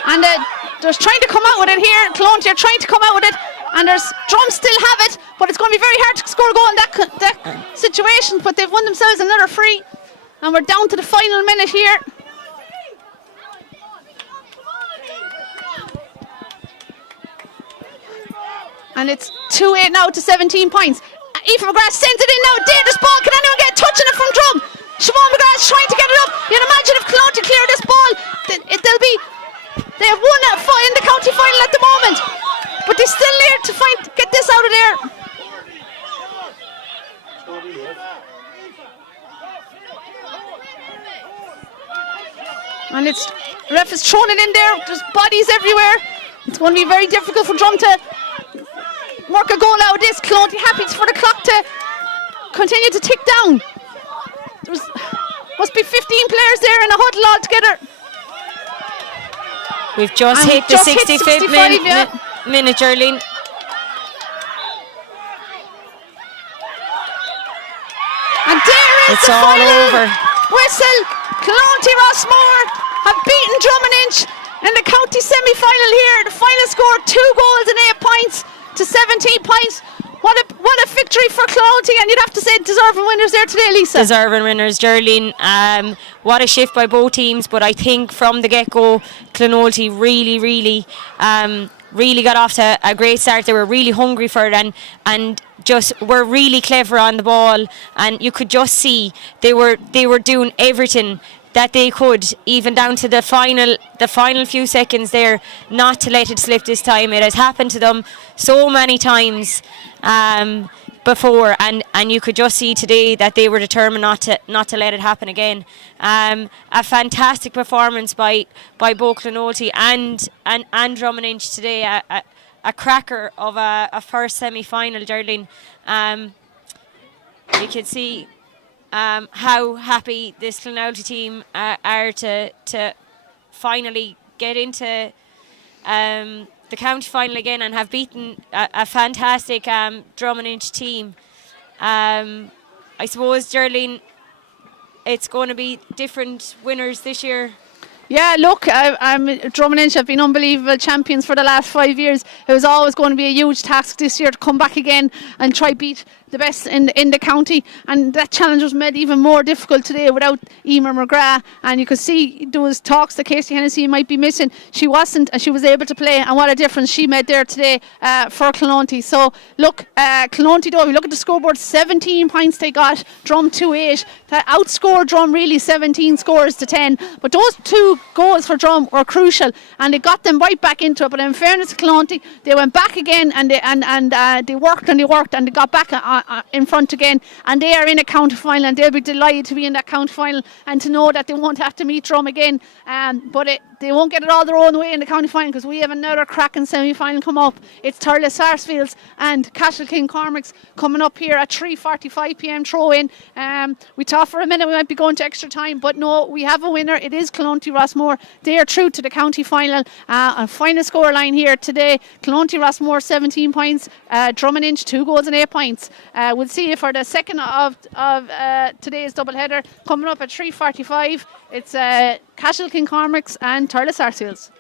And they're trying to come out with it here. Clonty are trying to come out with it, and there's Drum still have it, but it's going to be very hard to score a goal in that situation. But they've won themselves another free, and we're down to the final minute here. And it's 2-8 now to 17 points. Aoife McGrath sends it in now. Dangerous ball. Can anyone get a touch on it from Drum? Siobhan McGrath's trying to get it up. You'd imagine if Clonty clear this ball, they have won in the county final at the moment, but they still need to get this out of there. And it's ref is throwing it in there. There's bodies everywhere. It's going to be very difficult for Drum to work a goal out of this. Clonty happy for the clock to continue to tick down. There must be 15 players there in a huddle all together. We've just hit the 65th minute, Geraldine. And there is it's the all final over. Whistle. Clonty Rossmore have beaten Drummondinch in the county semi-final here. The final score 2 goals and 8 points to 17 points. What a victory for Clonty, and you'd have to say deserving winners there today, Lisa. Deserving winners, Geraldine. What a shift by both teams, but I think from the get-go, Clonolty really got off to a great start. They were really hungry for it and just were really clever on the ball, and you could just see they were doing everything that they could, even down to the final few seconds there, not to let it slip this time. It has happened to them so many times before, and you could just see today that they were determined not to let it happen again. A fantastic performance by both Clonolty and Drummondinch today. A cracker of a first semi-final, Geraldine. You can see how happy this Clonolty team are to finally get into the county final again and have beaten a fantastic Drummondinch team. I suppose, Geraldine, it's going to be different winners this year. Yeah, look, Drummondinch have been unbelievable champions for the last 5 years. It was always going to be a huge task this year to come back again and try beat the best in the county, and that challenge was made even more difficult today without Emer McGrath. And you could see there was talks that Casey Hennessy might be missing. She wasn't, and she was able to play, and what a difference she made there today for Clonolty. So look, Clonolty though, if you look at the scoreboard, 17 points they got, Drum 2-8. That outscored Drum really 17 scores to 10, but those 2 goals for Drum were crucial, and they got them right back into it. But in fairness to Clonolty, they went back again, and they worked and they got back in front again, and they are in a county final, and they'll be delighted to be in that county final and to know that they won't have to meet Drum again. But they won't get it all their own way in the county final, because we have another cracking semi-final come up. It's Thurles Sarsfields and Cashel King Cormac's coming up here at 3:45 p.m. throw-in. We thought for a minute we might be going to extra time, but no, we have a winner. It is Clonty Rossmore. They are through to the county final. And final scoreline here today: Clonty Rossmore 17 points, Drummondinch 2 goals and 8 points. We'll see you for the second of today's double header coming up at 3:45. It's Cashel King Cormac's and Thurles Sarsfields.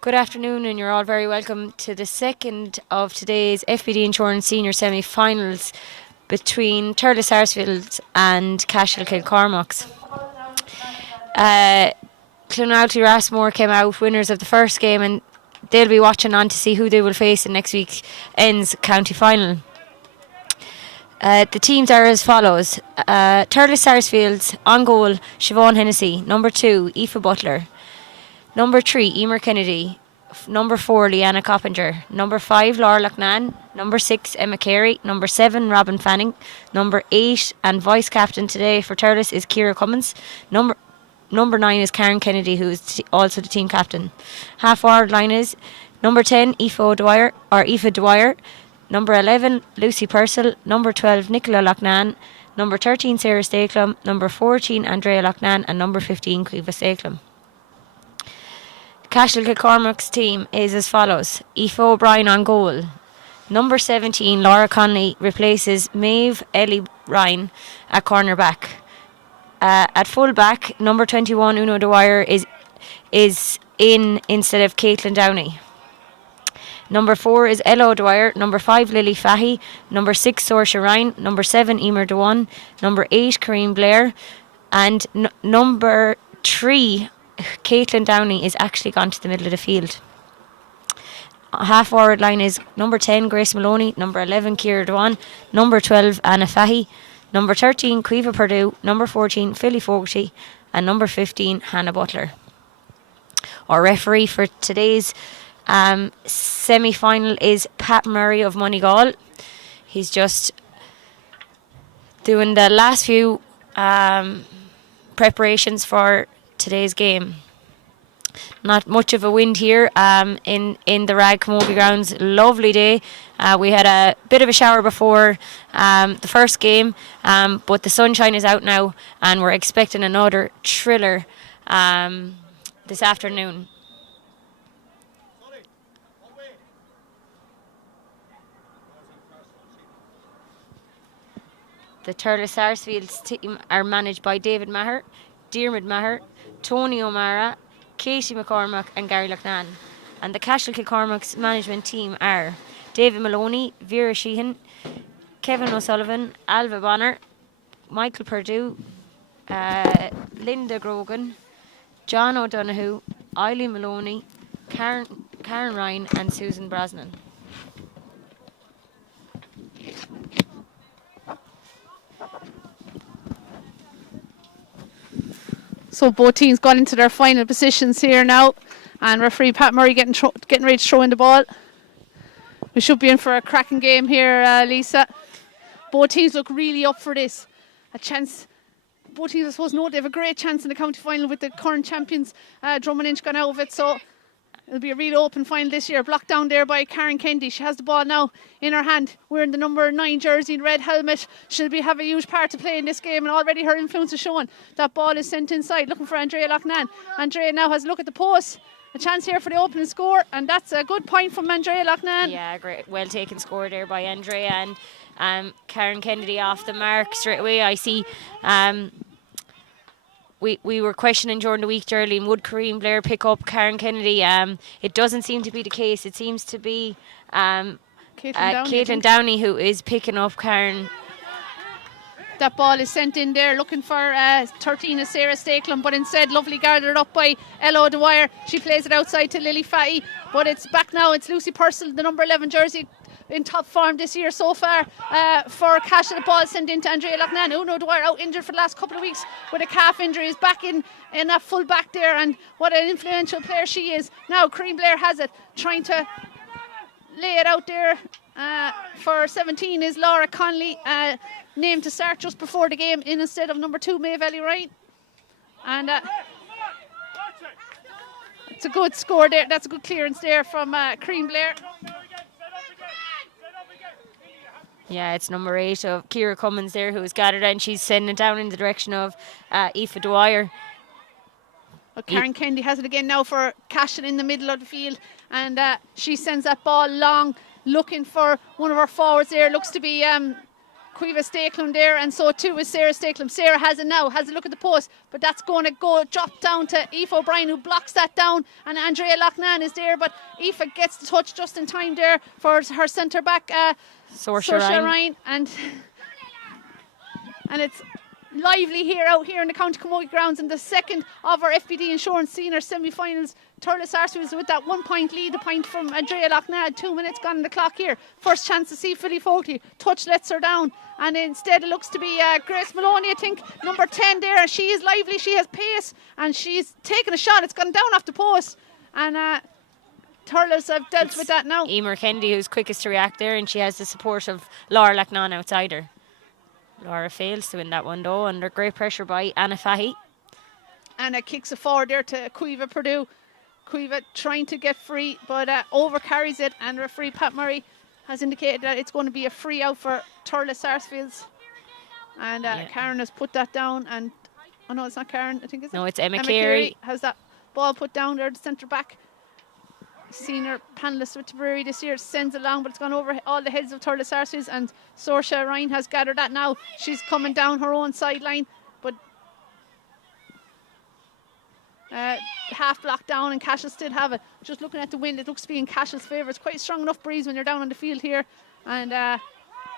Good afternoon, and you're all very welcome to the second of today's FBD Insurance Senior Semi-Finals between Turles Sarsfields and Cashel Kilcormac's. Clonalty Rathmore came out winners of the first game, and they'll be watching on to see who they will face in next week's ends county final. The teams are as follows. Turles Sarsfields on goal, Siobhan Hennessy. Number 2, Aoife Butler. Number 3, Emer Kennedy. Number 4, Leanna Coppinger. Number 5, Laura Loughnane. Number 6, Emma Carey. Number 7, Robin Fanning. Number 8, and vice captain today for Turles is Ciara Cummins. Number 9 is Karen Kennedy, who is also the team captain. Half forward line is number 10, Aoife Dwyer. Number 11, Lucy Purcell. Number 12, Nicola Loughnane. Number 13, Sarah Stakelum. Number 14, Andrea Loughnane. And number 15, Cueva Stakelum. Cashel Kilcormac's team is as follows. Aoife O'Brien on goal. Number 17, Laura Conley, replaces Maeve Ellie Ryan at cornerback. At full back, number 21, Uno Dwyer, is in instead of Caitlin Downey. Number 4 is Ella O'Dwyer. Number 5, Lily Fahy. Number 6, Saoirse Ryan. Number 7, Emer Dewan. Number 8, Kareem Blair. And number 3, Caitlin Downey, is actually gone to the middle of the field. Half forward line is number 10, Grace Maloney. Number 11, Ciara Dewan. Number 12, Anna Fahy. Number 13, Cueva Purdue. Number 14, Philly Fogarty. And number 15, Hannah Butler. Our referee for today's semi-final is Pat Murray of Moneygall. He's just doing the last few preparations for today's game. Not much of a wind here in the Rag Camogie grounds. Lovely day. We had a bit of a shower before the first game, but the sunshine is out now, and we're expecting another thriller this afternoon. The Turles Sarsfields team are managed by David Maher, Diarmid Maher, Tony O'Mara, Katie McCormack and Gary Loughnane. And the Cashel Kilcormac's management team are David Maloney, Vera Sheehan, Kevin O'Sullivan, Alva Bonner, Michael Purdue, Linda Grogan, John O'Donoghue, Eileen Maloney, Karen Ryan and Susan Brosnan. So both teams got into their final positions here now, and referee Pat Murray getting ready to throw in the ball. We should be in for a cracking game here, Lisa. Both teams look really up for this. A chance. Both teams, I suppose, know they have a great chance in the county final with the current champions, Drummond Inch, gone out of it. So it'll be a real open final this year. Blocked down there by Karen Kennedy. She has the ball now in her hand, wearing the number 9 jersey and red helmet. She'll have a huge part to play in this game, and already her influence is showing. That ball is sent inside, looking for Andrea Loughnane. Andrea now has a look at the post. A chance here for the opening score, and that's a good point from Andrea Loughnane. Yeah, great. Well taken score there by Andrea, and Karen Kennedy off the mark straight away. I see we were questioning during the week, Geraldine, would Kareem Blair pick up Karen Kennedy? It doesn't seem to be the case. It seems to be Caitlin Downey who is picking up Karen. That ball is sent in there, looking for 13 is Sarah Stakelum, but instead lovely gathered up by Ella Dwyer. She plays it outside to Lily Fahy, but it's back now. It's Lucy Purcell, the number 11 jersey, in top form this year so far for Cashel. The ball sent into Andrea Loughnane. Uno Dwyer out injured for the last couple of weeks with a calf injury, is back in that full back there, and what an influential player she is. Now Kareem Blair has it, trying to lay it out there. For 17 is Laura Conley, named to start just before the game in instead of number 2, Maeve Ellie Ryan. And it's a good score there. That's a good clearance there from Kareem Blair. Yeah, it's number 8 of Ciara Cummins there who has gathered, and she's sending it down in the direction of Aoife Dwyer. Well, Karen Kennedy has it again now for Cashel in the middle of the field, and she sends that ball long, looking for one of our forwards there. Looks to be Cueva Stakelum there, and so too is Sarah Stakelum. Sarah has it now, has a look at the post, but that's going to go drop down to Aoife O'Brien, who blocks that down, and Andrea Loughnane is there, but Aoife gets the touch just in time there for her centre back, Saoirse Ryan, and it's lively here out here in the County Camogie grounds in the second of our FBD Insurance Senior semi-finals. Thurles Sarsfields with that 1 point lead, a point from Andrea Loughnane, 2 minutes gone on the clock here. First chance to see Philly Folkley, touch lets her down, and instead it looks to be Grace Maloney, I think, number 10 there. She is lively, she has pace, and she's taken a shot. It's gone down off the post, and Thurles have dealt with that now. Emer Kennedy who's quickest to react there, and she has the support of Laura Loughnane outside her. Laura fails to win that one though, under great pressure by Anna Fahy. Anna kicks it forward there to Cueva Purdue. Cueva trying to get free, but over carries it, and referee Pat Murray has indicated that it's going to be a free out for Thurles Sarsfields. And Karen has put that down, and oh no, it's not Karen, I think it's Emma Carey. Has that ball put down there, the centre back. Senior panelist with Tipperary this year, sends it along, but it's gone over all the heads of Thurles Sarsfields, and Saoirse Ryan has gathered that now. She's coming down her own sideline, but half blocked down, and Cashel still have it. Just looking at the wind, it looks to be in Cashel's favour. It's quite a strong enough breeze when you're down on the field here, and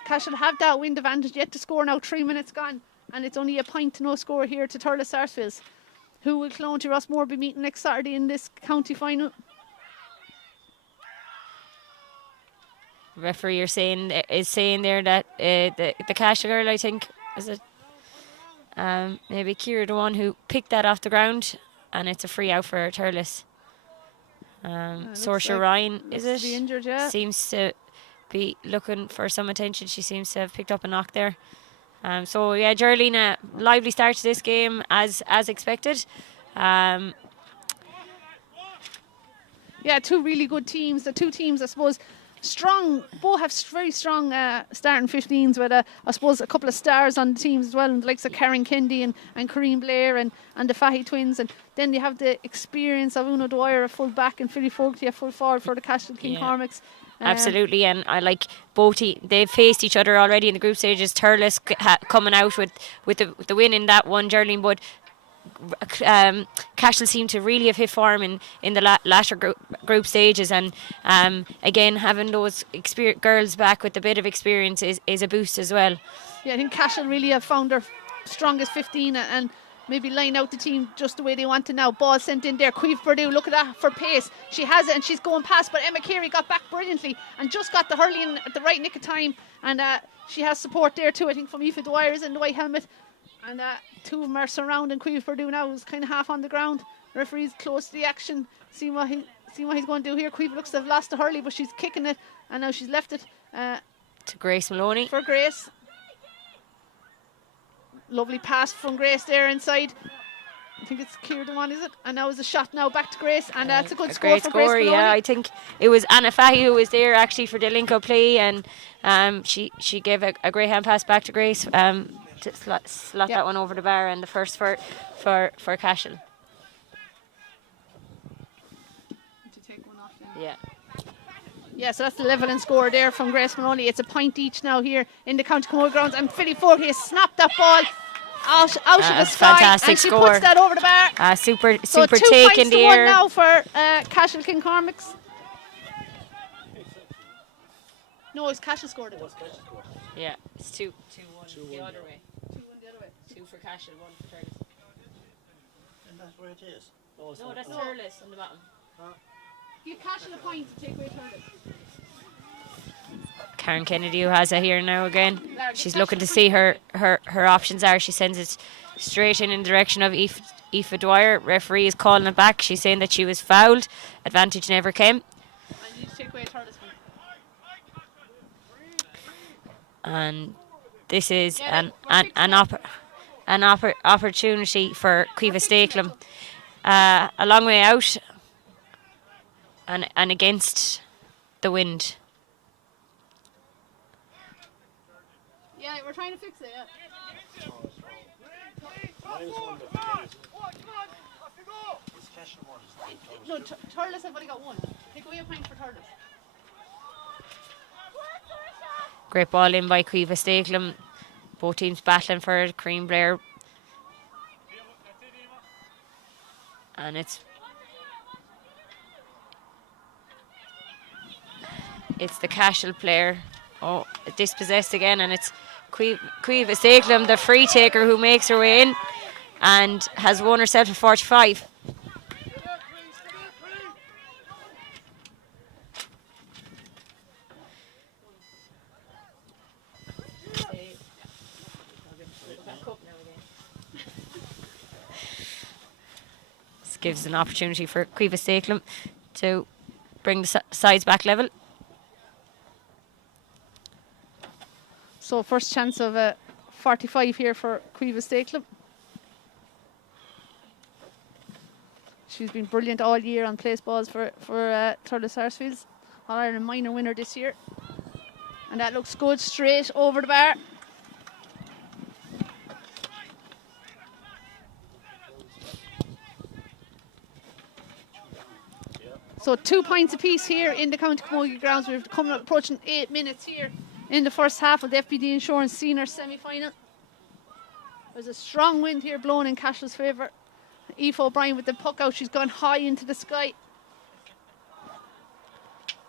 Cashel have that wind advantage yet to score now. 3 minutes gone, and it's only a point to no score here to Thurles Sarsfields, who will Clone to Rossmore be meeting next Saturday in this county final. Referee is saying there that the Cashel girl, I think, is it maybe Kira, the one who picked that off the ground, and it's a free out for Thurles. Saoirse Ryan, is it? Injured, yeah. Seems to be looking for some attention. She seems to have picked up a knock there. So yeah, Geraldine, a lively start to this game as expected. Yeah, two really good teams. The two teams, I suppose, strong, both have very strong starting 15s with I suppose a couple of stars on the teams as well, and the likes of Karen Kendi and Corrine Blair and the Fahy twins, and then you have the experience of Una Dwyer, a full back, and Philly Folkley, a full forward for the Cashel King Cormacs. Absolutely, and I like both. They've faced each other already in the group stages. Thurles coming out with the win in that one, Geraldine, but Cashel seem to really have hit form in the latter group stages, and again, having those girls back with a bit of experience is a boost as well. Yeah, I think Cashel really have found their strongest 15 and maybe line out the team just the way they want to now. Ball sent in there. Cueva Purdue, look at that for pace. She has it, and she's going past, but Emma Carey got back brilliantly and just got the hurling at the right nick of time, and she has support there too, I think, from Aoife Dwyer's in the white helmet. And two of them are surrounding Cueva Purdue now, who's kind of half on the ground. The referee's close to the action, seeing what he's going to do here. Cueva looks to have lost the hurley, but she's kicking it, and now she's left it to Grace Maloney. For Grace. Lovely pass from Grace there inside. I think it's Ciara the one, is it? And now is a shot now back to Grace, and that's a good score for Grace Maloney. Yeah, I think it was Anna Fahy who was there actually for the link-up play, and she gave a great hand pass back to Grace to slot that one over the bar, and the first for Cashel. To take one off then. Yeah. Yeah, so that's the level and score there from Grace Maloney. It's a point each now here in the County Camogie grounds, and Philly Folkley has snapped that ball out of the sky, fantastic and she score. puts that over the bar. Super so take in the air. 2 points to 1 now for Cashel King Cormacs. No, it's Cashel scored it. Yeah, it's 2-1 the other way. 2-1 the other way. 2 for Cashel, 1 for Thurles. And that's where it is. No, that's Thurles on the bottom. Give Cashel a point to take away Thurles. Karen Kennedy, who has it here now again. She's looking to see her options are. She sends it straight in the direction of Aoife Dwyer. Referee is calling it back. She's saying that she was fouled. Advantage never came. And you take away Thurles. And this is an opportunity for Cueva Stakelum. A long way out and against the wind. Yeah, we're trying to fix it, yeah. No, Thurles have only got 1. Take away a point for Thurles. Great ball in by Cueva Stakelum. Both teams battling for it. Cream Blair. And it's the Cashel player. Oh, dispossessed again, and it's Cueva Stakelum, the free taker, who makes her way in and has won herself a 45. This gives an opportunity for Cueva Stakelum to bring the sides back level. So first chance of a 45 here for Cueva Stakelum. She's been brilliant all year on place balls for Thurles Sarsfields. All-Ireland minor winner this year. And that looks good, straight over the bar. So 2 points apiece here in the County Camogie grounds. We're coming up approaching 8 minutes here in the first half of the FBD Insurance Senior semi-final. There's a strong wind here blowing in Cashel's favour. Aoife O'Brien with the puck out. She's gone high into the sky.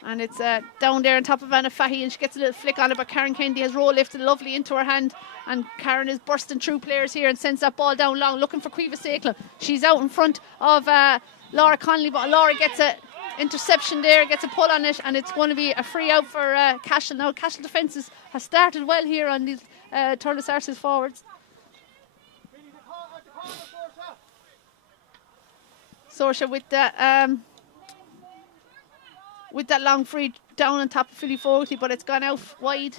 And it's down there on top of Anna Fahy, and she gets a little flick on it, but Karen Kennedy has roll lifted lovely into her hand, and Karen is bursting through players here and sends that ball down long, looking for Cueva Stakelum. She's out in front of Laura Connolly, but Laura gets a interception there, gets a pull on it, and it's going to be a free out for Cashel. Now Cashel defences has started well here on these Thurles Sarsfields forwards. Saoirse with that long free down on top of Philly Fogarty, but it's gone out wide.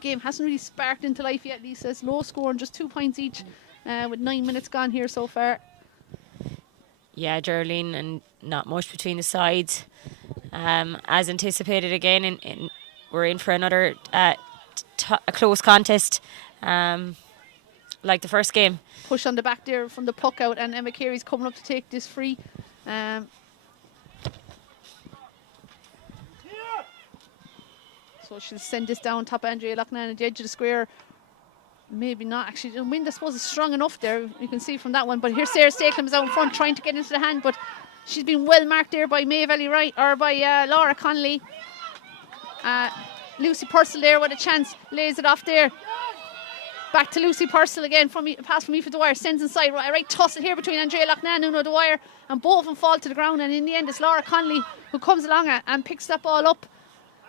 Game hasn't really sparked into life yet, Lisa. It's low scoring, just 2 points each, with 9 minutes gone here so far. Yeah, Geraldine, and not much between the sides. As anticipated again, we're in for another a close contest, like the first game. Push on the back there from the puck out, and Emma Carey's coming up to take this free. So she'll send this down top of Andrea Loughnane at the edge of the square. Maybe not actually. The wind, I suppose, is strong enough there. You can see from that one. But here Sarah Stakelum is out in front trying to get into the hand, but she's been well marked there by Maeve Ellie Wright, or by Laura Connolly. Lucy Purcell there with a chance, lays it off there. Back to Lucy Purcell again, pass from Aoife Dwyer, sends inside, right tussle here between Andrea Loughnane and Uno Dwyer, and both of them fall to the ground, and in the end it's Laura Connolly who comes along and picks that ball up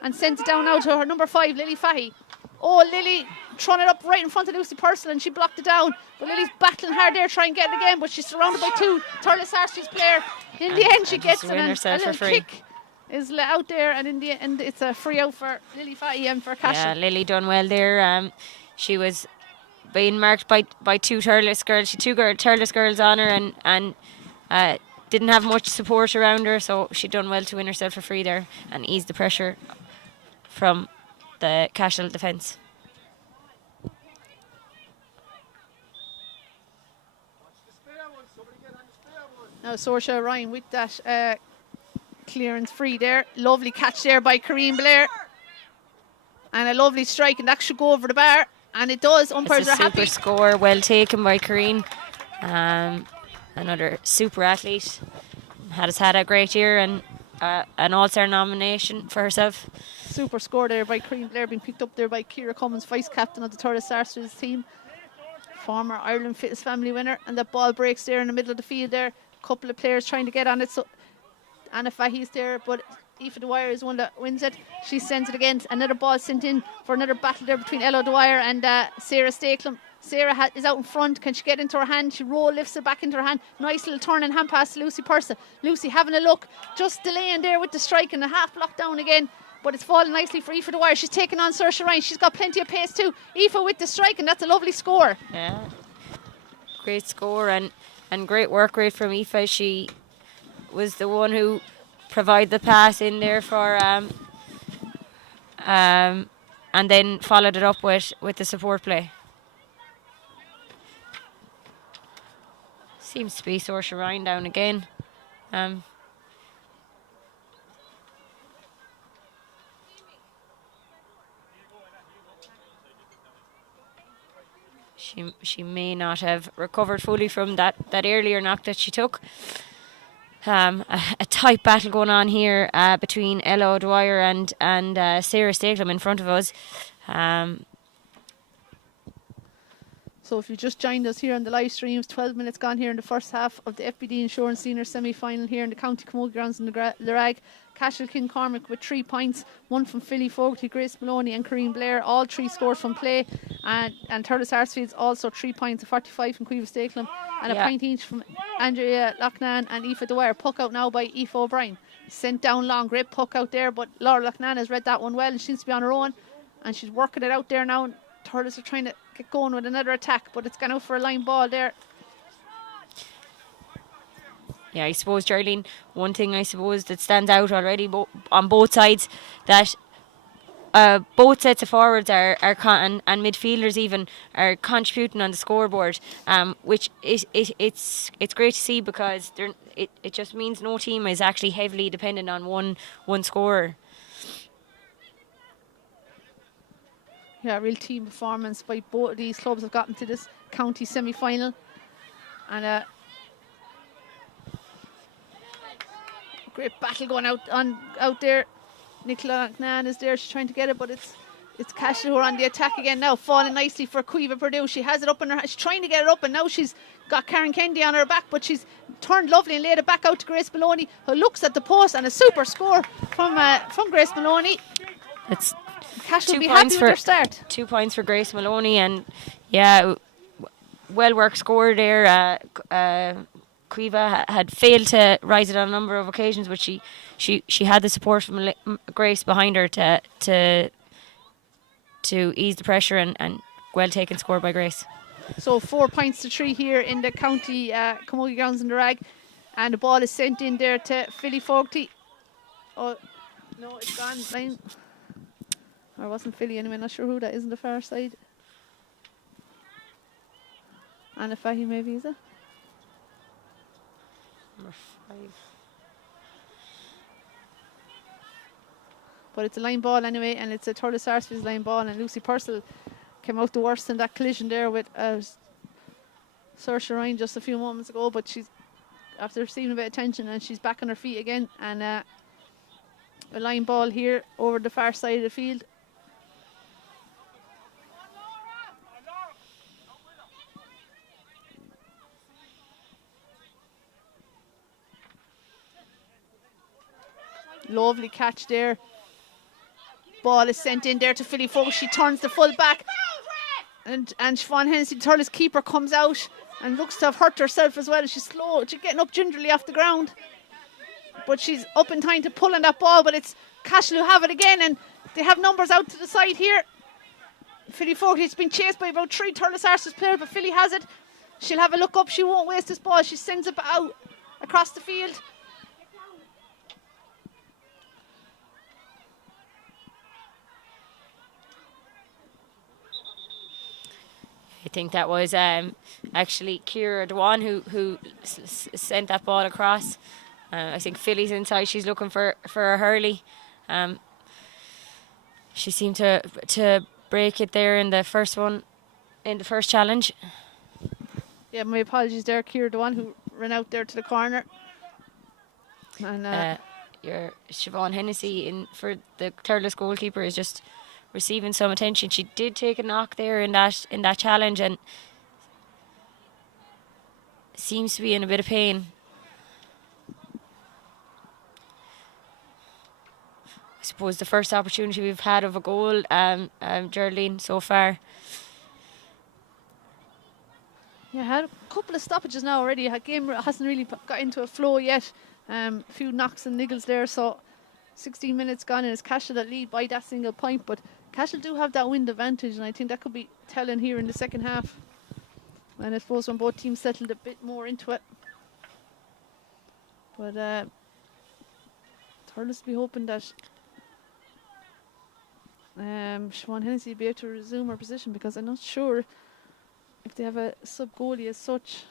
and sends it down now to her number 5, Lily Fahy. Oh, Lily throwing it up right in front of Lucy Purcell, and she blocked it down, but Lily's battling hard there trying to get it again, but she's surrounded by 2 Thurles Sarsfields player. In the end she gets it, and a little kick is out there, and in the end it's a free out for Lily Fahy and for Cashel. Yeah, Lily done well there. She was being marked by 2 Thurles girls. She 2 Thurles girls on her, and didn't have much support around her, so she done well to win herself a free there and ease the pressure from the Cashel defence. Now Saoirse Ryan with that clearance free there. Lovely catch there by Kareen Blair, and a lovely strike, and that should go over the bar. And it does. Umpires are happy. Super score, well taken by Kareen. Another super athlete. Has had a great year, and an All-Star nomination for herself. Super score there by Kareen Blair, being picked up there by Ciara Cummins, vice captain of the Thurles Sarsfields team. Former Ireland Fittest Family winner, and the ball breaks there in the middle of the field there. A couple of players trying to get on it. So Anna Fahy's there, but Aoife Dwyer is one that wins it. She sends it again. Another ball sent in for another battle there between Ella Dwyer and Sarah Stakelum. Sarah is out in front. Can she get into her hand? She lifts it back into her hand. Nice little turn and hand pass to Lucy Purcell. Lucy having a look, just delaying there with the strike, and a half block down again. But it's falling nicely for Aoife Dwyer. She's taking on Saoirse Ryan. She's got plenty of pace too. Aoife with the strike, and that's a lovely score. Yeah, great score and great work rate from Aoife. She was the one who provided the pass in there for and then followed it up with the support play. Seems to be Saoirse Ryan down again. she may not have recovered fully from that earlier knock that she took. A tight battle going on here between Ella O'Dwyer and Sarah Steglam in front of us. So if you just joined us here on the live streams, 12 minutes gone here in the first half of the FBD Insurance Senior semi-final here in the County Camogie grounds in the Lurag. Cashel Cormac with 3 points, one from Philly Fogarty, Grace Maloney and Corrine Blair, all 3 scores from play, and Thurles Sarsfields also 3 points, a 45 from Cueva Stakelum and a point each from Andrea Loughnane and Aoife Dwyer. Puck out now by Aoife O'Brien, sent down long, great puck out there, but Laura Loughnane has read that one well and she seems to be on her own and she's working it out there now. Thurles are trying to get going with another attack, but it's gone out for a line ball there. Yeah, I suppose, Geraldine, one thing I suppose that stands out already on both sides, that both sets of forwards and midfielders even are contributing on the scoreboard, which it's great to see, because it just means no team is actually heavily dependent on one scorer. Yeah, real team performance by both of these clubs have gotten to this county semi-final. And great battle going out there. Nicola Loughnane is there, she's trying to get it, but it's Cashel who are on the attack again now, falling nicely for Cueva Purdue. She has it up in her, she's trying to get it up, and now she's got Karen Kennedy on her back, but she's turned lovely and laid it back out to Grace Maloney, who looks at the post, and a super score from Grace Maloney. It's Cashel will be happy with their start. 2 points for Grace Maloney, and yeah, well worked score there. Cueva had failed to rise it on a number of occasions, but she had the support from Grace behind her to ease the pressure, and well taken score by Grace. So 4 points to 3 here in the county Camogie grounds in the Rag, and the ball is sent in there to Philly Fogarty. Oh no, it's gone line. Or it wasn't Philly anyway, not sure who that is on the far side. Anna Fahy maybe, is it? Number 5. But it's a line ball anyway, and it's a Thurles Sarsfield's line ball, and Lucy Purcell came out the worst in that collision there with Saoirse Ryan just a few moments ago, but she's after receiving a bit of attention and she's back on her feet again, and a line ball here over the far side of the field. Lovely catch there. Ball is sent in there to Philly Fogarty. She turns the full back. And Siobhan Hennessy, the Thurles keeper, comes out and looks to have hurt herself as well. She's slow. She's getting up gingerly off the ground. But she's up in time to pull on that ball. But it's Cashel who have it again. And they have numbers out to the side here. Philly Fogarty has been chased by about 3 Thurles Sarsfields players, but Philly has it. She'll have a look up. She won't waste this ball. She sends it out across the field. I think that was actually Ciara Dewan who sent that ball across. I think Philly's inside. She's looking for a hurley. She seemed to break it there in the first one, in the first challenge. Yeah, my apologies there, Ciara Dewan, who ran out there to the corner. And your Siobhan Hennessy for the Thurles goalkeeper is just receiving some attention. She did take a knock there in that challenge and seems to be in a bit of pain. I suppose the first opportunity we've had of a goal, Geraldine, so far. Yeah, had a couple of stoppages now already. The game hasn't really got into a flow yet. A few knocks and niggles there, so 16 minutes gone and it's Cashel that lead by that single point, but Cashel do have that wind advantage, and I think that could be telling here in the second half. And I suppose when both teams settled a bit more into it. But Thurles will be hoping that Siobhan Hennessy will be able to resume her position, because I'm not sure if they have a sub goalie as such.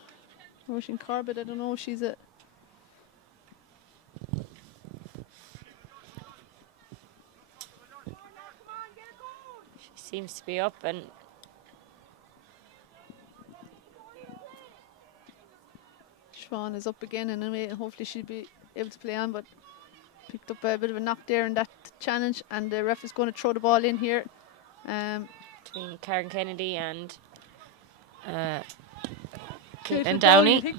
Roisin Corbett, I don't know if she's a... She seems to be up, and Siobhan is up again and hopefully she'll be able to play on, but picked up a bit of a knock there in that challenge, and the ref is going to throw the ball in here. Between Karen Kennedy and Caitlin Downey. I think.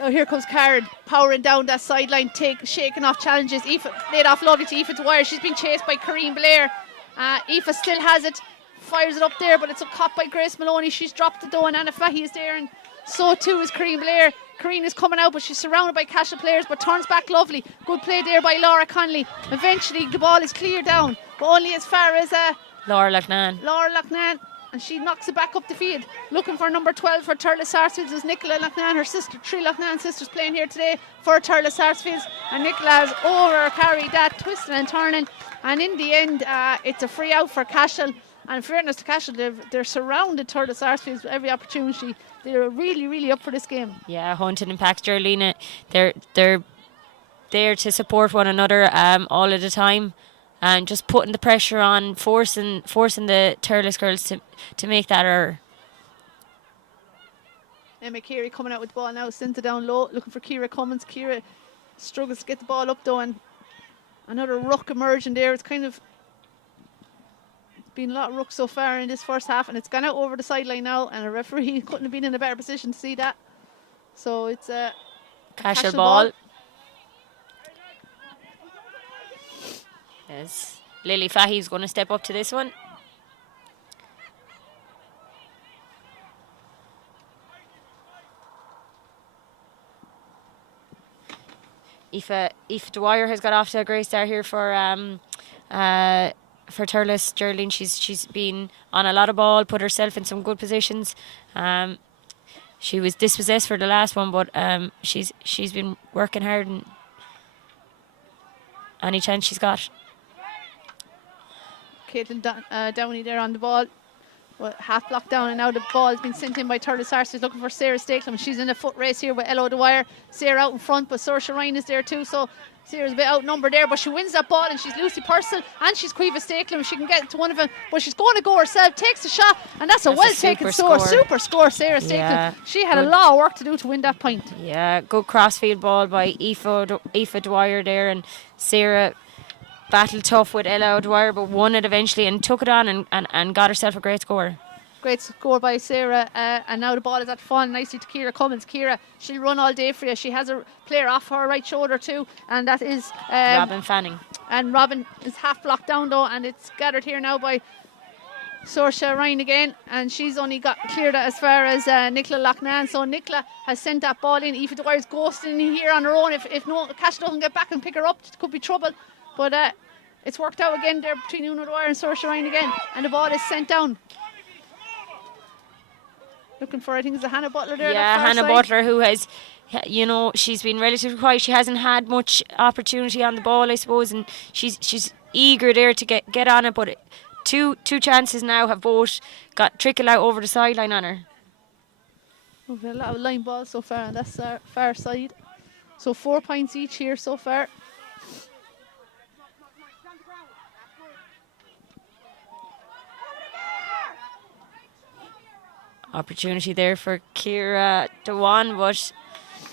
Oh, here comes Karen, powering down that sideline, shaking off challenges. Aoife laid off lovely to Aoife Dwyer. She's been chased by Corrine Blair. Aoife still has it, fires it up there, but it's caught by Grace Maloney. She's dropped it though, and Anna Fahy is there, and so too is Corrine Blair. Corrine is coming out, but she's surrounded by Cashel players, but turns back lovely. Good play there by Laura Conley. Eventually the ball is cleared down, but only as far as Laura Loughnane. And she knocks it back up the field. Looking for number 12 for Turles Sarsfields is Nicola Loughnane, her sister. 3 Loughnane sisters playing here today for Turles Sarsfields. And Nicola has over-carried that, twisting and turning. And in the end, it's a free out for Cashel. And in fairness to Cashel, they're surrounded Turles Sarsfields with every opportunity. They're really, really up for this game. Yeah, Hunting and Pax Gerlina, they're there to support one another all of the time. And just putting the pressure on, forcing the Turles girls to make that error. Emma Carey coming out with the ball now, sent it down low, looking for Ciara Cummins. Ciara struggles to get the ball up though, and another ruck emerging there. It's kind of been a lot of ruck so far in this first half, and it's gone out over the sideline now, and a referee couldn't have been in a better position to see that. So it's a Cashel ball. Yes, Lily Fahy's going to step up to this one. Aoife Dwyer has got off to a great start here for Turles. Geraldine, she's been on a lot of ball, put herself in some good positions. She was dispossessed for the last one, but she's been working hard and any chance she's got. Caitlin Downey there on the ball. Well, half blocked down, and now the ball has been sent in by Turles Sarsfields looking for Sarah Stakeham. She's in a foot race here with Ella Dwyer. Sarah out in front, but Saoirse Ryan is there too, so Sarah's a bit outnumbered there, but she wins that ball, and she's Lucy Purcell and she's Caoimhe Stakeham. She can get to one of them, but she's going to go herself, takes the shot, and that's a well-taken score. Super score, Sarah Stakeham. Yeah, she had a lot of work to do to win that point. Yeah, good crossfield ball by Aoife Dwyer there, and Sarah battled tough with Ella O'Dwyer, but won it eventually and took it on and got herself a great score. Great score by Sarah, and now the ball is at fawn nicely to Ciara Cummins. Ciara, she'll run all day for you. She has a player off her right shoulder too, and that is Robin Fanning. And Robin is half blocked down though, and it's gathered here now by Saoirse Ryan again, and she's only got cleared as far as Nicola Loughnane. So Nicola has sent that ball in. Aoife Dwyer's ghosting in here on her own. If no Cash doesn't get back and pick her up, it could be trouble. But it's worked out again there between Una Dwyer and Saoirse Ryan again, and the ball is sent down. Looking for, I think it's a Hannah Butler there. Yeah, Hannah Butler, who has, she's been relatively quiet. She hasn't had much opportunity on the ball, I suppose, and she's eager there to get on it. But two chances now have both got trickled out over the sideline on her. We've had a lot of line balls so far on that far side. So 4 points each here so far. Opportunity there for Ciara Dewan, but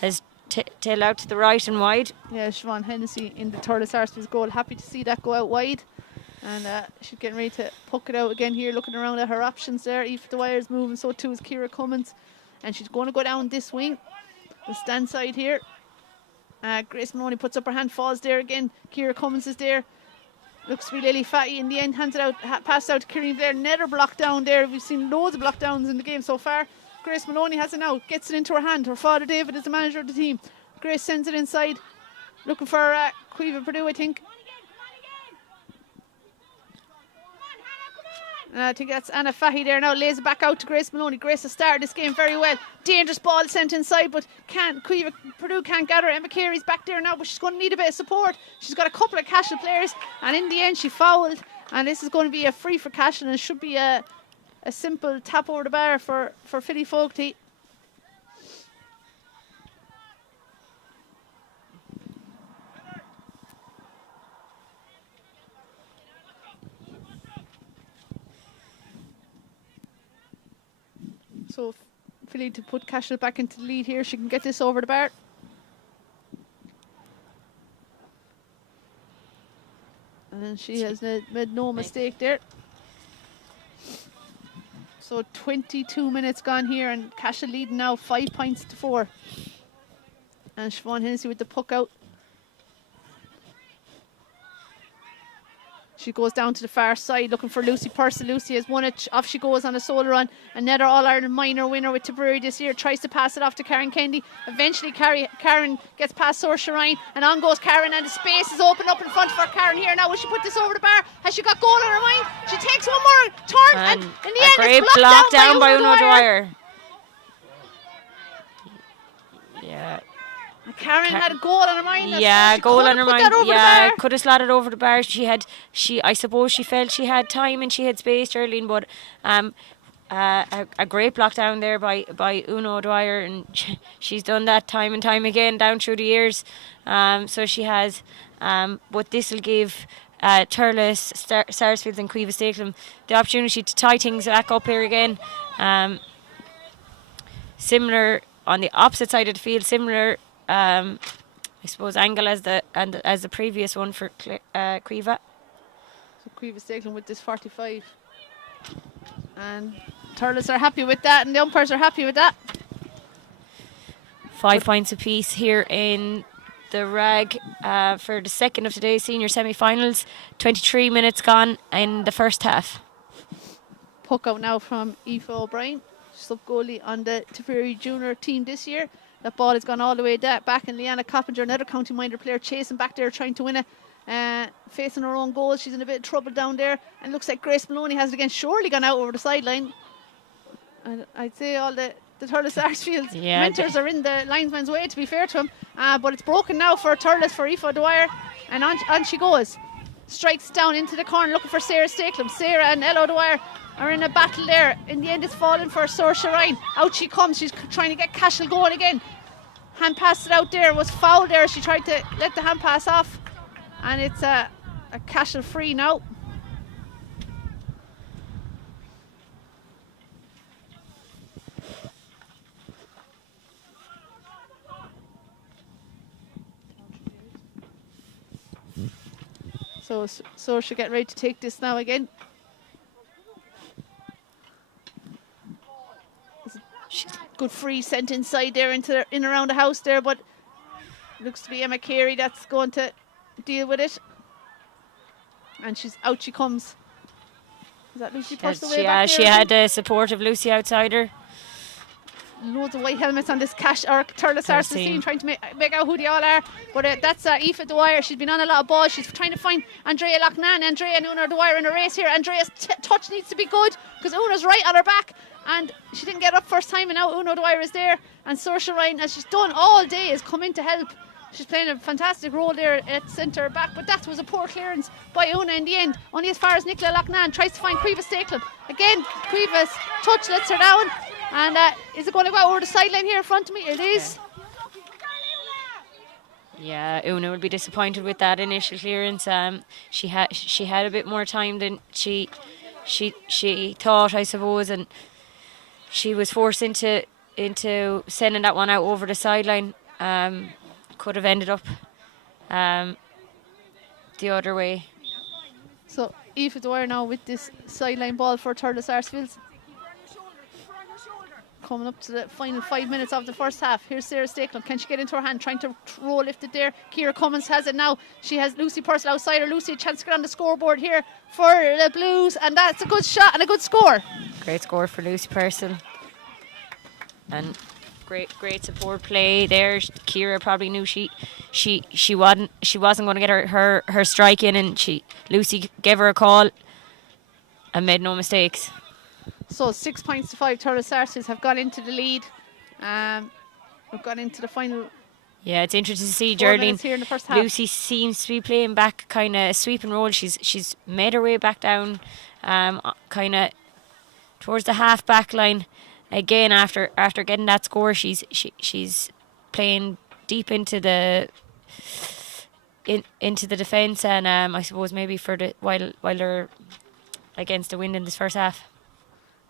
has tailed out to the right and wide. Yeah, Siobhan Hennessy in the Turles Sarsfields goal. Happy to see that go out wide. And she's getting ready to puck it out again here, looking around at her options there. Aoife Dwyer's moving, so too is Ciara Cummins. And she's going to go down this wing, the stand side here. Grace Maloney puts up her hand, falls there again. Ciara Cummins is there. Looks to be Lily Fatty in the end, hands it out, passed out to Kieran Blair. Another block down there. We've seen loads of block downs in the game so far. Grace Maloney has it now, gets it into her hand. Her father David is the manager of the team. Grace sends it inside, looking for Caoimhe Purdue, I think. And I think that's Anna Fahy there now, lays it back out to Grace Maloney. Grace has started this game very well. Dangerous ball sent inside, but Caoimhe Purdue can't gather. Emma Carey's back there now, but she's going to need a bit of support. She's got a couple of Cashel players, and in the end she fouled. And this is going to be a free for Cashel, and it should be a simple tap over the bar for Philly Fogarty. So Philly to put Cashel back into the lead here. She can get this over the bar. And she has made no mistake there. So 22 minutes gone here, and Cashel leading now 5 points to 4. And Siobhan Hennessy with the puck out. She goes down to the far side looking for Lucy Purcell. Lucy has won it. Off she goes on a solo run. Another All-Ireland minor winner with Tipperary this year. Tries to pass it off to Karen Kennedy. Eventually Karen gets past Saoirse Ryan. And on goes Karen, and the space is open up in front for Karen here. Now will she put this over the bar? Has she got goal on her mind? She takes one more turn, and in the end great it's blocked down by Uno Dwyer. Yeah. Karen had a goal on her mind. Yeah, goal on her mind. Yeah, could have slotted over the bar. I suppose she felt she had time and she had space, Geraldine, but a great block down there by Uno Dwyer, and she's done that time and time again down through the years. So she has, but this will give Turles, Sarsfields and Cueva Stakelum the opportunity to tie things back up here again. Similar on the opposite side of the field, similar. I suppose angle as the previous one for Cueva. So Cueva Stakelum with this 45, and Turles are happy with that, and the umpires are happy with that. 5 points apiece here in the rag for the second of today's senior semi-finals. 23 minutes gone in the first half. Puck out now from Aoife O'Brien, sub goalie on the Tipperary junior team this year. That ball has gone all the way back, and Leanna Coppinger, another county minor player, chasing back there, trying to win it. Facing her own goal, she's in a bit of trouble down there, and looks like Grace Maloney has it again, surely gone out over the sideline. And I'd say all the Turles Sarsfields mentors are in the linesman's way, to be fair to him. But it's broken now for Turles, for Aoife Dwyer, and on she goes. Strikes down into the corner looking for Sarah Stakelum. Sarah and Ella Dwyer are in a battle there. In the end it's falling for Saoirse Ryan. Out she comes, she's trying to get Cashel going again. Hand passed it out there, was fouled there. She tried to let the hand pass off, and it's a Cashel free now. So she'll get ready to take this now again. Good free sent inside there in around the house there, but looks to be Emma Carey that's going to deal with it. And she's out she comes. Is that Lucy Purcell way back there? She had a supportive Lucy outside her. Loads of white helmets on this Turles Sarsfields team, trying to make out who they all are. But that's Aoife Dwyer. She's been on a lot of balls. She's trying to find Andrea Loughnane. Andrea and Una Dwyer in a race here. Andrea's touch needs to be good because Una's right on her back, and she didn't get up first time, and now Una Dwyer is there. And Saoirse Ryan, as she's done all day, has come in to help. She's playing a fantastic role there at centre back, but that was a poor clearance by Una in the end. Only as far as Nicola Loughnane tries to find Cueva Stakelum. Again, Cueva's touch lets her down. And is it going to go over the sideline here in front of me? It is. Yeah, Una will be disappointed with that initial clearance. She had a bit more time than she thought, I suppose, and she was forced into sending that one out over the sideline. Could have ended up the other way. So Aoife Dwyer now with this sideline ball for Turles Sarsfields. Coming up to the final 5 minutes of the first half. Here's Sarah Stakelum. Can she get into her hand? Trying to roll lift it there. Ciara Cummins has it now. She has Lucy Purcell outside her. Lucy, a chance to get on the scoreboard here for the Blues. And that's a good shot and a good score. Great score for Lucy Purcell. And great support play there. Ciara probably knew she wasn't going to get her strike in, and Lucy gave her a call and made no mistakes. So 6 points to 5. Turles Sarsfields have gone into the lead. We've gone into the final. Yeah, it's interesting to see Geraldine here in the first half. Lucy seems to be playing back kind of sweeping role. She's made her way back down, kind of towards the half back line. Again, after getting that score, she's playing deep into the defence, and I suppose maybe for the while they're against the wind in this first half.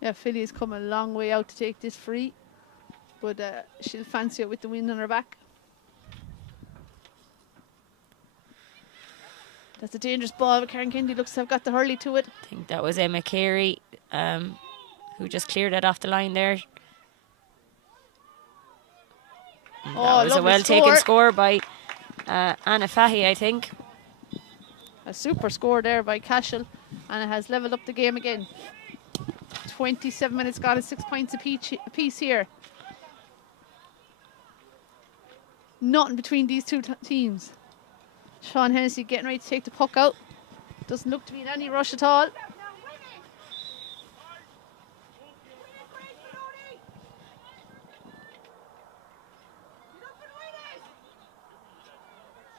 Yeah, Philly has come a long way out to take this free. but she'll fancy it with the wind on her back. That's a dangerous ball, but Karen Kennedy looks to have got the hurley to it. I think that was Emma Carey who just cleared it off the line there. And that was a well-taken score by Anna Fahy, I think. A super score there by Cashel, and it has levelled up the game again. 27 minutes gone and 6 points apiece here. Nothing between these two teams. Sean Hennessy getting ready to take the puck out. Doesn't look to be in any rush at all.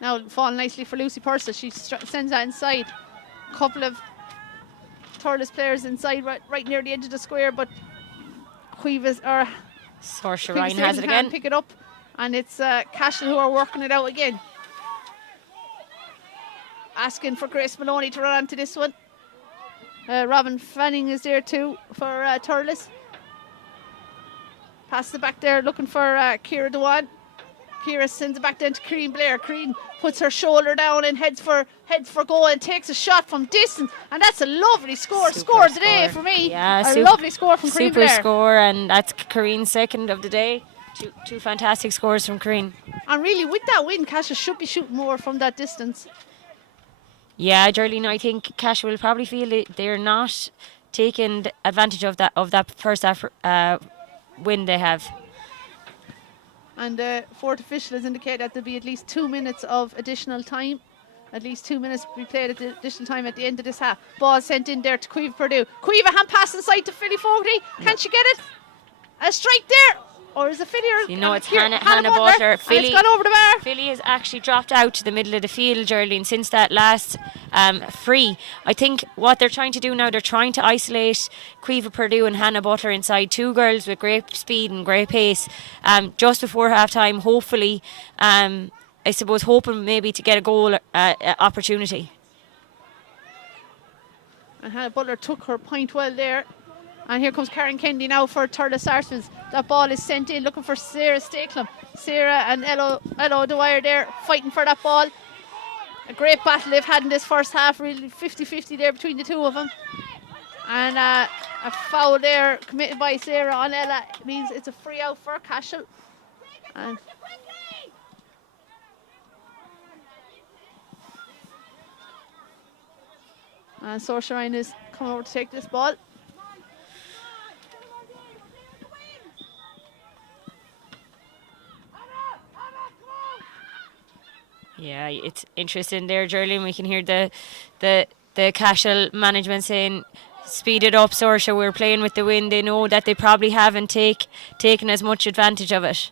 Now falling nicely for Lucy Purcell. She sends that inside. A couple of Thurles players inside right near the edge of the square, but Saoirse Ryan has it again. Pick it up, and it's Cashel who are working it out again. Asking for Grace Maloney to run onto this one. Robin Fanning is there too for Thurles. Passes it back there, looking for Ciara Dewan. Ciara sends it back down to Corrine Blair. Corrine puts her shoulder down and heads for goal and takes a shot from distance, and that's a lovely score. Score today for me. Yeah, lovely score from Corrine Blair. Super score, and that's Corrine's second of the day. Two fantastic scores from Corrine. And really, with that win, Cashel should be shooting more from that distance. Yeah, Geraldine, I think Cash will probably feel they're not taking advantage of that first half win they have. And the fourth official has indicated that there'll be at least 2 minutes of additional time. At least 2 minutes to be played at the additional time at the end of this half. Ball sent in there to Cueva Purdue. Cueva hand pass inside to Philly Fogarty. Can she get it? A strike there. Or is it Philly? It's Hannah Butler. Philly, it's gone over the bar. Philly has actually dropped out to the middle of the field, Geraldine, since that last free. I think what they're trying to do now, they're trying to isolate Cueva Purdue and Hannah Butler inside. Two girls with great speed and great pace. Just before half time, hopefully, I suppose, hoping maybe to get a goal opportunity. And Hannah Butler took her point well there. And here comes Karen Kennedy now for Thurles Sarsfields. That ball is sent in, looking for Sarah Stakelum. Sarah and Ella Dwyer there fighting for that ball. A great battle they've had in this first half, really 50-50 there between the two of them. And a foul there committed by Sarah on Ella. It means it's a free out for Cashel. And Saoirse Ryan is coming over to take this ball. Yeah, it's interesting there, Geraldine. We can hear the Cashel management saying, speed it up, Saoirse, we're playing with the wind. They know that they probably haven't taken as much advantage of it.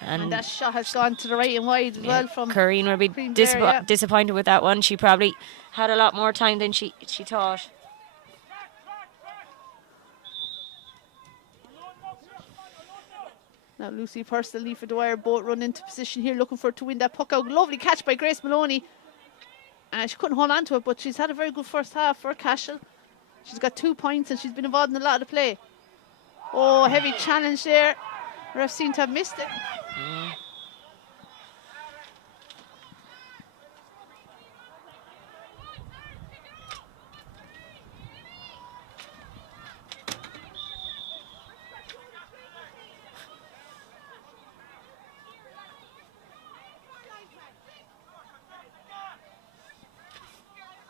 And that shot has gone to the right and wide as well from Corrine will be disappointed with that one. She probably had a lot more time than she thought. Now Lucy Purcell, Leafa Dwyer both run into position here looking for it to win that puck out. Lovely catch by Grace Maloney. She couldn't hold on to it, but she's had a very good first half for Cashel. She's got 2 points and she's been involved in a lot of the play. Oh, heavy challenge there. Ref seemed to have missed it.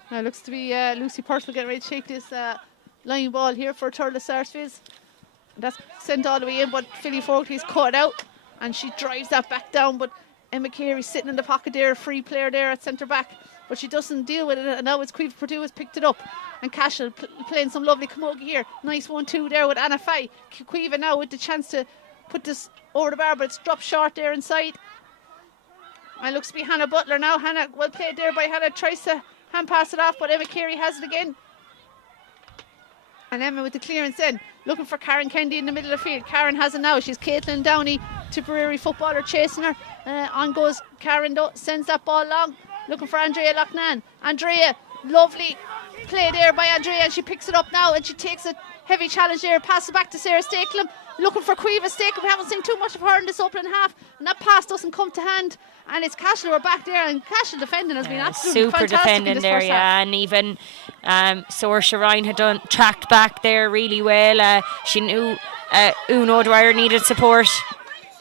Now it looks to be Lucy Purcell getting ready to shake this line ball here for Thurles Sarsfields. That's sent all the way in, but Philly Fogarty's caught out and she drives that back down, but Emma Carey's sitting in the pocket there, a free player there at centre back, but she doesn't deal with it, and now it's Cueva Purdue has picked it up, and Cashel playing some lovely camogie here. Nice 1-2 there with Anna Fahy. Cueva now with the chance to put this over the bar, but it's dropped short there inside. And it looks to be Hannah Butler now. Hannah, well played there by Hannah, tries to hand pass it off, but Emma Carey has it again. And Emma with the clearance in, looking for Karen Kennedy in the middle of the field. Karen has it now. She's Caitlin Downey, Tipperary footballer, chasing her. On goes Karen, sends that ball long, looking for Andrea Loughnane. Andrea, lovely play there by Andrea, and she picks it up now and she takes it heavy challenge there. Pass it back to Sarah Stakelum. Looking for Cueva Stakelum. We haven't seen too much of her in this opening half. And that pass doesn't come to hand. And it's Cashel who are back there. And Cashel defending has been absolutely super fantastic defending in this there, first half. and even Saoirse Ryan had tracked back there really well. She knew Uno Dwyer needed support.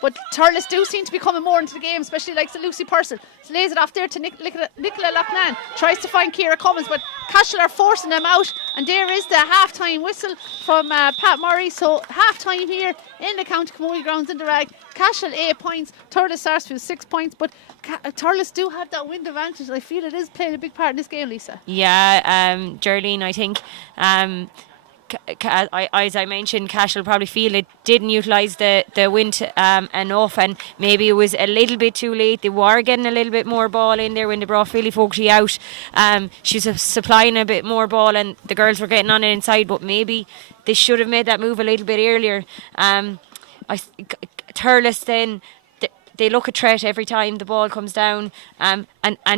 But Thurles do seem to be coming more into the game, especially like Lucy Purcell. So lays it off there to Nicola Loughnane. Tries to find Ciara Cummins, but Cashel are forcing them out. And there is the half-time whistle from Pat Murray. So half-time here in the County Camogie grounds in the Rag. Cashel 8 points, Thurles Sarsfield 6 points. But Thurles do have that wind advantage. I feel it is playing a big part in this game, Lisa. Yeah, Geraldine, I think... as I mentioned, Cashel probably feel it didn't utilise the wind enough, and maybe it was a little bit too late. They were getting a little bit more ball in there when they brought Philly Fogarty out. She was supplying a bit more ball, and the girls were getting on it inside, but maybe they should have made that move a little bit earlier. Thurles then, they look a threat every time the ball comes down, and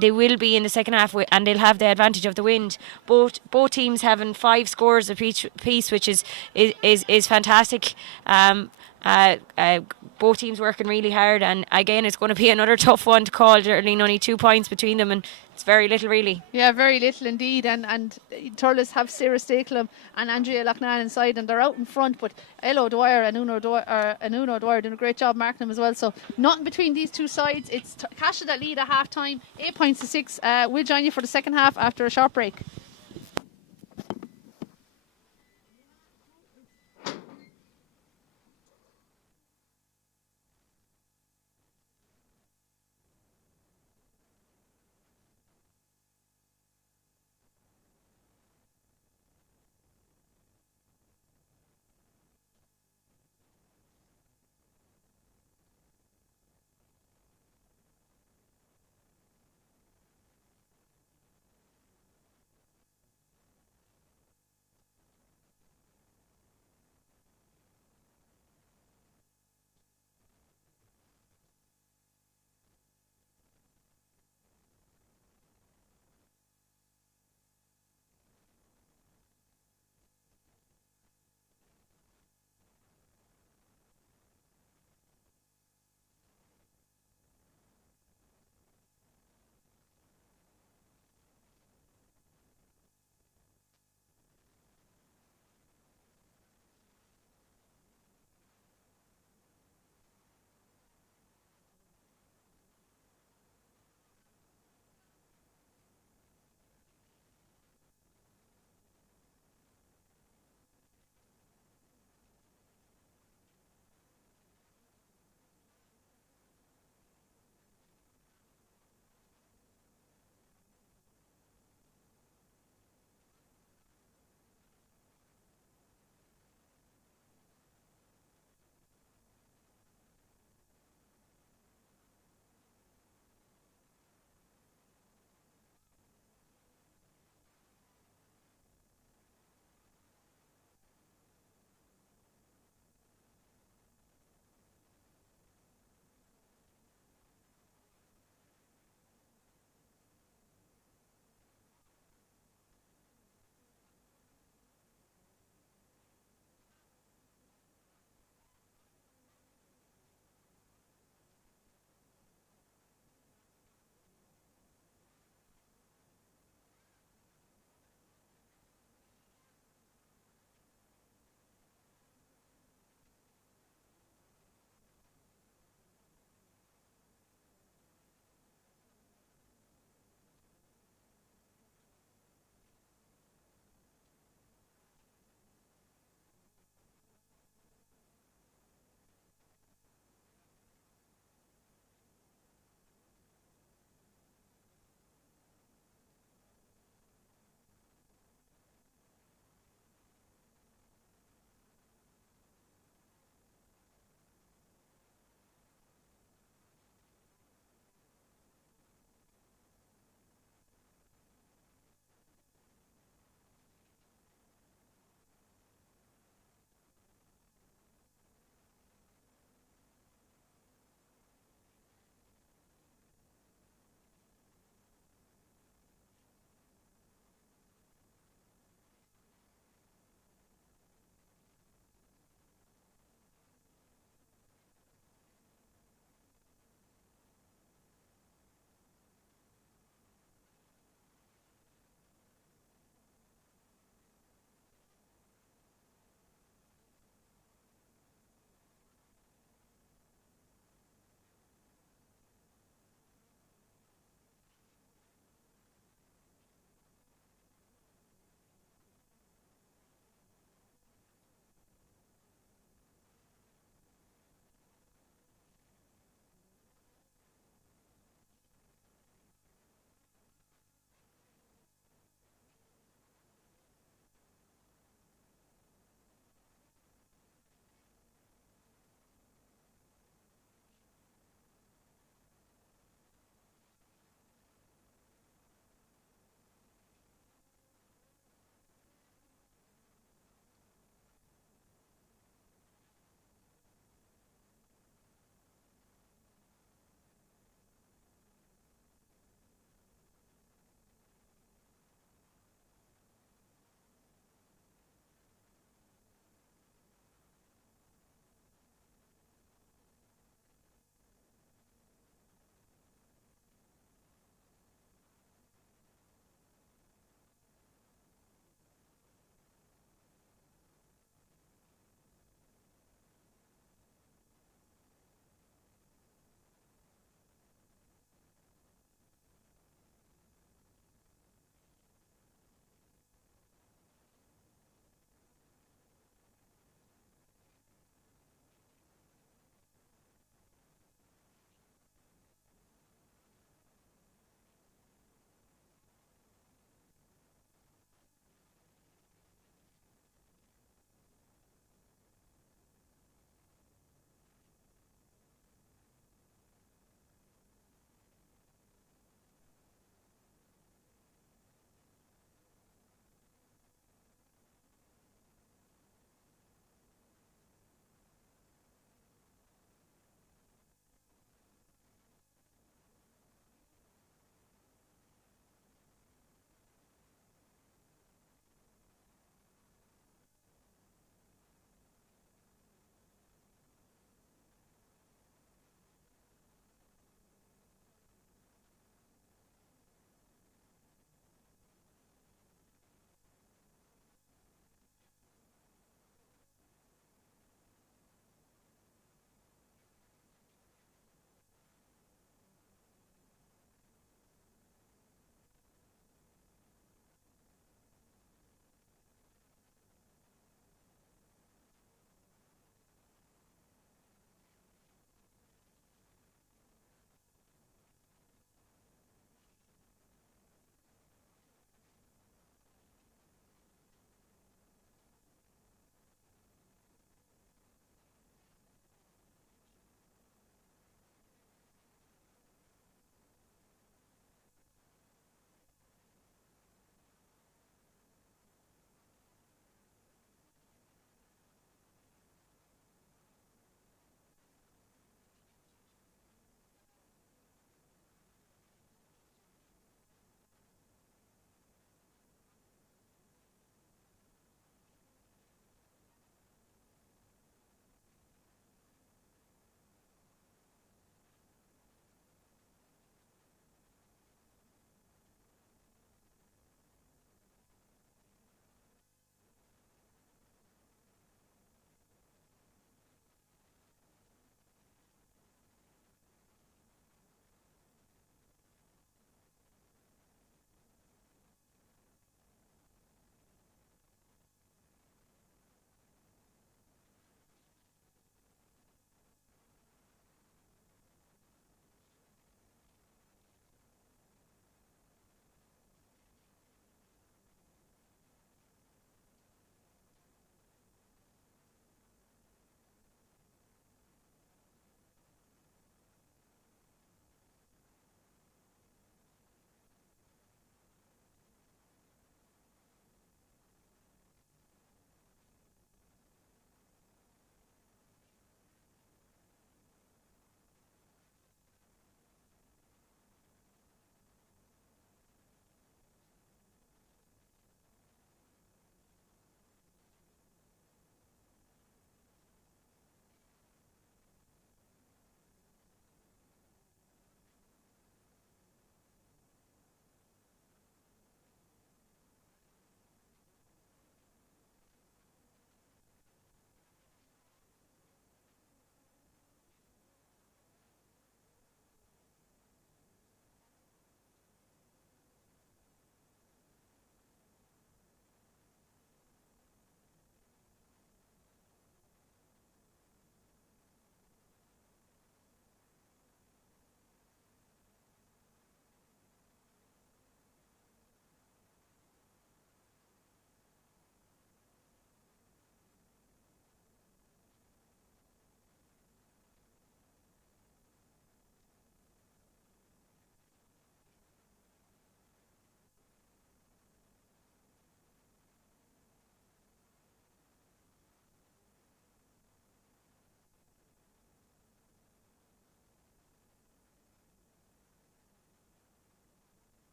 they will be in the second half, and they'll have the advantage of the wind. Both teams having 5 scores apiece, which is fantastic. Both teams working really hard, and again it's going to be another tough one to call. Geraldine, only 2 points between them, and it's very little really. Yeah, very little indeed, and Thurles have Sarah Stakelum and Andrea Loughnane inside, and they're out in front, but Ella Dwyer and Uno Dwyer doing a great job marking them as well. So nothing between these two sides. It's Cashel that lead at half time, 8 points to 6. We'll join you for the second half after a short break.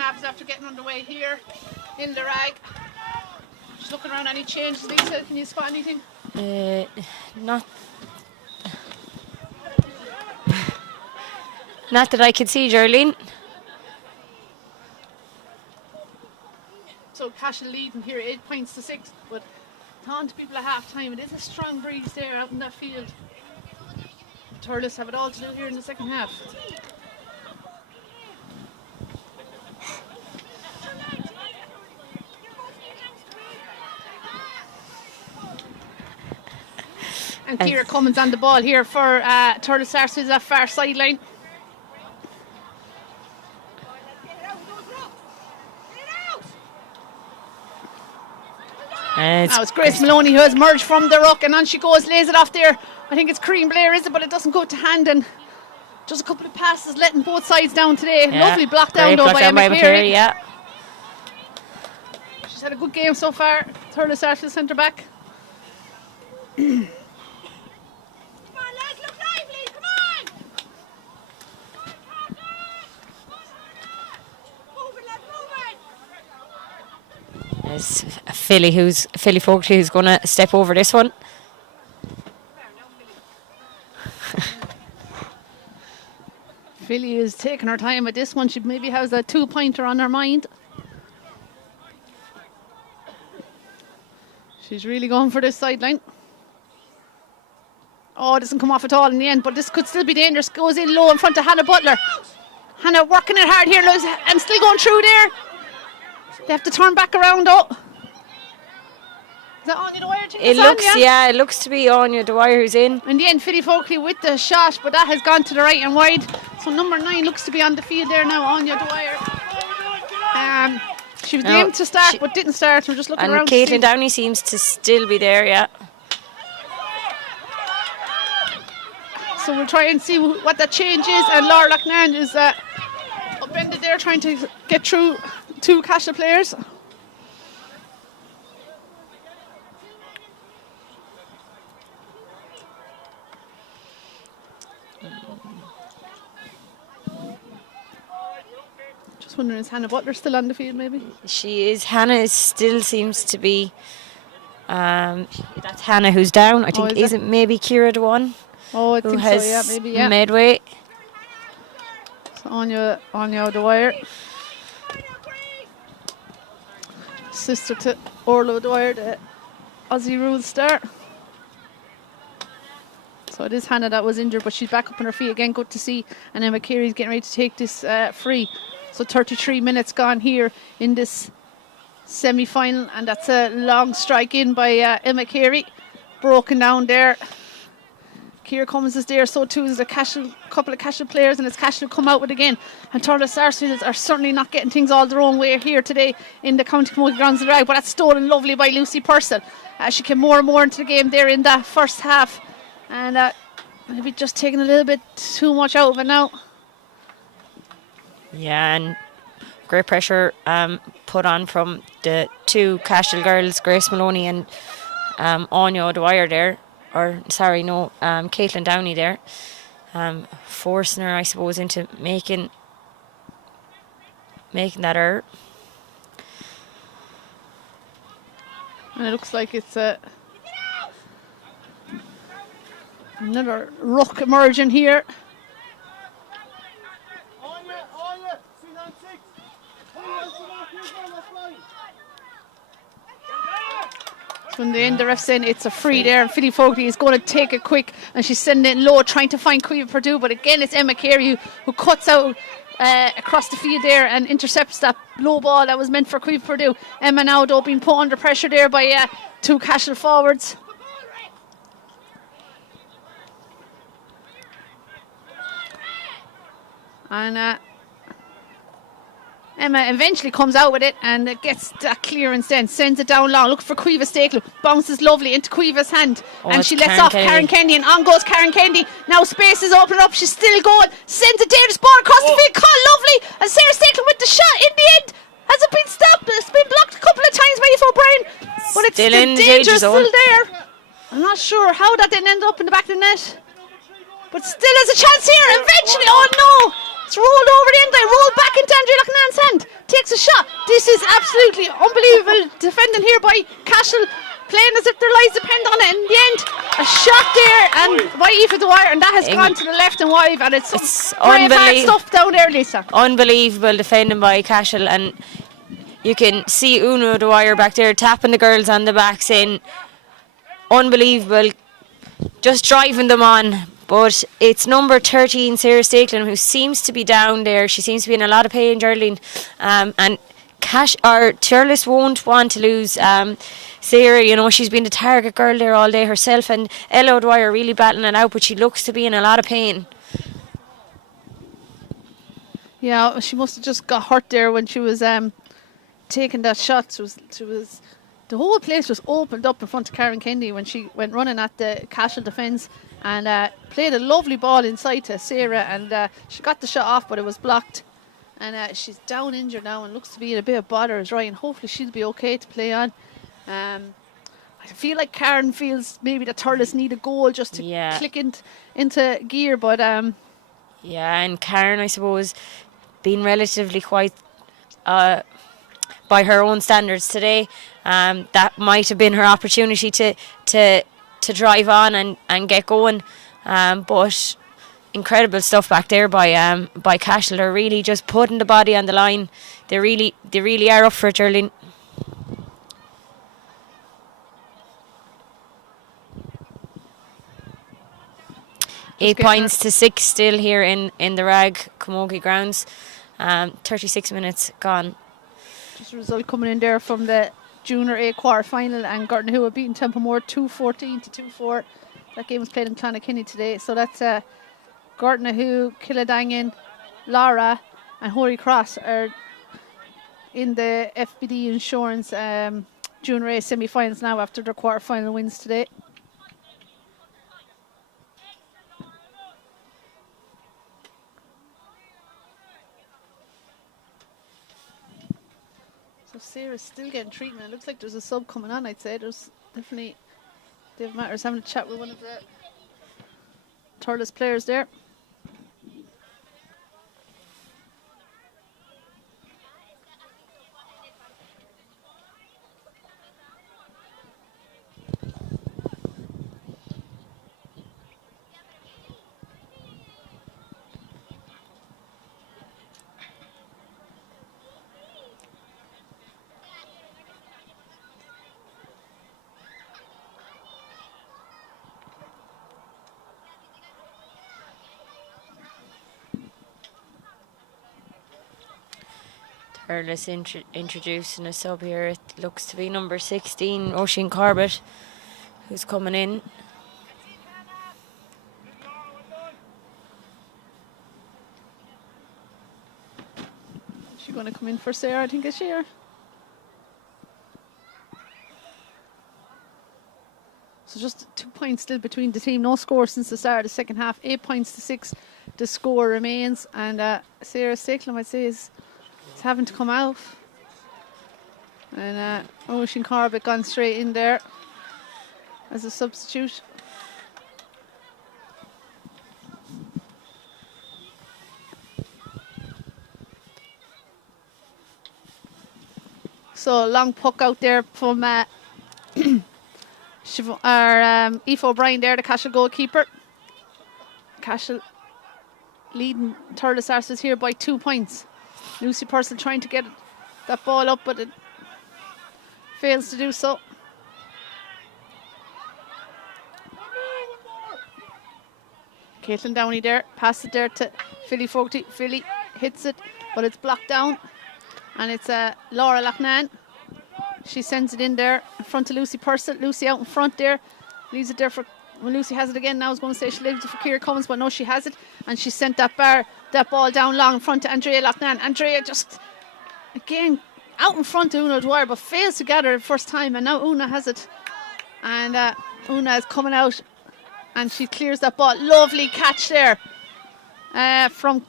half is after getting underway here in the rag. Just looking around, any changes, Lisa? Can you spot anything? Not that I could see, Geraldine. So Cashel leading here, 8 points to 6, but on to people at half time. It is a strong breeze there out in that field. Turles have it all to do here in the second half. And Ciara Cummins on the ball here for Turles Sarsfields, that far sideline. Now it's Grace Maloney who has merged from the ruck, and on she goes, lays it off there. I think it's Cream Blair, is it? But it doesn't go to hand, and just a couple of passes letting both sides down today. Yeah. Lovely block down though by Emma Carey. Yeah. She's had a good game so far. Turles Sarsfields centre back. There's Philly Fogarty who's going to step over this one. Philly is taking her time with this one. She maybe has a 2-pointer on her mind. She's really going for this sideline. Oh, it doesn't come off at all in the end, but this could still be dangerous. Goes in low in front of Hannah Butler. Hannah working it hard here. I'm still going through there. They have to turn back around though. Is that Anya Dwyer? It looks, yeah, it looks to be Anya Dwyer who's in. In the end, Philly Fogarty with the shot, but that has gone to the right and wide. So number 9 looks to be on the field there now, Anya Dwyer. She was aimed to start, but didn't start. We're just looking around. And Caitlin Downey seems to still be there, yeah. So we'll try and see what that change is. And Laura Loughnane is upended there, trying to get through 2 Cashel players. Just wondering, is Hannah Butler still on the field maybe? She is. Hannah still seems to be... that's Hannah who's down. I think isn't maybe Ciara the one? Oh, I think so, yeah, maybe, yeah. Midway. So Anya Dwyer. Sister to Orla Dwyer, the Aussie Rules star. So it is Hannah that was injured, but she's back up on her feet again. Good to see. And Emma Carey's getting ready to take this free. So 33 minutes gone here in this semi-final, and that's a long strike in by Emma Carey. Broken down there. Ciara Cummins is there, so too is a couple of Cashel players, and it's Cashel come out with again. And Turles Sarsfields are certainly not getting things all their own way here today in the County Camogie grounds of the Rag, but that's stolen lovely by Lucy Purcell. She came more and more into the game there in that first half, and maybe just taking a little bit too much out of it now. Yeah, and great pressure put on from the 2 Cashel girls, Grace Maloney and Anya Dwyer there. Caitlin Downey there, forcing her, I suppose, into making that error. And it looks like it's another ruck emerging here. When the end, the ref saying it's a free there, and Philly Fogarty is going to take it quick, and she's sending it low, trying to find Cueva Purdue, but again it's Emma Carey who cuts out across the field there and intercepts that low ball that was meant for Cueva Purdue. Emma now though being put under pressure there by 2 Cashel forwards. And Emma eventually comes out with it and gets that clearance then, sends it down long, looking for Cueva Stakeley, bounces lovely into Cueva's hand, and she lets off Karen Kennedy, and on goes Karen Kennedy. Now space is opening up, she's still going, sends a dangerous ball across the field, caught lovely, and Sarah Stakeley with the shot in the end. Has it been stopped? It's been blocked a couple of times by Aoife O'Brien, but it's still dangerous, still there. I'm not sure how that didn't end up in the back of the net. But still has a chance here. Eventually, oh no! It's rolled over the end line, rolled back into Andrea Loughnan's hand. Takes a shot. This is absolutely unbelievable defending here by Cashel, playing as if their lives depend on it. In the end, a shot there and by Aoife Dwyer, and that has gone to the left and wide, and it's brave hard stuff down there, Lisa. Unbelievable defending by Cashel, and you can see Una Dwyer back there tapping the girls on the back, saying, unbelievable, just driving them on. But it's number 13, Sarah Stakelin, who seems to be down there. She seems to be in a lot of pain, Geraldine. And Turles won't want to lose Sarah. You know, she's been the target girl there all day herself. And Ella O'Dwyer really battling it out, but she looks to be in a lot of pain. Yeah, she must have just got hurt there when she was taking that shot. The whole place was opened up in front of Karen Kennedy when she went running at the Cashel defence, and played a lovely ball inside to Sarah, and she got the shot off, but it was blocked, and she's down injured now and looks to be in a bit of bother as Ryan. Hopefully she'll be okay to play on. I feel like Karen feels maybe the Turles need a goal just to click into gear, but yeah, and Karen, I suppose, being relatively quite by her own standards today, that might have been her opportunity to drive on and get going, but incredible stuff back there by Cashel. They're really just putting the body on the line. They really are up for it, Geraldine. Eight points to 6 still here in the Rag Camogie grounds. 36 minutes gone. Just a result coming in there from the Junior A quarter final, and Gartnahoe have beaten Templemore 2-14 to 2-4. That game was played in Clonakilty today. So that's Gartnahoe, Killadangan, Lara and Holy Cross are in the FBD Insurance Junior A semi-finals now after their quarter final wins today. So Sarah's still getting treatment. It looks like there's a sub coming on, I'd say. There's definitely Dave Matters having a chat with one of the Turles players there. Turles introducing a sub here. It looks to be number 16, Oisin Corbett, who's coming in. Is she going to come in for Sarah, I think, is she here? So just 2 points still between the team. No score since the start of the second half. 8 points to 6. The score remains. And Sarah Stakelin, I'd say, is having to come out. And Oisin Corbett gone straight in there as a substitute. So long puck out there from Aoife O'Brien there, the Cashel goalkeeper. Cashel leading Turles Arses here by 2 points. Lucy Purcell trying to get that ball up, but it fails to do so. Caitlin Downey there, passed it there to Philly Fogarty. Philly hits it, but it's blocked down. And it's Laura Loughnane. She sends it in there in front of Lucy Purcell. Lucy out in front there. Leaves it there for, when Lucy has it again, now I was going to say she leaves it for Ciara Cummins, but no, she has it. And she sent that ball down long in front to Andrea Loughnane. Andrea just, again, out in front of Una Dwyer, but fails to gather it first time. And now Una has it. And Una is coming out and she clears that ball. Lovely catch there from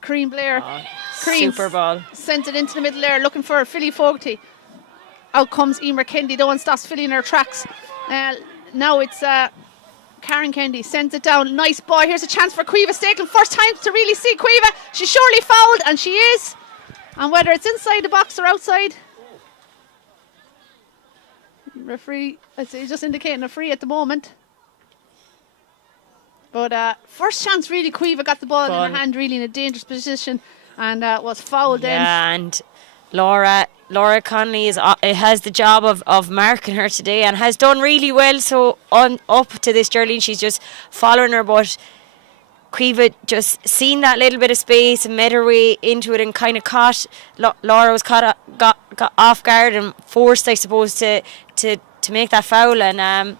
Cream Blair. Cream Super ball. Sent it into the middle there, looking for Philly Fogarty. Out comes Emer Kennedy, though, and stops Philly in her tracks. Now it's Karen Kennedy sends it down. Nice ball. Here's a chance for Cueva Stakelum. First time to really see Cueva. She's surely fouled, and she is. And whether it's inside the box or outside, referee, I'd say, just indicating a free at the moment. But first chance, really, Cueva got the ball in her hand, really in a dangerous position, and was fouled then. Yeah, and Laura Conley has the job of marking her today and has done really well. So up to this Geraldine, she's just following her, but Cueva just seen that little bit of space and made her way into it and kind of caught. Laura was got off guard and forced, I suppose, to make that foul, and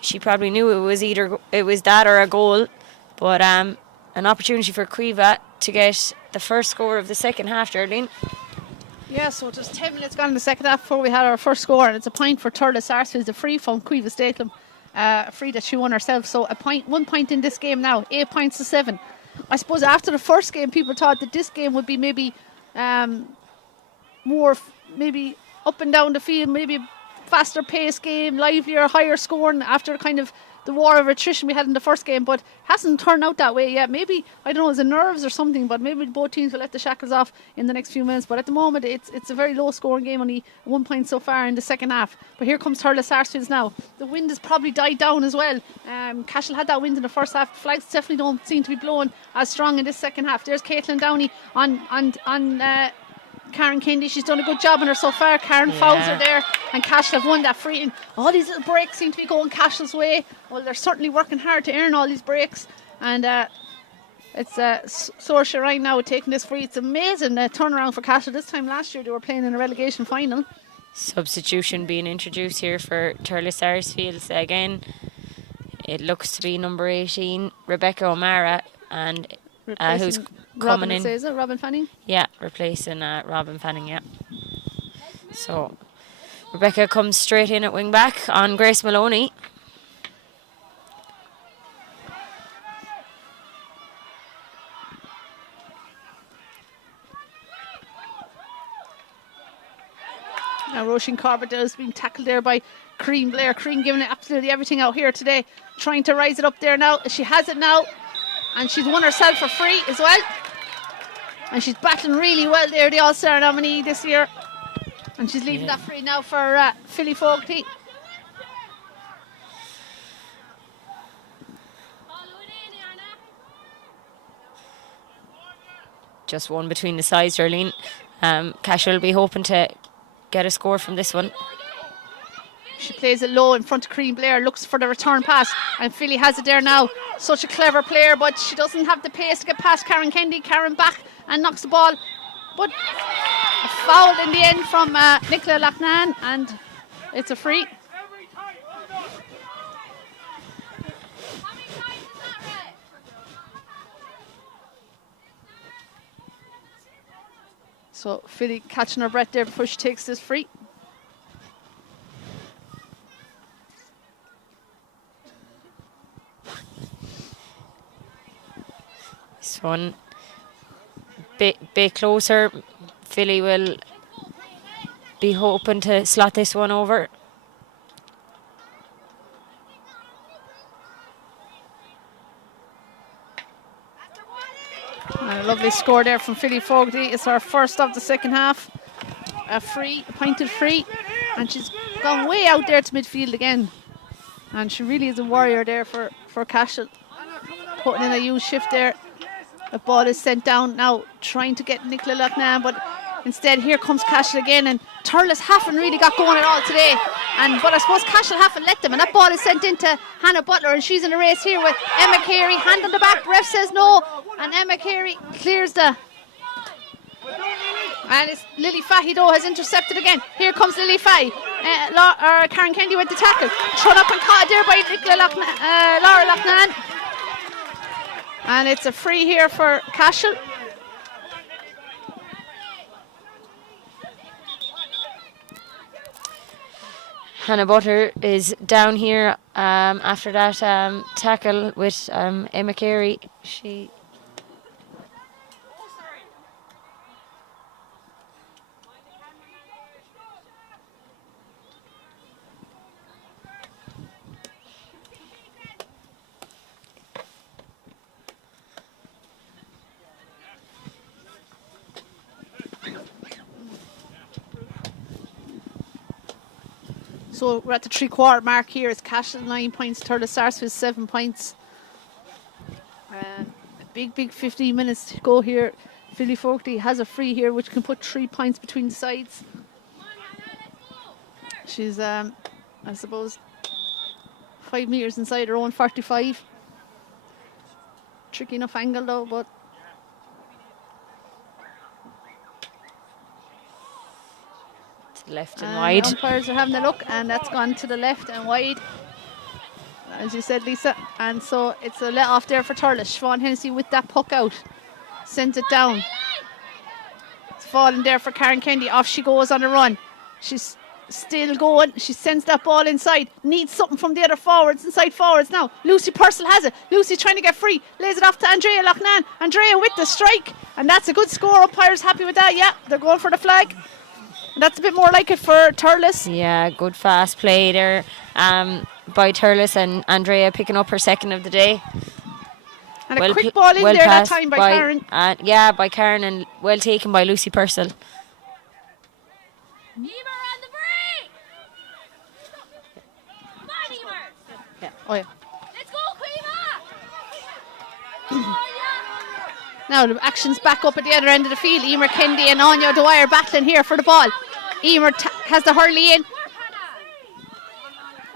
she probably knew it was that or a goal, but an opportunity for Cueva to get the first score of the second half, Geraldine. Yeah, so just 10 minutes gone in the second half before we had our first score, and it's a point for Turles Sarsfield, a free from Cueva Stakelum, a free that she won herself. So 1 point in this game now, 8 points to 7. I suppose after the first game, people thought that this game would be maybe more maybe up and down the field, maybe faster paced game, livelier, higher scoring after kind of the war of attrition we had in the first game, but hasn't turned out that way yet. Maybe, I don't know, is it nerves or something, but maybe both teams will let the shackles off in the next few minutes. But at the moment, it's a very low scoring game, only 1 point so far in the second half. But here comes Turles Sarsfields now. The wind has probably died down as well. Cashel had that wind in the first half. Flags definitely don't seem to be blowing as strong in this second half. There's Caitlin Downey on Karen Kennedy. She's done a good job on her so far. Karen fouls her there, and Cashel have won that free. And all these little breaks seem to be going Cashel's way. Well, they're certainly working hard to earn all these breaks, and it's Saoirse Ryan now taking this free. It's amazing turnaround for Cashel. This time last year they were playing in a relegation final. Substitution being introduced here for Turles Sarsfields again. It looks to be number 18, Rebecca O'Mara, and who's coming in. Robin Fanning? Yeah, replacing Robin Fanning, yeah. So Rebecca comes straight in at wing back on Grace Maloney. Now Roisin Corbett is being tackled there by Cream Blair. Cream giving it absolutely everything out here today, trying to rise it up there now. She has it now, and she's won herself for free as well. And she's battling really well there, the All-Star nominee this year. And she's leaving that free now for Philly Fogarty. Just one between the sides, Darlene. Cashel will be hoping to get a score from this one. She plays it low in front of Cream Blair, looks for the return pass, and Philly has it there now. Such a clever player, but she doesn't have the pace to get past Karen Kennedy. Karen back and knocks the ball, but a foul in the end from Nicola Lachlan, and it's a free. So Philly catching her breath there before she takes this free. This one bit closer. Philly will be hoping to slot this one over. And a lovely score there from Philly Fogarty. It's her first of the second half. A pointed free. And she's gone way out there to midfield again. And she really is a warrior there for Cashel. Putting in a huge shift there. The ball is sent down now, trying to get Nicola Loughnane, but instead here comes Cashel again, and Turles haven't really got going at all today. But I suppose Cashel haven't let them, and that ball is sent into Hannah Butler, and she's in a race here with Emma Carey. Hand on the back, ref says no, and Emma Carey clears the... And it's Lily Fahy though has intercepted again. Here comes Lily Fahy. Karen Kennedy with the tackle. Thrown up and caught there by Laura Loughnane. And it's a free here for Cashel. Hannah Butter is down here after that tackle with Emma Carey. So we're at the 3/4 mark here. It's Cashel 9 points, Thurles Sarsfield 7 points. A big 15 minutes to go here. Philly Fogarty has a free here, which can put 3 points between the sides. She's, I suppose, 5 metres inside her own 45. Tricky enough angle though, but left and wide. The umpires are having a look, and that's gone to the left and wide, as you said, Lisa. And so it's a let off there for Thurles. Siobhan Hennessy with that puck out, sends it down. It's falling there for Karen Kennedy. Off she goes on a run. She's still going. She sends that ball inside. Needs something from the other forwards, inside forwards now. Lucy Purcell has it. Lucy trying to get free. Lays it off to Andrea Loughnane. Andrea with the strike. And that's a good score. Umpires happy with that. Yeah, they're going for the flag. That's a bit more like it for Thurles. Yeah, good fast play there by Thurles, and Andrea picking up her second of the day. And a quick ball in there that time by Karen. Yeah, by Karen, and well taken by Lucy Purcell. Emer on the break! Come on, Emer! Yeah. Oh, yeah. Let's go, Queema! Now the action's back up at the other end of the field. Emer Kennedy and Anya Dwyer battling here for the ball. Emer has the hurley in.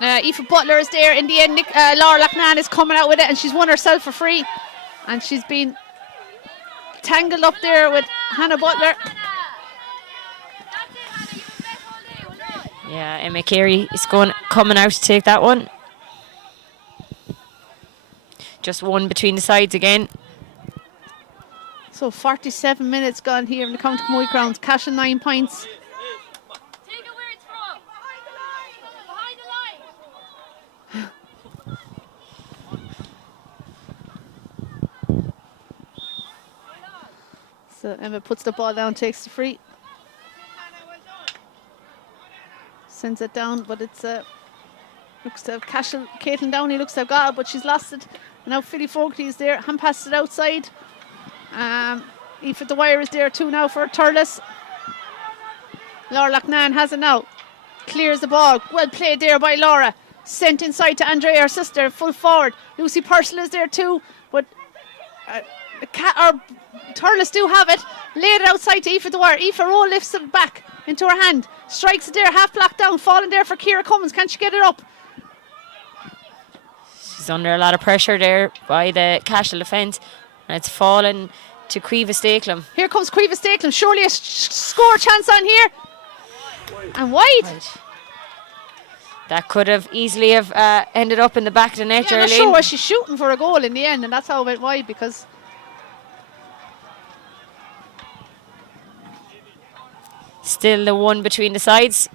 Aoife Butler is there in the end. Laura Loughnane is coming out with it, and she's won herself a free. And she's been tangled up there with Hannah Butler. Yeah, Emma Carey is coming out to take that one. Just one between the sides again. So 47 minutes gone here in the County Camogie grounds. Cashel 9 points. Take it where it's from. Behind the line. So Emma puts the ball down, takes the free. Sends it down, but it's looks to have Cashel. Caitlin Downey looks to have got it, but she's lost it. And now Philly Fogarty is there. Hand passes it outside. Aoife Dwyer is there too now for Thurles. Laura Loughnane has it now. Clears the ball. Well played there by Laura. Sent inside to Andrea, her sister, full forward. Lucy Purcell is there too, but Thurles do have it. Laid it outside to Aoife Dwyer. Aoife roll lifts it back into her hand. Strikes it there, half block down, falling there for Ciara Cummins. Can she get it up? She's under a lot of pressure there by the Cashel defence, and it's fallen to Cueva Stakelum. Here comes Cueva Stakelum. Surely a score chance on here. And wide. Right. That could have easily have ended up in the back of the net. Yeah, I'm not sure why she's shooting for a goal in the end, and that's how it went wide, because still the one between the sides.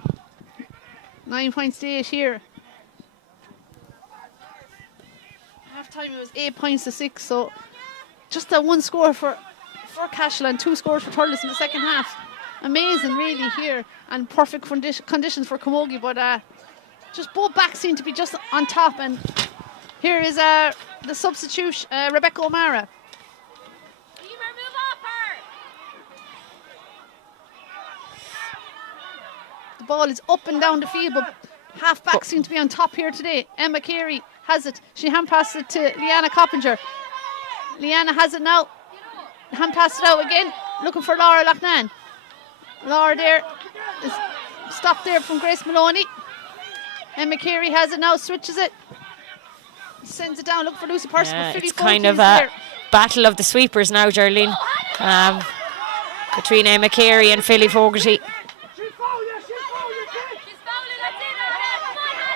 9 points to 8 here. Half time it was 8 points to 6, so just that one score for Cashel and 2 scores for Thurles in the second half. Amazing really here, and perfect conditions for Camogie, but just both backs seem to be just on top. And here is the substitute, Rebecca O'Mara. The ball is up and down the field, but half backs seem to be on top here today. Emma Carey has it. She hand passes it to Leanna Coppinger. Leanna has it now. Hand pass it out again, looking for Laura Loughnane. Laura there is stopped there from Grace Maloney. Emma Carey has it now, switches it, sends it down, looking for Lucy Purcell. Yeah, it's kind of a battle of the sweepers now, Geraldine, between Emma Carey and Philly Fogarty.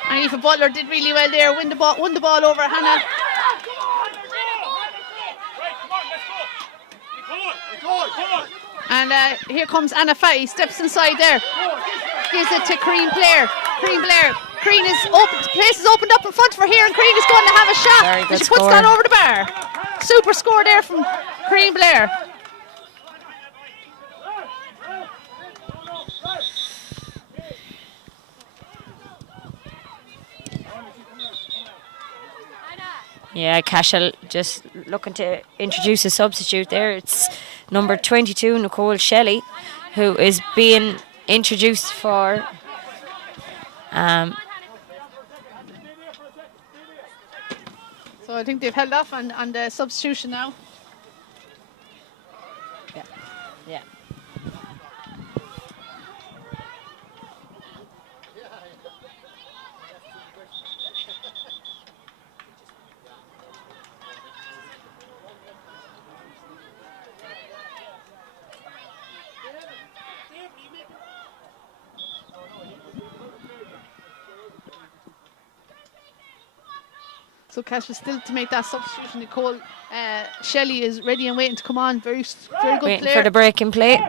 And Aoife Butler did really well there, won the ball over Hannah. And here comes Anna Fahey, steps inside there, gives it to Crean Blair. Crean is open, the place is opened up in front of her here, and Crean is going to have a shot. Very good and she puts score. that over the bar. Super score there from Crean Blair. Yeah, Cashel just looking to introduce a substitute there. It's number 22, Nicole Shelley, who is being introduced for So I think they've held off on the substitution now. Yeah. So Cash is still to make that substitution. Nicole Shelley is ready and waiting to come on. Very good Waiting player. for the break in play.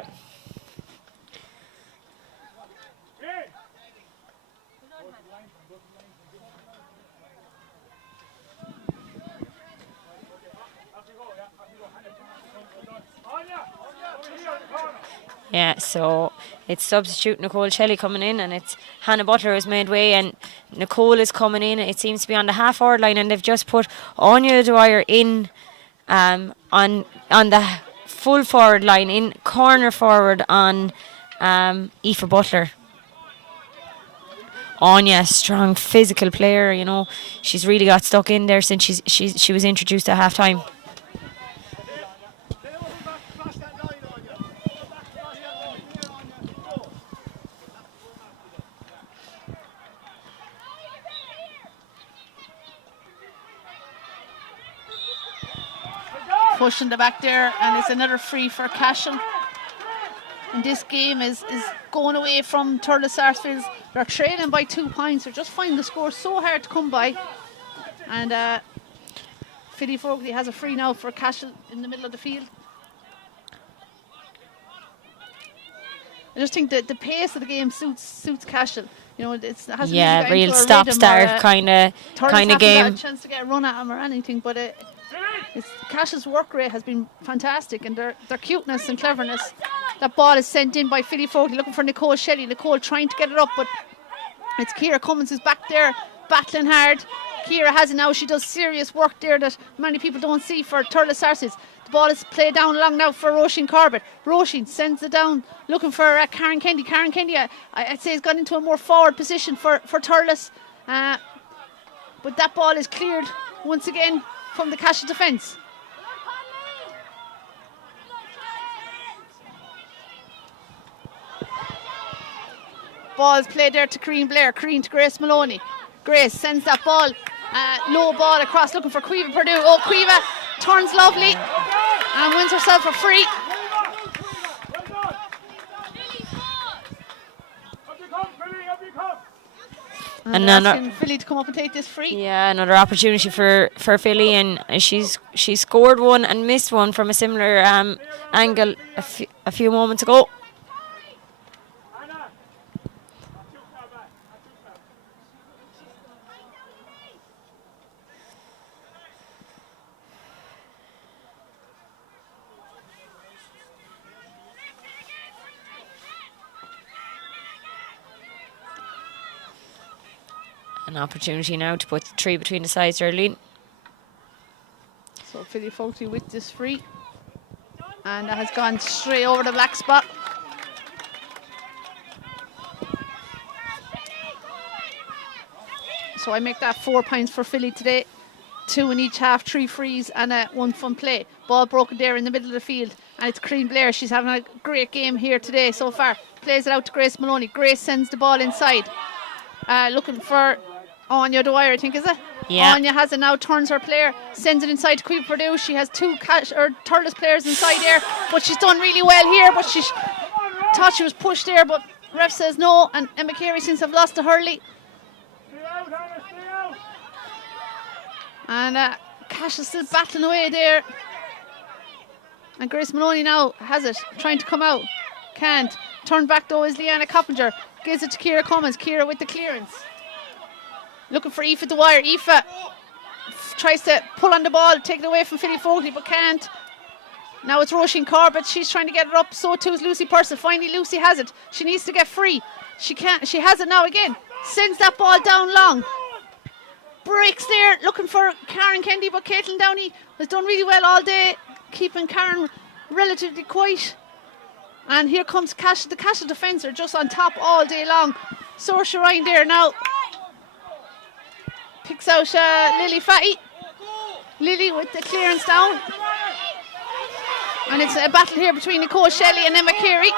Yeah, so it's substitute Nicole Shelley coming in, and it's Hannah Butler has made way, and Nicole is coming in. It seems to be on the half-forward line, and they've just put Anya Dwyer in on the full forward line, in corner forward on Aoife Butler. Anya, strong physical player, you know. She's really got stuck in there since she was introduced at half time. Push in the back there, and it's another free for Cashel. And this game is going away from Turles Sarsfields. They're trailing by 2 points. They're just finding the score so hard to come by. And Philly Fogarty has a free now for Cashel in the middle of the field. I just think that the pace of the game suits Cashel. You know, it hasn't really got real into a stop-start rhythm, kind of Turles game. haven't got a chance to get a run at him or anything, but Cash's work rate has been fantastic, and their cuteness and cleverness. That ball is sent in by Philly Fogarty looking for Nicole Shelley. Nicole trying to get it up, but it's Ciara Cummins who's back there battling hard. Ciara has it now. She does serious work there that many people don't see for Turles Sarsfields. The ball is played down along now for Roisin Corbett. Roisin sends it down looking for Karen Kendi. Karen Kendi, I'd say, has gone into a more forward position for Turles. But that ball is cleared once again from the Cashel defence. Ball's played there to Corrine Blair. Corrine to Grace Maloney. Grace sends that ball, low ball across looking for Quiva Purdue. Oh, Quiva turns lovely and wins herself a free. And they're asking Philly to come up and take this free. Yeah, another opportunity for Philly, and she scored one and missed one from a similar angle a few moments ago. An opportunity now to put 3 between the sides early. So Philly Fogarty with this free, and that has gone straight over the black spot. So I make that 4 points for Philly today. 2 in each half, 3 frees and 1 fun play. Ball broken there in the middle of the field, and it's Corrine Blair. She's having a great game here today so far. Plays it out to Grace Maloney. Grace sends the ball inside. Looking for Anya Dwyer, I think, is it? Yeah. Anya has it now, turns her player, sends it inside to Quiva Purdue. She has 2 Turles players inside there, but she's done really well here, but she thought she was pushed there, but ref says no, and Emma Carey seems to have lost to Hurley. And Cash is still battling away there. And Grace Maloney now has it, trying to come out. Can't. Turned back though is Leanna Coppinger. Gives it to Ciara Cummins. Ciara with the clearance. Looking for Aoife Dwyer. Aoife tries to pull on the ball, take it away from Philly Fogarty, but can't. Now it's Roisin Corbett. She's trying to get it up. So too is Lucy Purcell. Finally Lucy has it. She needs to get free. She can't. She has it now again. Sends that ball down long. Breaks there, looking for Karen Kendi, but Caitlin Downey has done really well all day, keeping Karen relatively quiet. And here comes Cash. The Cashel defence are just on top all day long. Saoirse Ryan there now. Picks out Lily Fatty. Lily with the clearance down. And it's a battle here between Nicole Shelley and Emma Carey.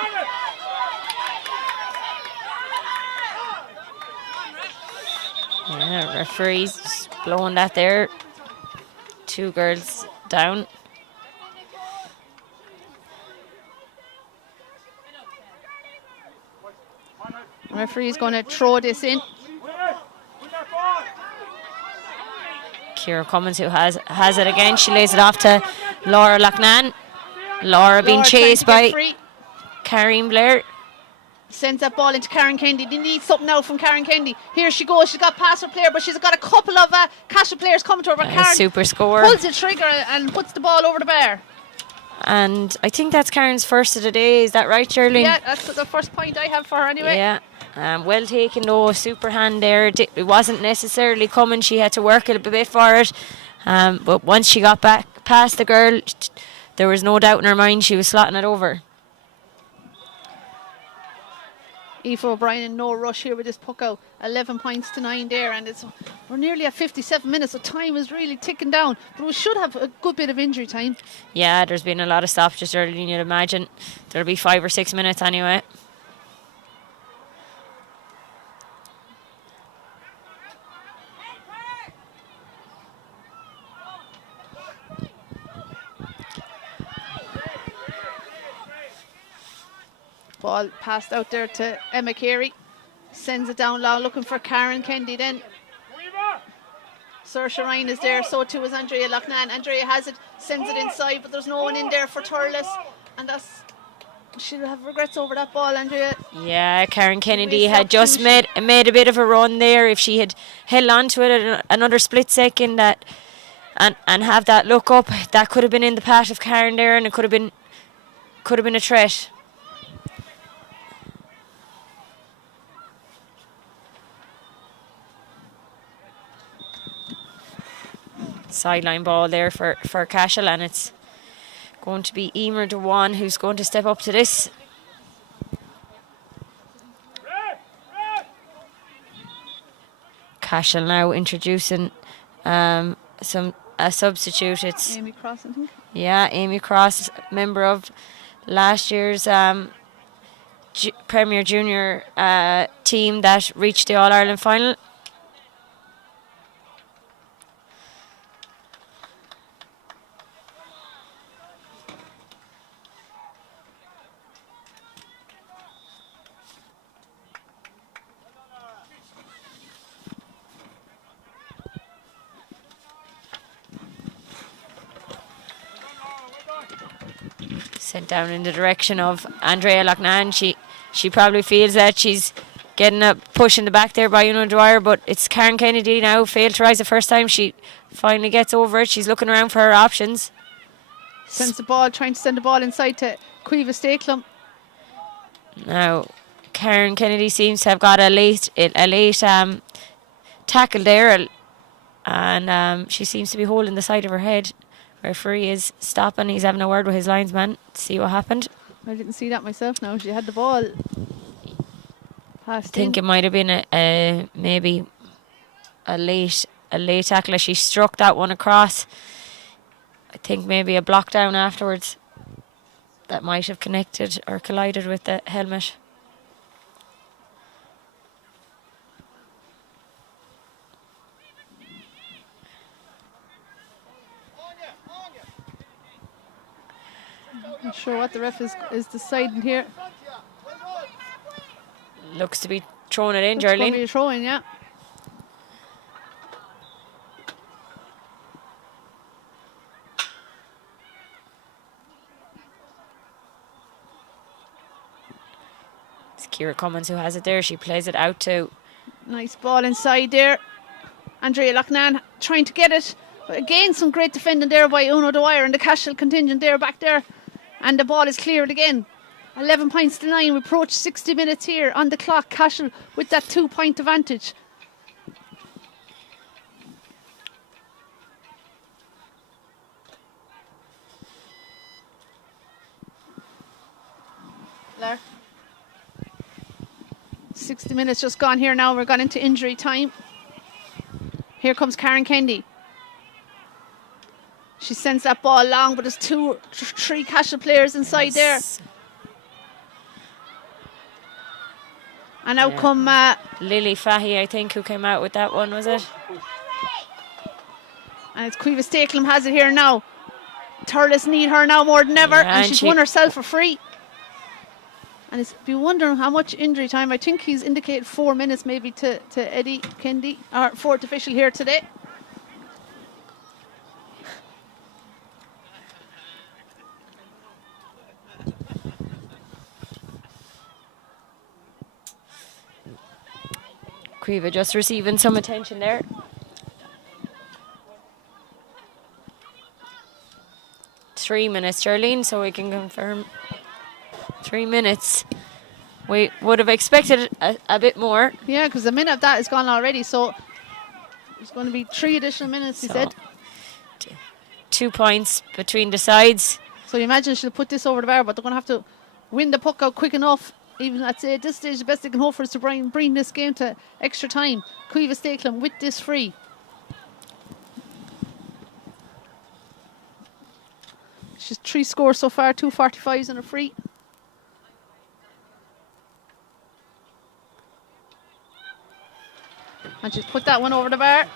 Yeah, referees blowing that there. 2 girls down. Referee's going to throw this in. Ciara Cummins who has it again. She lays it off to Laura Loughnane. Laura being chased by Karine Blair. Sends that ball into Karen Kennedy. They need something now from Karen Kennedy. Here she goes. She's got past her player, but she's got a couple of Cashel players coming to her. But Karen super score. pulls the trigger and puts the ball over the bar. And I think that's Karen's first of the day. Is that right, Geraldine? Yeah, that's the first point I have for her anyway. Yeah. Well taken though, super hand there. It wasn't necessarily coming. She had to work a little bit for it. But once she got back past the girl, there was no doubt in her mind she was slotting it over. Aoife O'Brien in no rush here with this puck out. 11 points to 9 there, and we're nearly at 57 minutes, so time is really ticking down. But we should have a good bit of injury time. Yeah, there's been a lot of stoppages early, you'd imagine. There'll be 5 or 6 minutes anyway. Ball passed out there to Emma Carey. Sends it down low, looking for Karen Kennedy then. Saoirse Ryan is there, so too is Andrea Loughnane. Andrea has it, sends it inside, but there's no one in there for Thurles. And she'll have regrets over that ball, Andrea. Yeah, Karen Kennedy had just made a bit of a run there. If she had held on to it another split second and have that look up, that could have been in the path of Karen there, and it could have been a threat. Sideline ball there for Cashel, and it's going to be Emer Dewan who's going to step up to this. Cashel now introducing a substitute. It's Amy Cross, I think. Yeah, Amy Cross, member of last year's Premier Junior team that reached the All-Ireland final. Sent down in the direction of Andrea Loughnane. She probably feels that she's getting a push in the back there by Una Dwyer, but it's Karen Kennedy now. Failed to rise the first time. She finally gets over it. She's looking around for her options. Sends the ball, trying to send the ball inside to Cueva Stakelum. Now, Karen Kennedy seems to have got a late tackle there, and she seems to be holding the side of her head. Referee is stopping. He's having a word with his linesman to see what happened. I didn't see that myself now. She had the ball passed I think it might have been maybe a late tackle. She struck that one across. I think maybe a block down afterwards that might have connected or collided with the helmet. Not sure what the ref is deciding here. Looks to be throwing it in, It's going to be Geraldine. a throw-in, yeah. It's Ciara Cummins who has it there. She plays it out to. Nice ball inside there. Andrea Loughnane trying to get it. But again, some great defending there by Una Dwyer and the Cashel contingent there back there. And the ball is cleared again. 11 points to 9. We approach 60 minutes here on the clock. Cashel with that 2-point advantage. 60 minutes just gone here now. We're gone into injury time. Here comes Karen Kendi. She sends that ball long, but there's 3 Cashel players inside there. And out come Lily Fahy, I think, who came out with that one, was it? And it's Cueva Stakelum has it here now. Thurles need her now more than ever, Yeah, and she's won herself a free. And it's be wondering how much injury time. I think he's indicated 4 minutes maybe to Eddie Kendi, our fourth official here today. Cueva just receiving some attention there. Three minutes, Charlene, so we can confirm. 3 minutes. We would have expected a bit more. Yeah, because a minute of that is gone already, so there's going to be 3 additional minutes, he said. 2 points between the sides. So you imagine she'll put this over the bar, but they're going to have to win the puck out quick enough. Even I'd say at this stage, the best they can hope for is to bring this game to extra time. Cueva Stakelum with this free. She's 3 scores so far, 2 45s and a free. And she's put that one over the bar.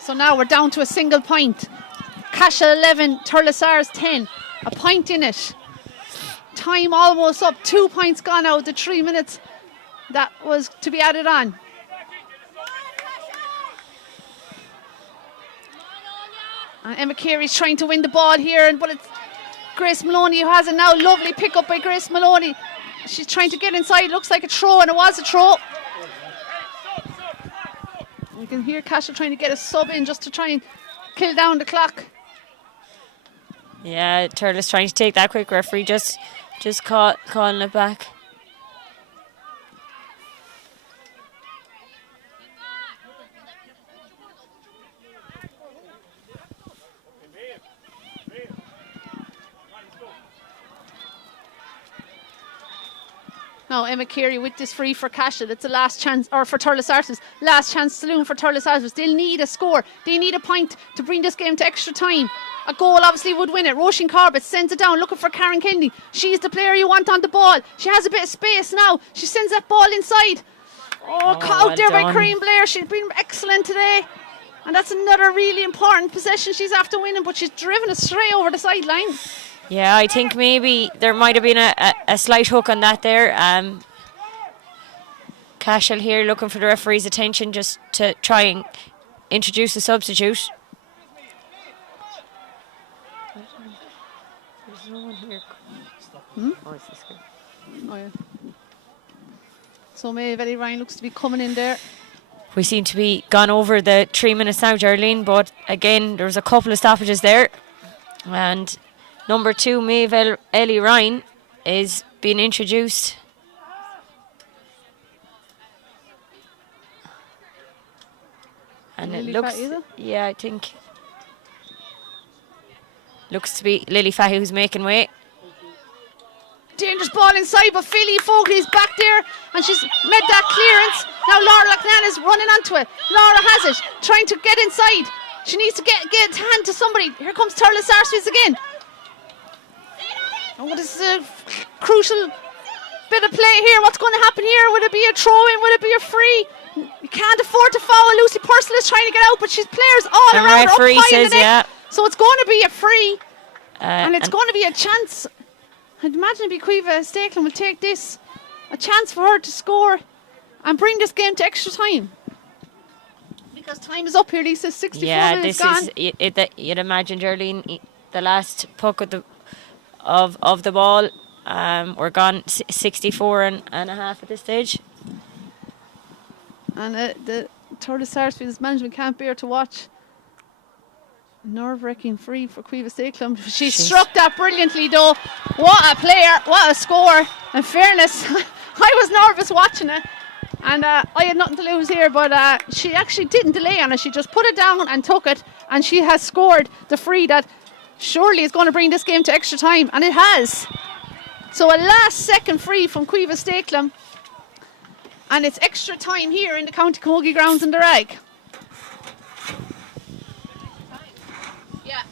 So now we're down to a single point. Cashel 11, Thurles 10. A point in it. Time almost up. 2 points gone out of the 3 minutes that was to be added on. And Emma Carey's trying to win the ball here, but it's Grace Maloney who has it now. Lovely pick up by Grace Maloney. She's trying to get inside. Looks like a throw, and it was a throw. You can hear Cashel trying to get a sub in just to try and kill down the clock. Yeah, Thurles trying to take that quick. Referee just calling it back. Now Emma Carey with this free for Cashel. It's the last chance, or for Thurles Arses. Last chance saloon for Thurles Arses. They'll need a score. They need a point to bring this game to extra time. A goal obviously would win it. Roisin Corbett sends it down, looking for Karen Kendi. She's the player you want on the ball. She has a bit of space now. She sends that ball inside. Caught out well there by done. Cream Blair. She's been excellent today. And that's another really important possession she's after winning, but she's driven it straight over the sideline. Yeah, I think maybe there might have been a slight hook on that there. Cashel here looking for the referee's attention just to try and introduce a substitute. There's no one here. Oh, it's this guy. Oh, yeah. So Maeve Eddie Ryan looks to be coming in there. We seem to be gone over the 3 minutes now, Geraldine, but again, there was a couple of stoppages there. And number 2, Maeve Ellie Ryan, is being introduced. And Lily it looks, Fahy, is it? yeah, I think, looks to be Lily Fahy who's making way. Dangerous ball inside, but Philly Fogarty's back there and she's made that clearance. Now Laura Loughnane is running onto it. Laura has it, trying to get inside. She needs to get a hand to somebody. Here comes Thurles Arses again. Oh, this is a crucial bit of play here. What's going to happen here? Would it be a throw in? Would it be a free? You can't afford to foul. Lucy Purcell is trying to get out, but she's players all And around her up referee high in says, the net. yeah. So it's going to be a free, and it's and going to be a chance. I'd imagine it'd be Cueva Stakelum will take this, a chance for her to score and bring this game to extra time. Because time is up here, Lisa. 64 yeah, minutes this gone. is you'd imagine, Geraldine, the last puck of the ball. We're gone 64 and a half at this stage. And the Thurles Sarsfield's management can't bear to watch. Nerve-wracking free for Cueva Stakelum. She struck that brilliantly though. What a player, what a score. In fairness, I was nervous watching it. And I had nothing to lose here, but she actually didn't delay on it. She just put it down and took it. And she has scored the free that surely is going to bring this game to extra time. And it has. So a last second free from Cueva Stakelum. And it's extra time here in the County Camogie grounds in the Rag. Yeah.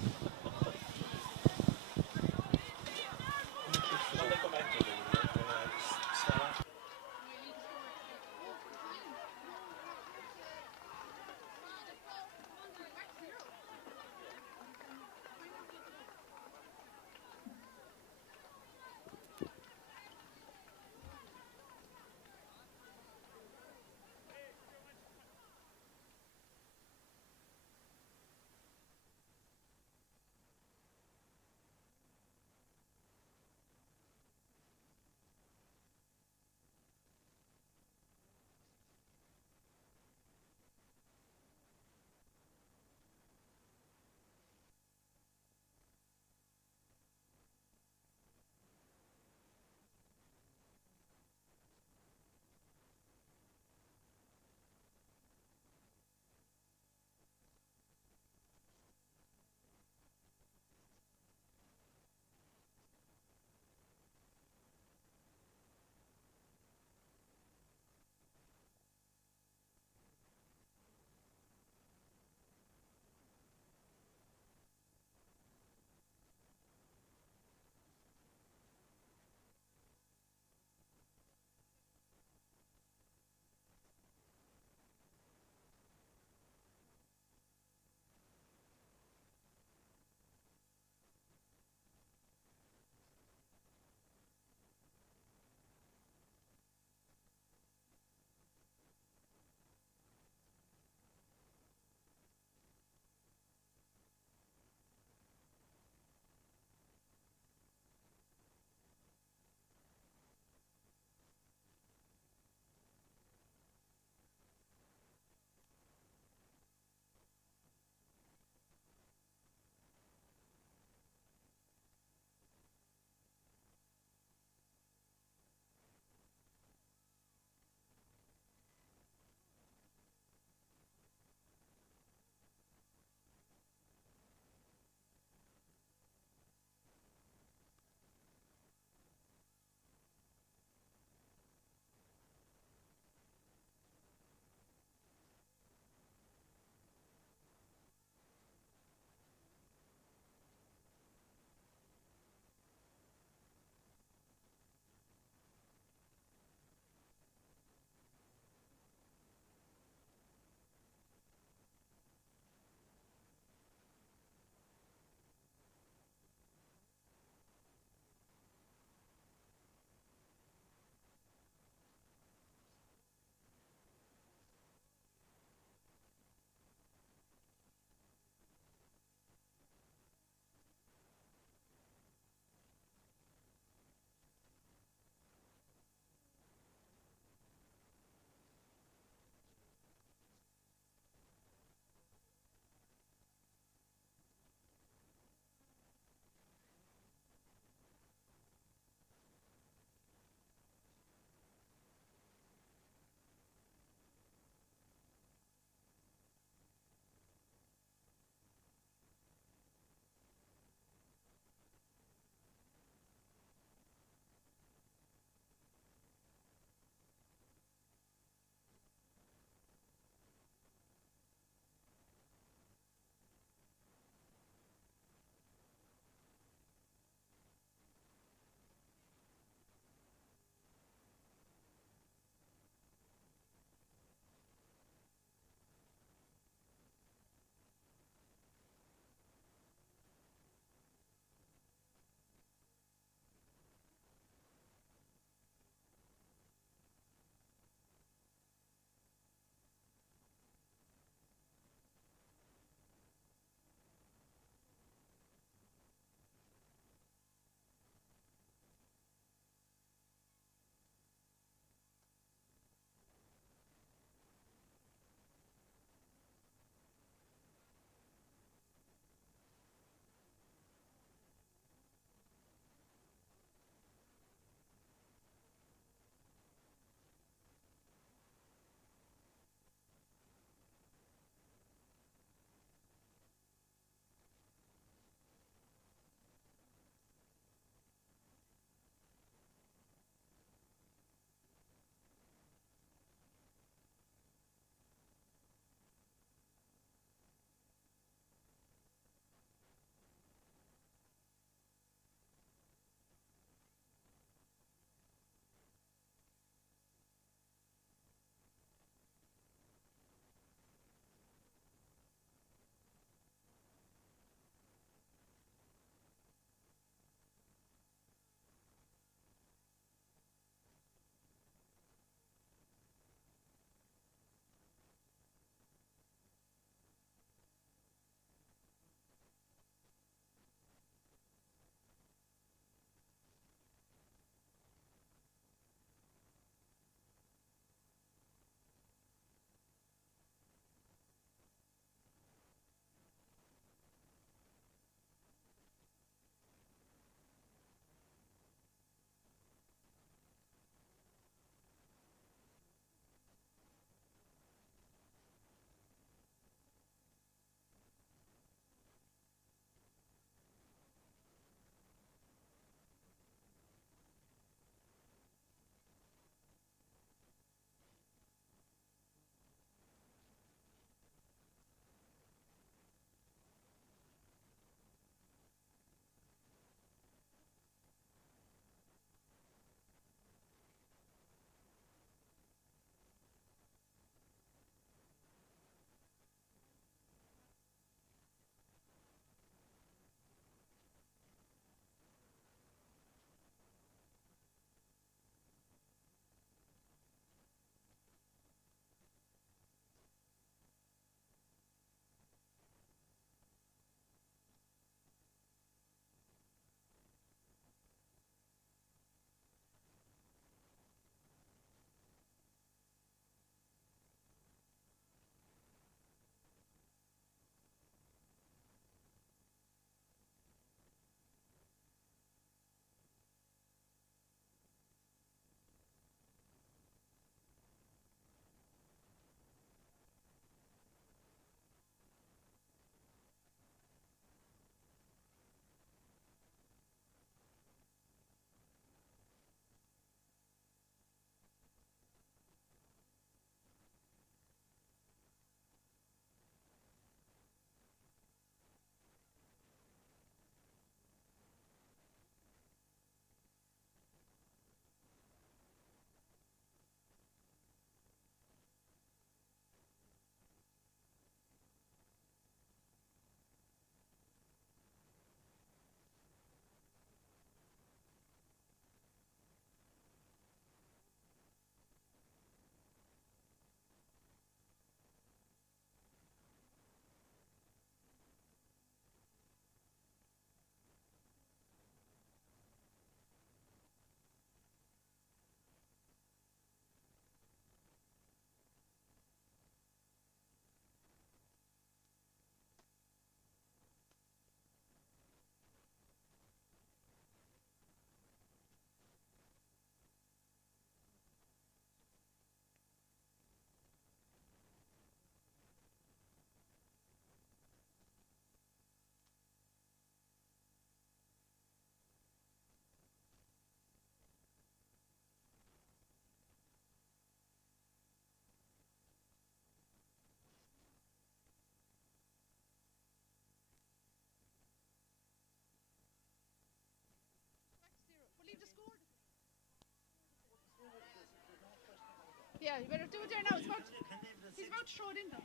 Yeah, you better do it there now. He's about to throw it in there.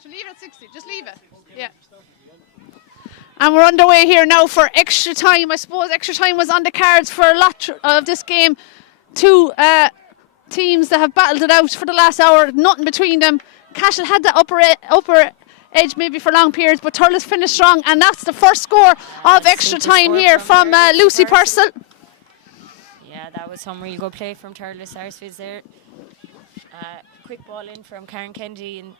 So leave it at 60. Just leave it. Yeah. And we're underway here now for extra time. I suppose extra time was on the cards for a lot of this game. Two teams that have battled it out for the last hour. Nothing between them. Cashel had the upper edge maybe for long periods, but Thurles finished strong, and that's the first score of extra time here from Lucy Purcell. Yeah, that was some real good play from Thurles Sarsfields there. Quick ball in from Karen Kenji and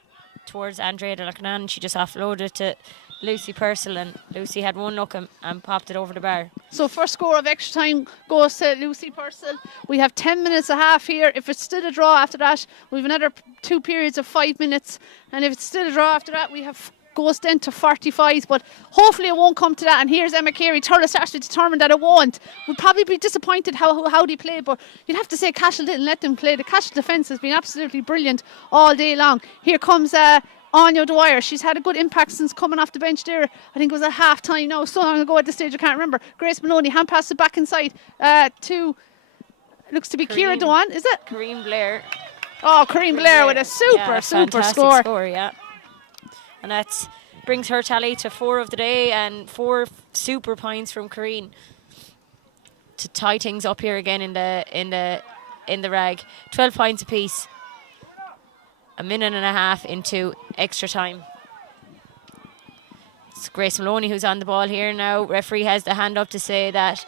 towards Andrea de Lachlan. She just offloaded to Lucy Purcell, and Lucy had one look and popped it over the bar. So first score of extra time goes to Lucy Purcell. We have 10 minutes a half here. If it's still a draw after that, we have another 2 periods of 5 minutes. And if it's still a draw after that, we have goes then to 45s, but hopefully it won't come to that. And here's Emma Carey. Thurles actually determined that it won't. We'll probably be disappointed how they played, but you'd have to say Cashel didn't let them play. The Cashel defence has been absolutely brilliant all day long. Here comes Anya Dwyer. She's had a good impact since coming off the bench there. I think it was at half time now, so long ago at this stage I can't remember. Grace Maloney hand passes it back inside to looks to be Ciara Dewan, is it? Kareem Blair. Oh, Kareem Blair with a super score. Yeah. And that brings her tally to 4 of the day and 4 super points from Kareen to tie things up here again in the rag. 12 points apiece. A minute and a half into extra time. It's Grace Maloney who's on the ball here now. Referee has the hand up to say that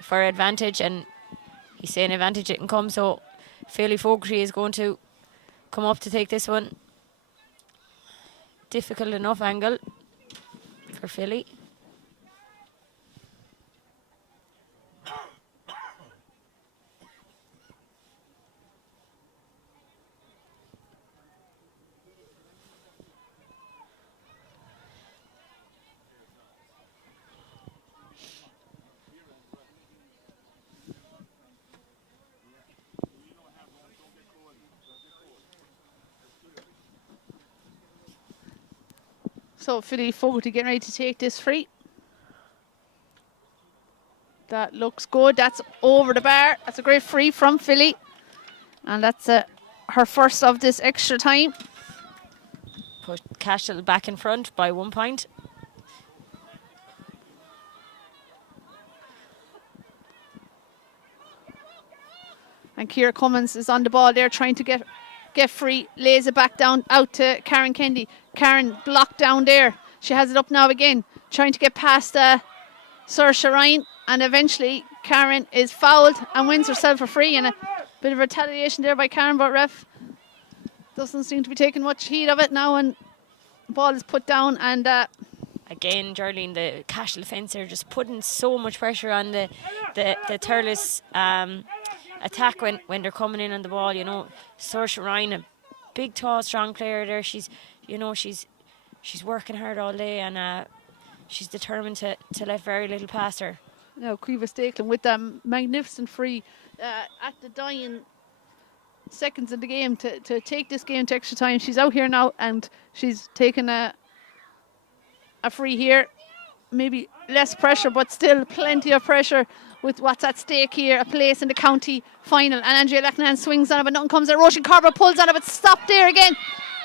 for advantage, and he's saying advantage it can come, so Philly Fogarty is going to come up to take this one. Difficult enough angle for Philly. So Philly Fogarty getting ready to take this free. That looks good. That's over the bar. That's a great free from Philly. And that's her first of this extra time. Put Cashel back in front by 1 point. And Ciara Cummins is on the ball there trying to get free. Lays it back down out to Karen Kendi. Karen blocked down there. She has it up now again. Trying to get past Saoirse Ryan. And eventually Karen is fouled and wins herself a free. And a bit of retaliation there by Karen, but ref doesn't seem to be taking much heed of it now. And the ball is put down. And again, Geraldine, the Cashel defence are just putting so much pressure on the Thurles attack when they're coming in on the ball. You know, Saoirse Ryan, a big, tall, strong player there. She's working hard all day, and she's determined to let very little pass her. Now Caoimhe Stakelin with that magnificent free at the dying seconds in the game to take this game to extra time. She's out here now and she's taken a free here. Maybe less pressure, but still plenty of pressure with what's at stake here, a place in the county final. And Andrea Lachlan swings on it, but nothing comes out. Roisin Carver pulls on it, but stopped there again.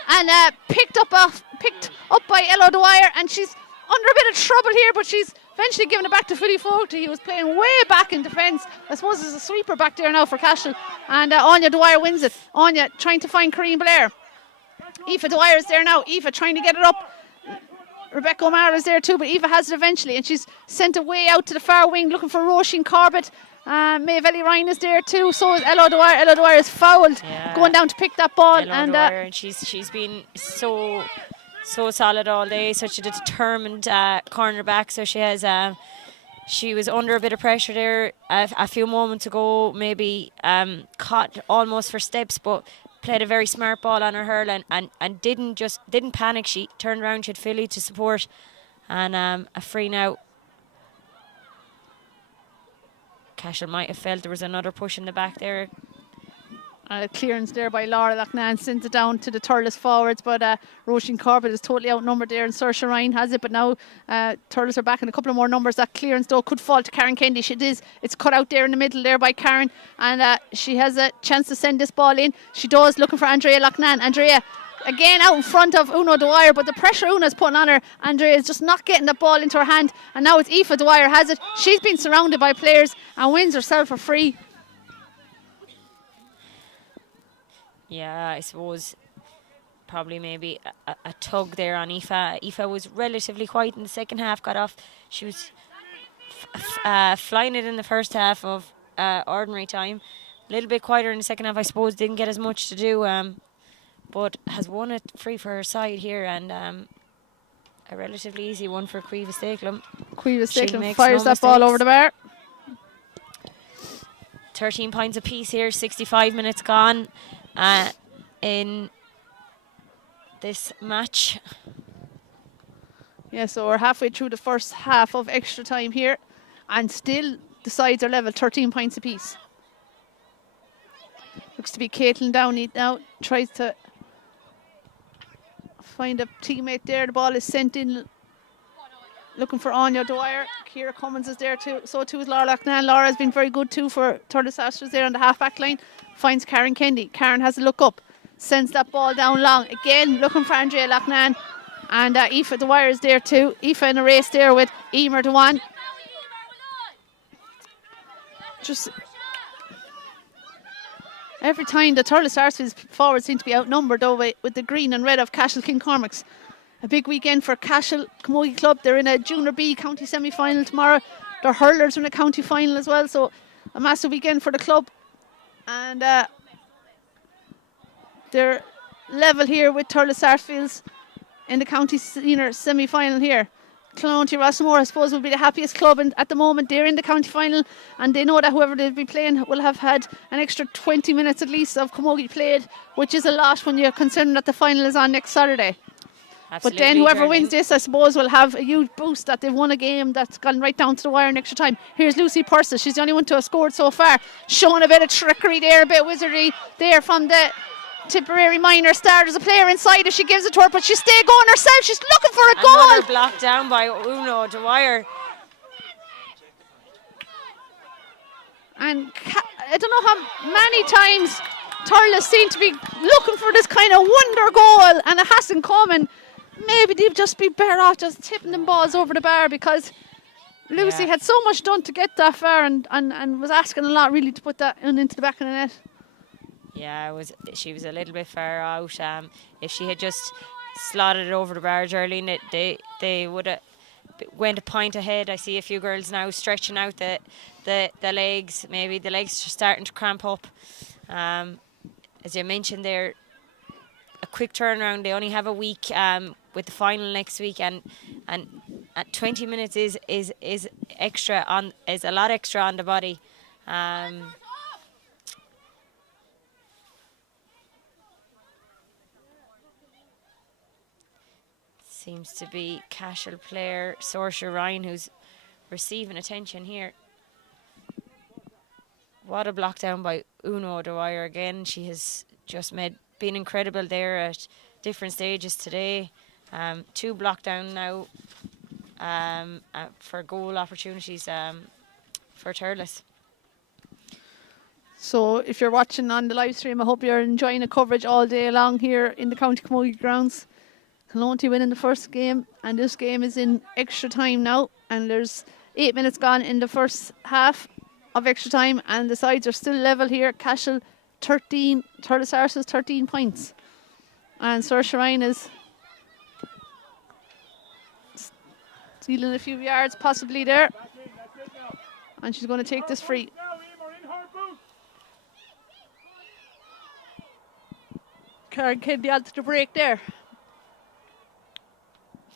And picked up by Ella Dwyer, and she's under a bit of trouble here, but she's eventually given it back to Philly Fogarty. He was playing way back in defence. I suppose there's a sweeper back there now for Cashel. And Anya Dwyer wins it. Anya trying to find Kareem Blair. Aoife Dwyer is there now. Aoife trying to get it up. Rebecca O'Mara is there too, but Aoife has it eventually, and she's sent away out to the far wing looking for Roisin Corbett. Maeve Ellie Ryan is there too, so is Ella Dwyer. Ella Dwyer is fouled, going down to pick that ball. Ella Dwyer, and she's been so solid all day, such a determined cornerback. So she was under a bit of pressure there a few moments ago, maybe caught almost for steps, but played a very smart ball on her hurl and didn't panic. She turned around, she had Philly to support, and a free now. Cashel might have felt there was another push in the back there Clearance there by Laura Loughnane sends it down to the Thurles forwards, but Roisin Corbett is totally outnumbered there, and Saoirse Ryan has it. But now Thurles are back in a couple of more numbers. That clearance though could fall to Karen Kendish. It's cut out there in the middle there by Karen, and she has a chance to send this ball in. She does, looking for Andrea Loughnane. Andrea again out in front of Uno Dwyer, but the pressure Una's putting on her, Andrea is just not getting the ball into her hand, and now it's Aoife Dwyer has it. She's been surrounded by players and wins herself a free. Yeah, I suppose probably maybe a tug there on Aoife. Aoife was relatively quiet in the second half, got off. She was flying it in the first half of ordinary time. A little bit quieter in the second half, I suppose, didn't get as much to do, but has won it free for her side here, and a relatively easy one for Cueva Stakelum. Cueva Stakelum fires that ball over the bar. 13 points apiece here, 65 minutes gone in this match. Yeah, so we're halfway through the first half of extra time here, and still the sides are level, 13 points apiece. Looks to be Caitlin Downey now, tries to find a teammate there. The ball is sent in, looking for Anya Dwyer. Ciara Cummins is there too, so too is Laura Loughnane. Laura has been very good too for Thurles Astros there on the half-back line. Finds Karen Kendi. Karen has a look up, sends that ball down long. Again, looking for Andrea Loughnane. And Aoife Dwyer is there too. Aoife in a race there with Emer Dewan. Just every time the Thurles Sarsfields forwards seem to be outnumbered though with the green and red of Cashel Kincormac's. A big weekend for Cashel Camogie Club. They're in a Junior B county semi-final tomorrow. Their hurlers are in a county final as well, so a massive weekend for the club. And they're level here with Thurles Sarsfields in the county senior semi-final here. Clonty Rossmore, I suppose, will be the happiest club at the moment. They're in the county final, and they know that whoever they'll be playing will have had an extra 20 minutes at least of camogie played, which is a lot when you're considering that the final is on next Saturday. Absolutely, but then whoever wins this, I suppose, will have a huge boost that they've won a game that's gone right down to the wire in extra time. Here's Lucy Purses. She's the only one to have scored so far. Showing a bit of trickery there, a bit of wizardry there from the Tipperary minor star. There's a player inside if she gives it to her, but she stay going herself. She's looking for a goal. Another block down by Uno Dwyer. And I don't know how many times Thurles seem to be looking for this kind of wonder goal, and it hasn't come. And maybe they'd just be better off just tipping them balls over the bar, because Lucy had so much done to get that far, and was asking a lot really to put that into the back of the net. Yeah, she was a little bit far out. If she had just slotted it over the bar, Geraldine, they would have went a point ahead. I see a few girls now stretching out the legs. Maybe the legs are starting to cramp up. As you mentioned there, a quick turnaround. They only have a week with the final next week, and 20 minutes is extra on, is a lot extra on the body. Seems to be Cashel player Saoirse Ryan who's receiving attention here. What a block down by Uno Dwyer again. She has just been incredible there at different stages today. 2 block down now for goal opportunities for Thurles. So if you're watching on the live stream, I hope you're enjoying the coverage all day long here in the County Camogie grounds. Clonty winning the first game, and this game is in extra time now, and there's 8 minutes gone in the first half of extra time, and the sides are still level here. Cashel 13, Thurles Sarsfields 13 points, and Saoirse Ryan is stealing a few yards possibly there, and she's going to take this free. Karen Kendi onto the break there.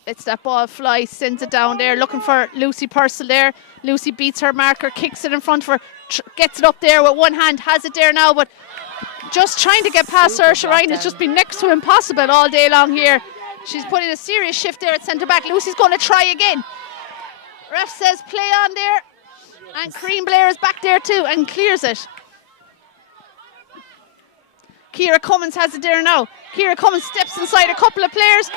It's that ball fly, sends it down there, looking for Lucy Purcell there. Lucy beats her marker, kicks it in front of her, gets it up there with one hand, has it there now, but just trying to get past Saoirse Ryan has just been next to impossible all day long here. She's putting a serious shift there at centre back. Lucy's going to try again. Ref says play on there, and Cream Blair is back there too and clears it. Ciara Cummins has it there now. Ciara Cummins steps inside a couple of players,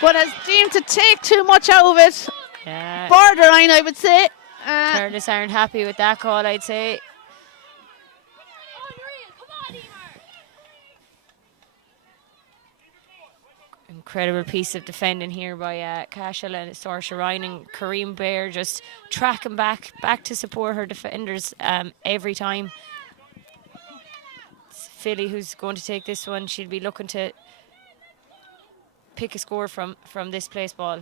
but has deemed to take too much out of it. Yeah. Borderline, I would say. Turles aren't happy with that call, I'd say. Incredible piece of defending here by Cashel and Saoirse Ryan, and Kareem Blair just tracking back to support her defenders every time. It's Philly who's going to take this one. She'll be looking to pick a score from this place ball.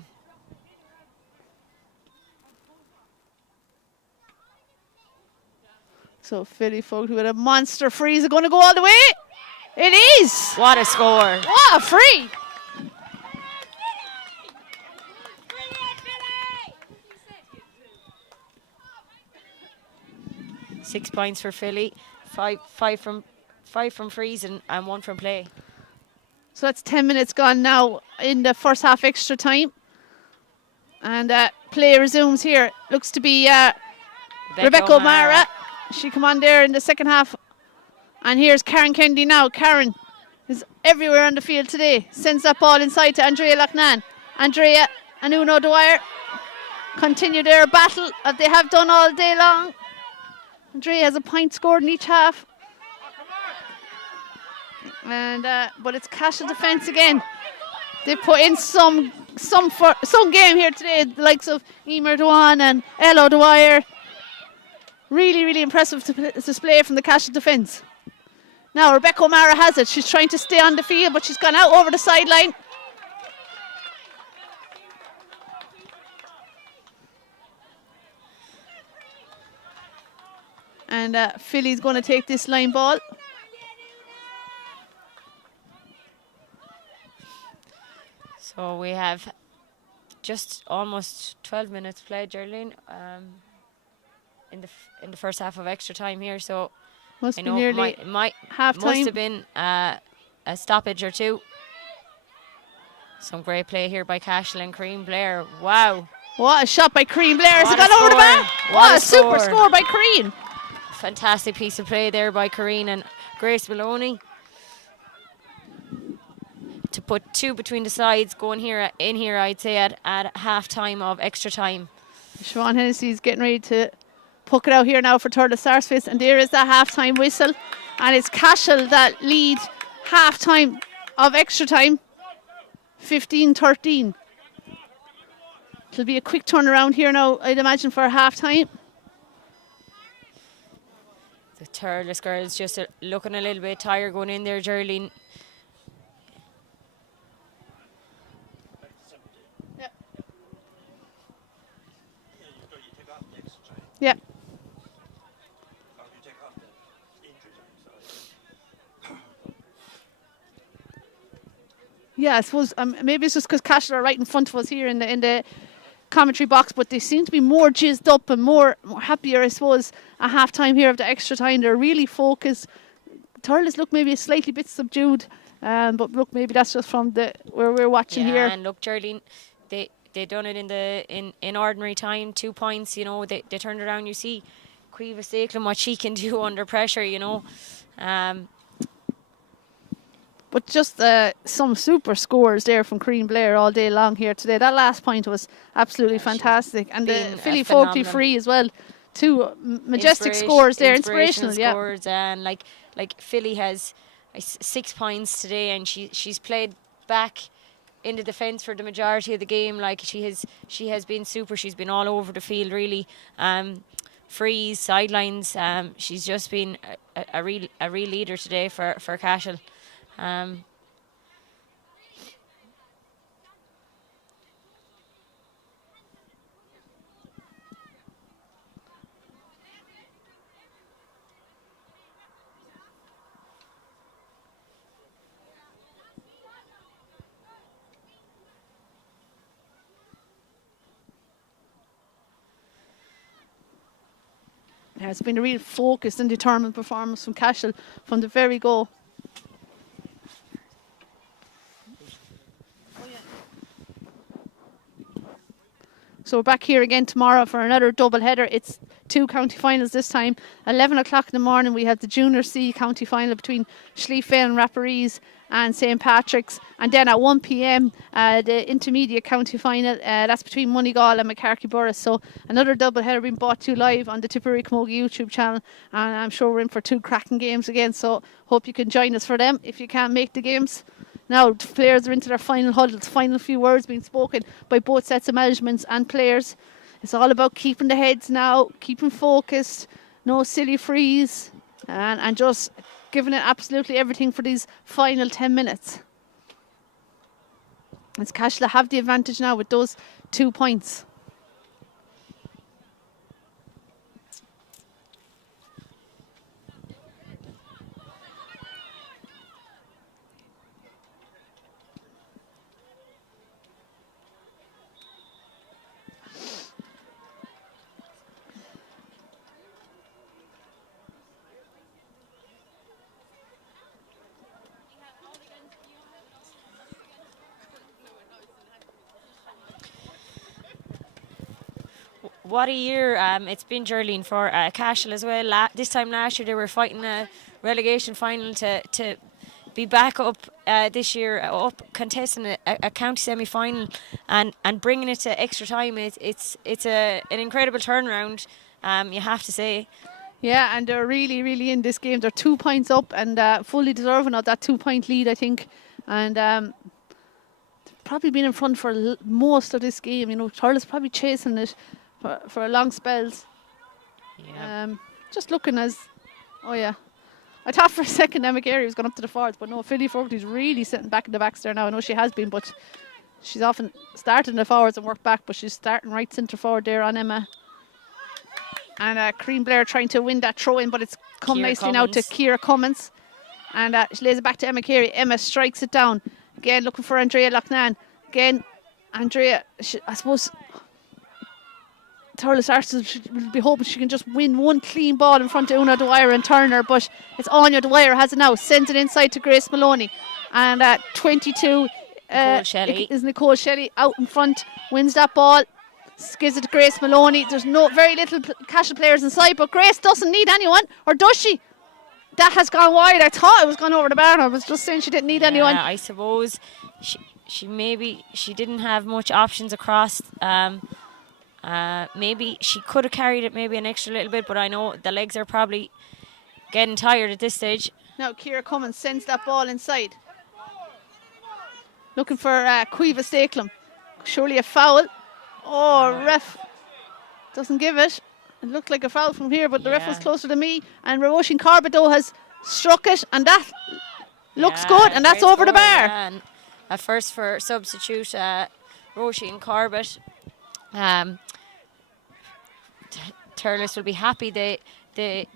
So Philly folk with a monster free. Is it going to go all the way? It is. What a score. What a free. Six points for Philly, five from frees and 1 from play. So that's 10 minutes gone now in the first half extra time. And play resumes here. Looks to be Rebecca O'Mara. She come on there in the second half. And here's Karen Kennedy now. Karen is everywhere on the field today. Sends that ball inside to Andrea Loughnane. Andrea and Uno Dwyer continue their battle as they have done all day long. Andrea has a point scored in each half. And but it's Cashel defence again. They put in some game here today, the likes of Emer Dewan and Ella Dwyer. Really, really impressive display from the Cashel defence. Now Rebecca O'Mara has it. She's trying to stay on the field, but she's gone out over the sideline. And Philly's going to take this line ball. So we have just almost 12 minutes played, Geraldine, in the first half of extra time here. So must I be know nearly half time. Must have been a stoppage or two. Some great play here by Cashel and Kareem Blair. Wow. What a shot by Kareem Blair. Has it What a gone over the bar? score. What What a a super score. score by Kareem. Fantastic piece of play there by Kareen and Grace Maloney to put 2 between the sides, going in here, I'd say, at half time of extra time. Siobhan Hennessy's getting ready to puck it out here now for Turles Sarsfield, and there is that half-time whistle, and it's Cashel that lead half-time of extra time, 15-13. It'll be a quick turnaround here now, I'd imagine, for half-time. The Turles girls just looking a little bit tired going in there, Geraldine. Yeah. Yeah, I suppose maybe it's just because Cashel are right in front of us here in the commentary box, but they seem to be more jizzed up and more happier, I suppose, at half time here of the extra time. They're really focused. Turles look maybe a slightly bit subdued, but look, maybe that's just from where we're watching here. And look, Geraldine, they done it in ordinary time, 2 points. You know, they turned around. You see, Cueva Stakelin, what she can do under pressure. You know. But just some super scores there from Kareem Blair all day long here today. That last point was absolutely fantastic. And the Philly Folkley free as well. 2 majestic scores there. Inspirational, yeah. Scores, and like Philly has 6 points today, and she's played back in the defence for the majority of the game. Like she has been super. She's been all over the field really. Frees, sidelines. She's just been a real leader today for Cashel. Yeah, it's been a real focused and determined performance from Cashel from the very go. So we're back here again tomorrow for another double header. It's 2 county finals this time. 11 o'clock in the morning we have the Junior C county final between Schlieffvale and Rapparees and St. Patrick's, and then at 1 p.m. The intermediate county final, that's between Moneygall and McCarthy Burris. So another double header being brought to you live on the Tipperary Camogie YouTube channel, and I'm sure we're in for 2 cracking games again, so hope you can join us for them if you can't make the games. Now the players are into their final huddles, final few words being spoken by both sets of managements and players. It's all about keeping the heads now, keeping focused, no silly freeze, and just giving it absolutely everything for these final 10 minutes. It's Cashel have the advantage now with those 2 points. What a year it's been, Geraldine, for Cashel as well. This time last year they were fighting a relegation final to be back up this year, up contesting a county semi-final and bringing it to extra time. It's an incredible turnaround, you have to say. Yeah, and they're really, really in this game. They're 2 points up and fully deserving of that 2-point lead, I think. And they've probably been in front for most of this game. You know, Thurles probably chasing it for a long spells. Yeah. Just looking as, oh yeah. I thought for a second Emma Carey was going up to the forwards, but no, Philly Fogarty's really sitting back in the backs there now. I know she has been, but she's often starting the forwards and work back, but she's starting right centre forward there on Emma. And Cream Blair trying to win that throw in, but it's come Ciara nicely now to Ciara Cummins. And she lays it back to Emma Carey. Emma strikes it down. Again, looking for Andrea Loughnane. Again, Andrea, I suppose Thurles Arsenal will be hoping she can just win one clean ball in front of Una Dwyer and Turner, but it's Anya Dwyer has it now, sends it inside to Grace Maloney, and 22 is Nicole Shelley out in front, wins that ball, gives it to Grace Maloney. There's very little Cashel players inside, but Grace doesn't need anyone, or does she? That has gone wide. I thought it was gone over the bar. I was just saying she didn't need anyone. I suppose she didn't have much options across. Maybe she could have carried it maybe an extra little bit, but I know the legs are probably getting tired at this stage. Now Ciara Cummins sends that ball inside. Looking for Cueva Stakelum. Surely a foul. Oh, ref doesn't give it. It looked like a foul from here, but the ref was closer to me. And Roisin Corbett though has struck it, and that looks good, and that's over the bar. Yeah, and a first for substitute Roisin Corbett. Thurles will be happy they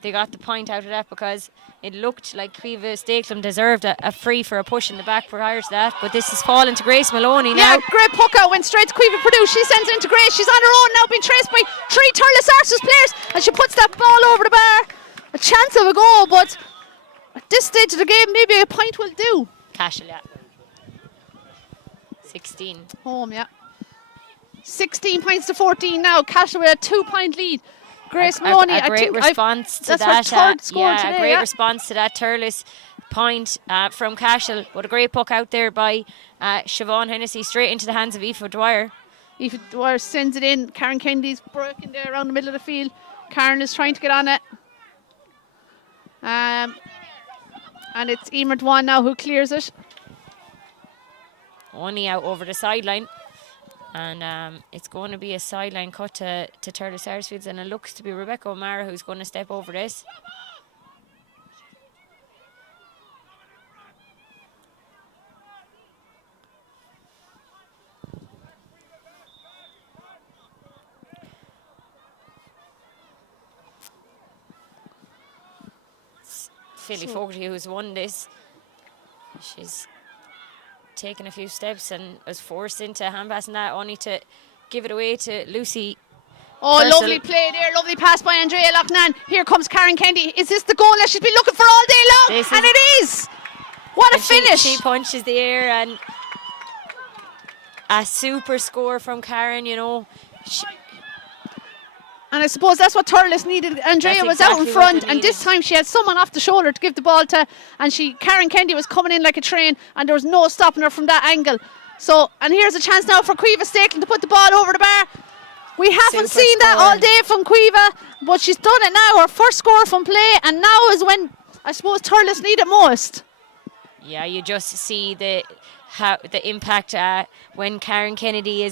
got the point out of that, because it looked like Cueva Stakelum deserved a free for a push in the back prior to that, but this has fallen to Grace Maloney now. Yeah, great puck out, went straight to Cueva Purdue. She sends it into Grace. She's on her own now, being traced by 3 Thurles Arsenal players, and she puts that ball over the bar. A chance of a goal, but at this stage of the game, maybe a point will do. Cashel, yeah. 16. Home, yeah. 16 points to 14 now. Cashel with a 2-point lead. Grace Maloney, a great response to that. That's her third score today, a great response to that Thurles point from Cashel. What a great puck out there by Siobhan Hennessy, straight into the hands of Aoife Dwyer. Aoife Dwyer sends it in. Karen Kennedy's broken there around the middle of the field. Karen is trying to get on it. And it's Emer Dwan now who clears it. Only out over the sideline. And it's going to be a sideline cut to Thurles Sarsfields, and it looks to be Rebecca O'Mara who's going to step over this. Philly Fogarty who's won this. She's taken a few steps and was forced into a hand pass, and that only to give it away to Lucy. Oh, Purcell. Lovely play there. Lovely pass by Andrea Loughnane. Here comes Karen Kennedy. Is this the goal that she's been looking for all day long? And it is. What a finish. She punches the air, and a super score from Karen, you know. And I suppose that's what Thurles needed. Andrea was out in front, and this time she had someone off the shoulder to give the ball to, and Karen Kennedy was coming in like a train, and there was no stopping her from that angle. So, and here's a chance now for Cueva Stakelin to put the ball over the bar. We haven't seen that all day from Cueva, but she's done it now. Her first score from play, and now is when I suppose Thurles need it most. Yeah, you just see the impact when Karen Kennedy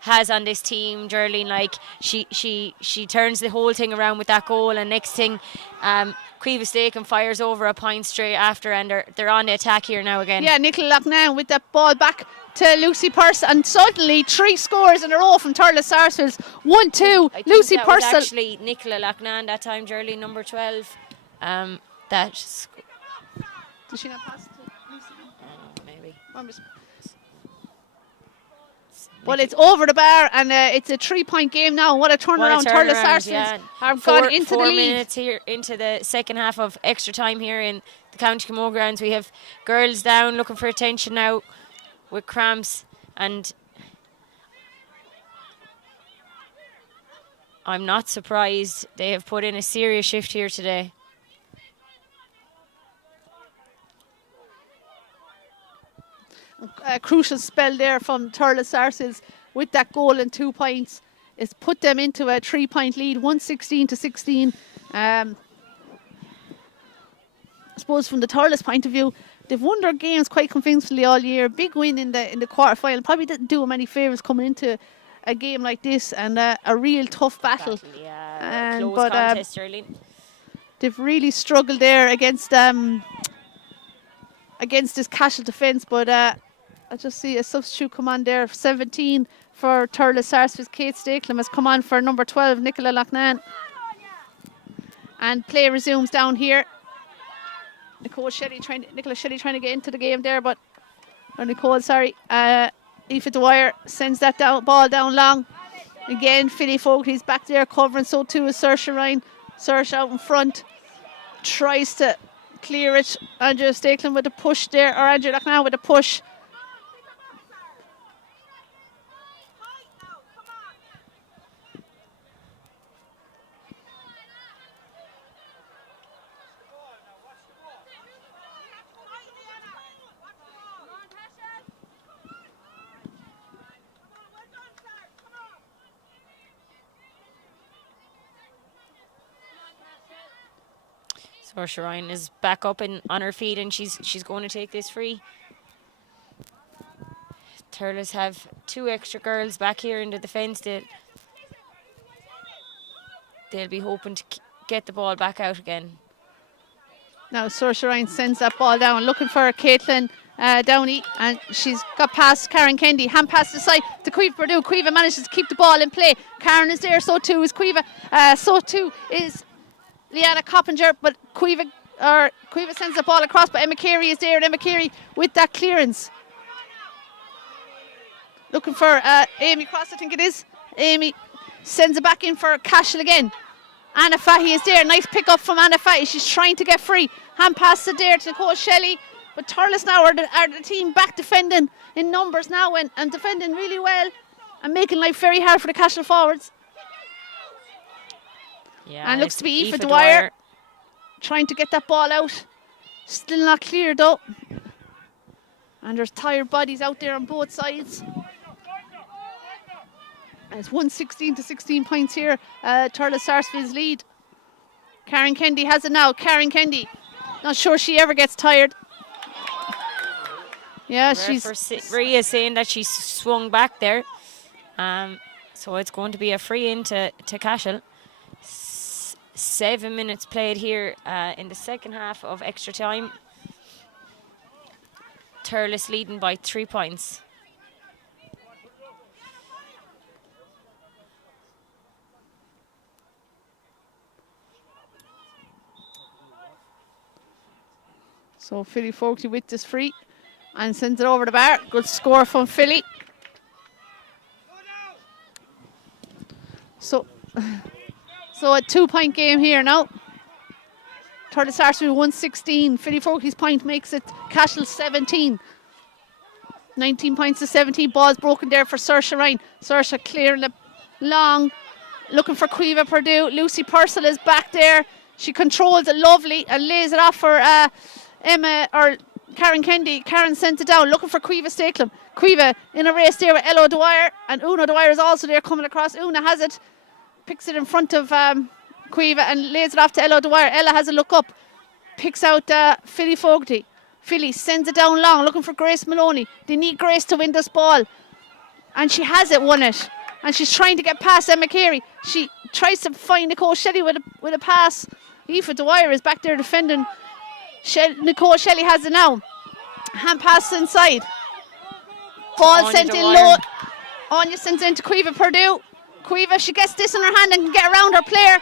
has on this team, Geraldine. Like she turns the whole thing around with that goal, and next thing, Cueva Staken fires over a point straight after, and they're on the attack here now again. Yeah, Nicola Loughnane with that ball back to Lucy Purcell, and suddenly 3 scores in a row from Thurles Sarsfields. 1-2. Lucy that Purcell. was actually Nicola Loughnane that time, Geraldine, number 12. Did she not pass to Lucy? Maybe. Well, it's over the bar, and it's a 3-point game now. What a turnaround. Thurles Sarsfields have gone into the lead. 4 minutes here into the second half of extra time here in the County Camogie grounds. We have girls down looking for attention now with cramps, and I'm not surprised. They have put in a serious shift here today. A crucial spell there from Thurles Sarsfields with that goal and 2 points. It's put them into a 3-point lead, 116-16. I suppose from the Thurles point of view, they've won their games quite convincingly all year. Big win in the quarter final. Probably didn't do them any favours coming into a game like this, and a real tough battle. Yeah, close contest, Sterling. They've really struggled there against this Cashel defence, but I just see a substitute come on there. 17 for Thurles Sarsfields. Kate Stakelin has come on for number 12, Nicola Loughnane. And play resumes down here. Nicola Shelley trying to get into the game there, but Aoife Dwyer sends that ball down long. Again, Philly Fogarty's back there covering, so too is Saoirse Ryan. Saoirse out in front, tries to clear it. Andrea Stakelin with a push there, or Andrea Loughnane with a push. Saoirse Ryan is back up on her feet, and she's going to take this free. Thurles have 2 extra girls back here in the defence. They'll be hoping to get the ball back out again. Now Saoirse Ryan sends that ball down, looking for Caitlin Downey, and she's got past Karen Kennedy. Hand pass the side to Cueva Purdue. Cueva manages to keep the ball in play. Karen is there, so too is Cueva. So too is Leanna Coppinger, but Cueva sends the ball across, but Emma Carey is there, and Emma Carey with that clearance. Looking for Amy Cross, I think it is. Amy sends it back in for Cashel again. Anna Fahy is there. Nice pick up from Anna Fahy. She's trying to get free. Hand pass it there to Nicole Shelley. But Thurles now are the team back defending in numbers now, and defending really well and making life very hard for the Cashel forwards. Yeah, and looks to be Aoife Dwyer trying to get that ball out. Still not clear though. And there's tired bodies out there on both sides. And it's 116-16 points here. Thurles Sarsfield's lead. Karen Kennedy has it now. Karen Kennedy. Not sure she ever gets tired. Yeah, Ria saying that she swung back there. So it's going to be a free in to Cashel. 7 minutes played here in the second half of extra time. Thurles leading by 3 points. So Philly Fogarty with this free and sends it over the bar. Good score from Philly. So a 2-point game here now. Thurles Sarsfields 116. Philly Fogarty's point makes it Cashel 17. 19 points to 17. Ball's broken there for Saoirse Ryan. Saoirse clearing the long looking for Cueva Purdue. Lucy Purcell is back there. She controls it lovely and lays it off for Emma or Karen Kendi. Karen sent it down, looking for Cueva Stakelum. Cueva in a race there with Ella Dwyer, and Una Dwyer is also there coming across. Una has it, picks it in front of Cueva and lays it off to Ella Dwyer. Ella has a look up, picks out Philly Fogarty. Philly sends it down long, looking for Grace Maloney. They need Grace to win this ball, and she has it, won it. And she's trying to get past Emma Carey. She tries to find Nicole Shelley with a pass. Aoife Dwyer is back there defending. Nicole Shelley has it now. Hand pass inside. Ball sent in low. Anya sends in to Cueva Purdue. Cueva, she gets this in her hand and can get around her player.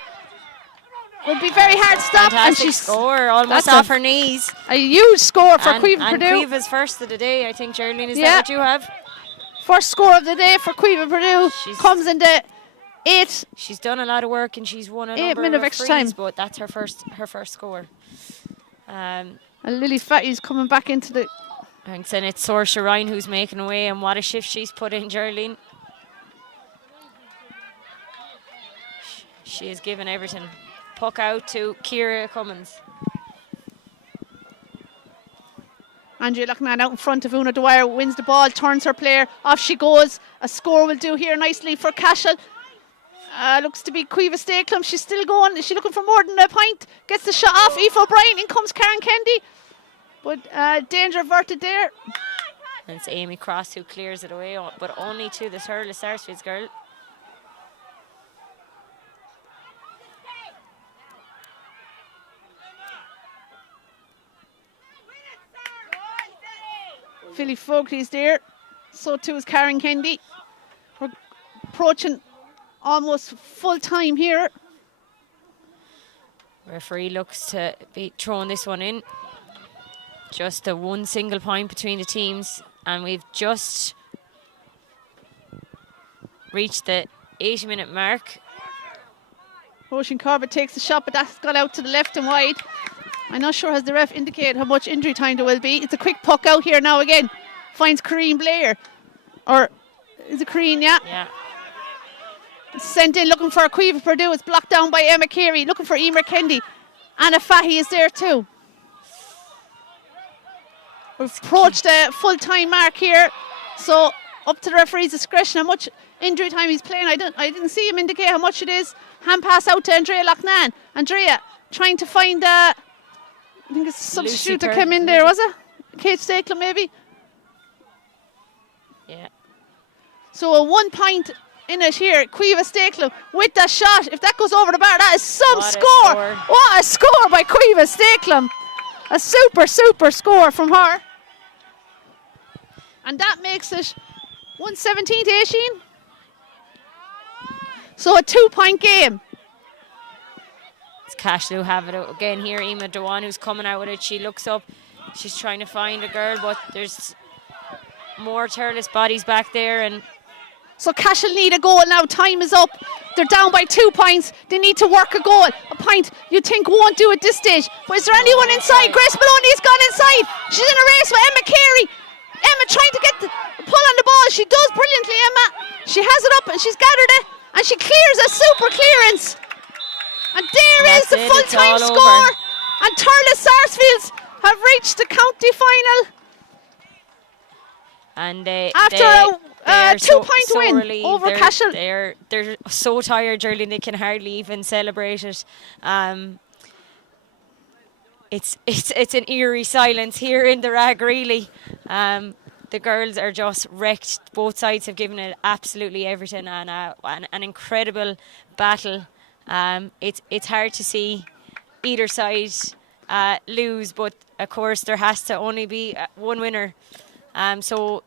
Would be very hard to stop. Fantastic and she's score, almost off her knees. A huge score for Cueva and Purdue. Cueva's first of the day, I think, Geraldine. Is that what you have? First score of the day for Cueva Purdue. Comes into 8. She's done a lot of work and she's won a 8 number minutes of extra frees, time. but that's her first score. And Lily Fatty's coming back into the... Thanks, and it's Saoirse Ryan who's making away, and what a shift she's put in, Geraldine. She is giving everything. Puck out to Ciara Cummins. Andrea Loughnane out in front of Una Dwyer, wins the ball, turns her player, off she goes. A score will do here nicely for Cashel. Looks to be Cueva Stakelum. She's still going. Is she looking for more than a point? Gets the shot off. Aoife O'Brien. In comes Karen Kendi. But danger averted there. And it's Amy Cross who clears it away, but only to the Thurles Sarsfields girl. Philly Fogarty's there. So too is Karen Kendi. We're approaching almost full time here. Referee looks to be throwing this one in. Just a one single point between the teams, and we've just reached the 80-minute mark. Ocean Corbett takes the shot, but that's gone out to the left and wide. I'm not sure, has the ref indicated how much injury time there will be. It's a quick puck out here now again. Finds Corrine Blair. Or is it Corrine? Yeah. Sent in looking for a Cueva Purdue. It's blocked down by Emma Carey. Looking for Emer Kendi. Anna Fahy is there too. We've approached the full-time mark here. So up to the referee's discretion how much injury time he's playing. I didn't see him indicate how much it is. Hand pass out to Andrea Loughnane. Andrea trying to find I think it's a substitute that came in there, was it? Kate Stakelum maybe? Yeah. So a 1 point in it here. Cueva Stakelum with that shot. If that goes over the bar, that is some score. What a score by Cueva Stakelum. A super, super score from her. And that makes it 117 to 18. So a 2 point game. It's Cashel who have it again here. Emma Dewan who's coming out with it. She looks up. She's trying to find a girl, but there's more Thurles bodies back there. And so Cashel need a goal now. Time is up. They're down by 2 points. They need to work a goal. A point you'd think won't do at this stage. But is there anyone inside? Grace Maloney has gone inside. She's in a race with Emma Carey. Emma trying to get the pull on the ball. She does brilliantly, Emma. She has it up and she's gathered it. And she clears a super clearance. And there is the full-time score. And Thurles Sarsfields have reached the county final. And after a 2 point win over Cashel. They're so tired, Geraldine, they can hardly even celebrate it. It's an eerie silence here in the rag, really. The girls are just wrecked. Both sides have given it absolutely everything, and an incredible battle. It's hard to see either side lose, but of course there has to only be one winner. So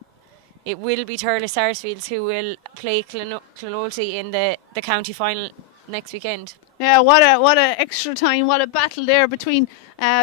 it will be Thurles Sarsfields who will play Clonolty in the county final next weekend. Yeah, what a extra time, what a battle there between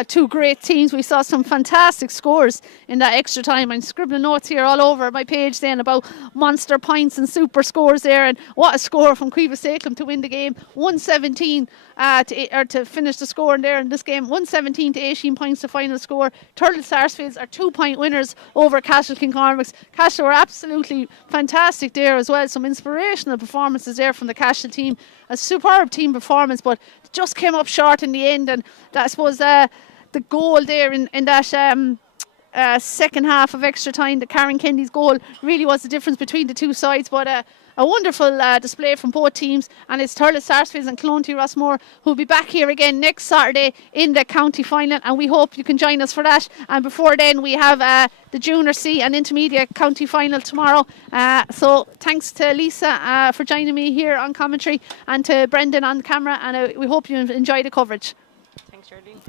Two great teams. We saw some fantastic scores in that extra time. I'm scribbling notes here all over my page then about monster points and super scores there. And what a score from Cueva Salem to win the game. 117 to finish the score in there in this game. 117 to 18 points the final score. Turtle Sarsfields are 2-point winners over Cashel Kincormacs. Cashel were absolutely fantastic there as well. Some inspirational performances there from the Cashel team. A superb team performance, but just came up short in the end. And that, I suppose the goal there in that second half of extra time, the Karen Kennedy's goal really was the difference between the two sides. But a wonderful display from both teams, and it's Turles Sarsfields and Clonty Rossmore who will be back here again next Saturday in the county final, and we hope you can join us for that. And before then we have the Junior C and Intermediate county final tomorrow. So thanks to Lisa for joining me here on commentary, and to Brendan on camera, and we hope you enjoy the coverage. Thanks, Geraldine.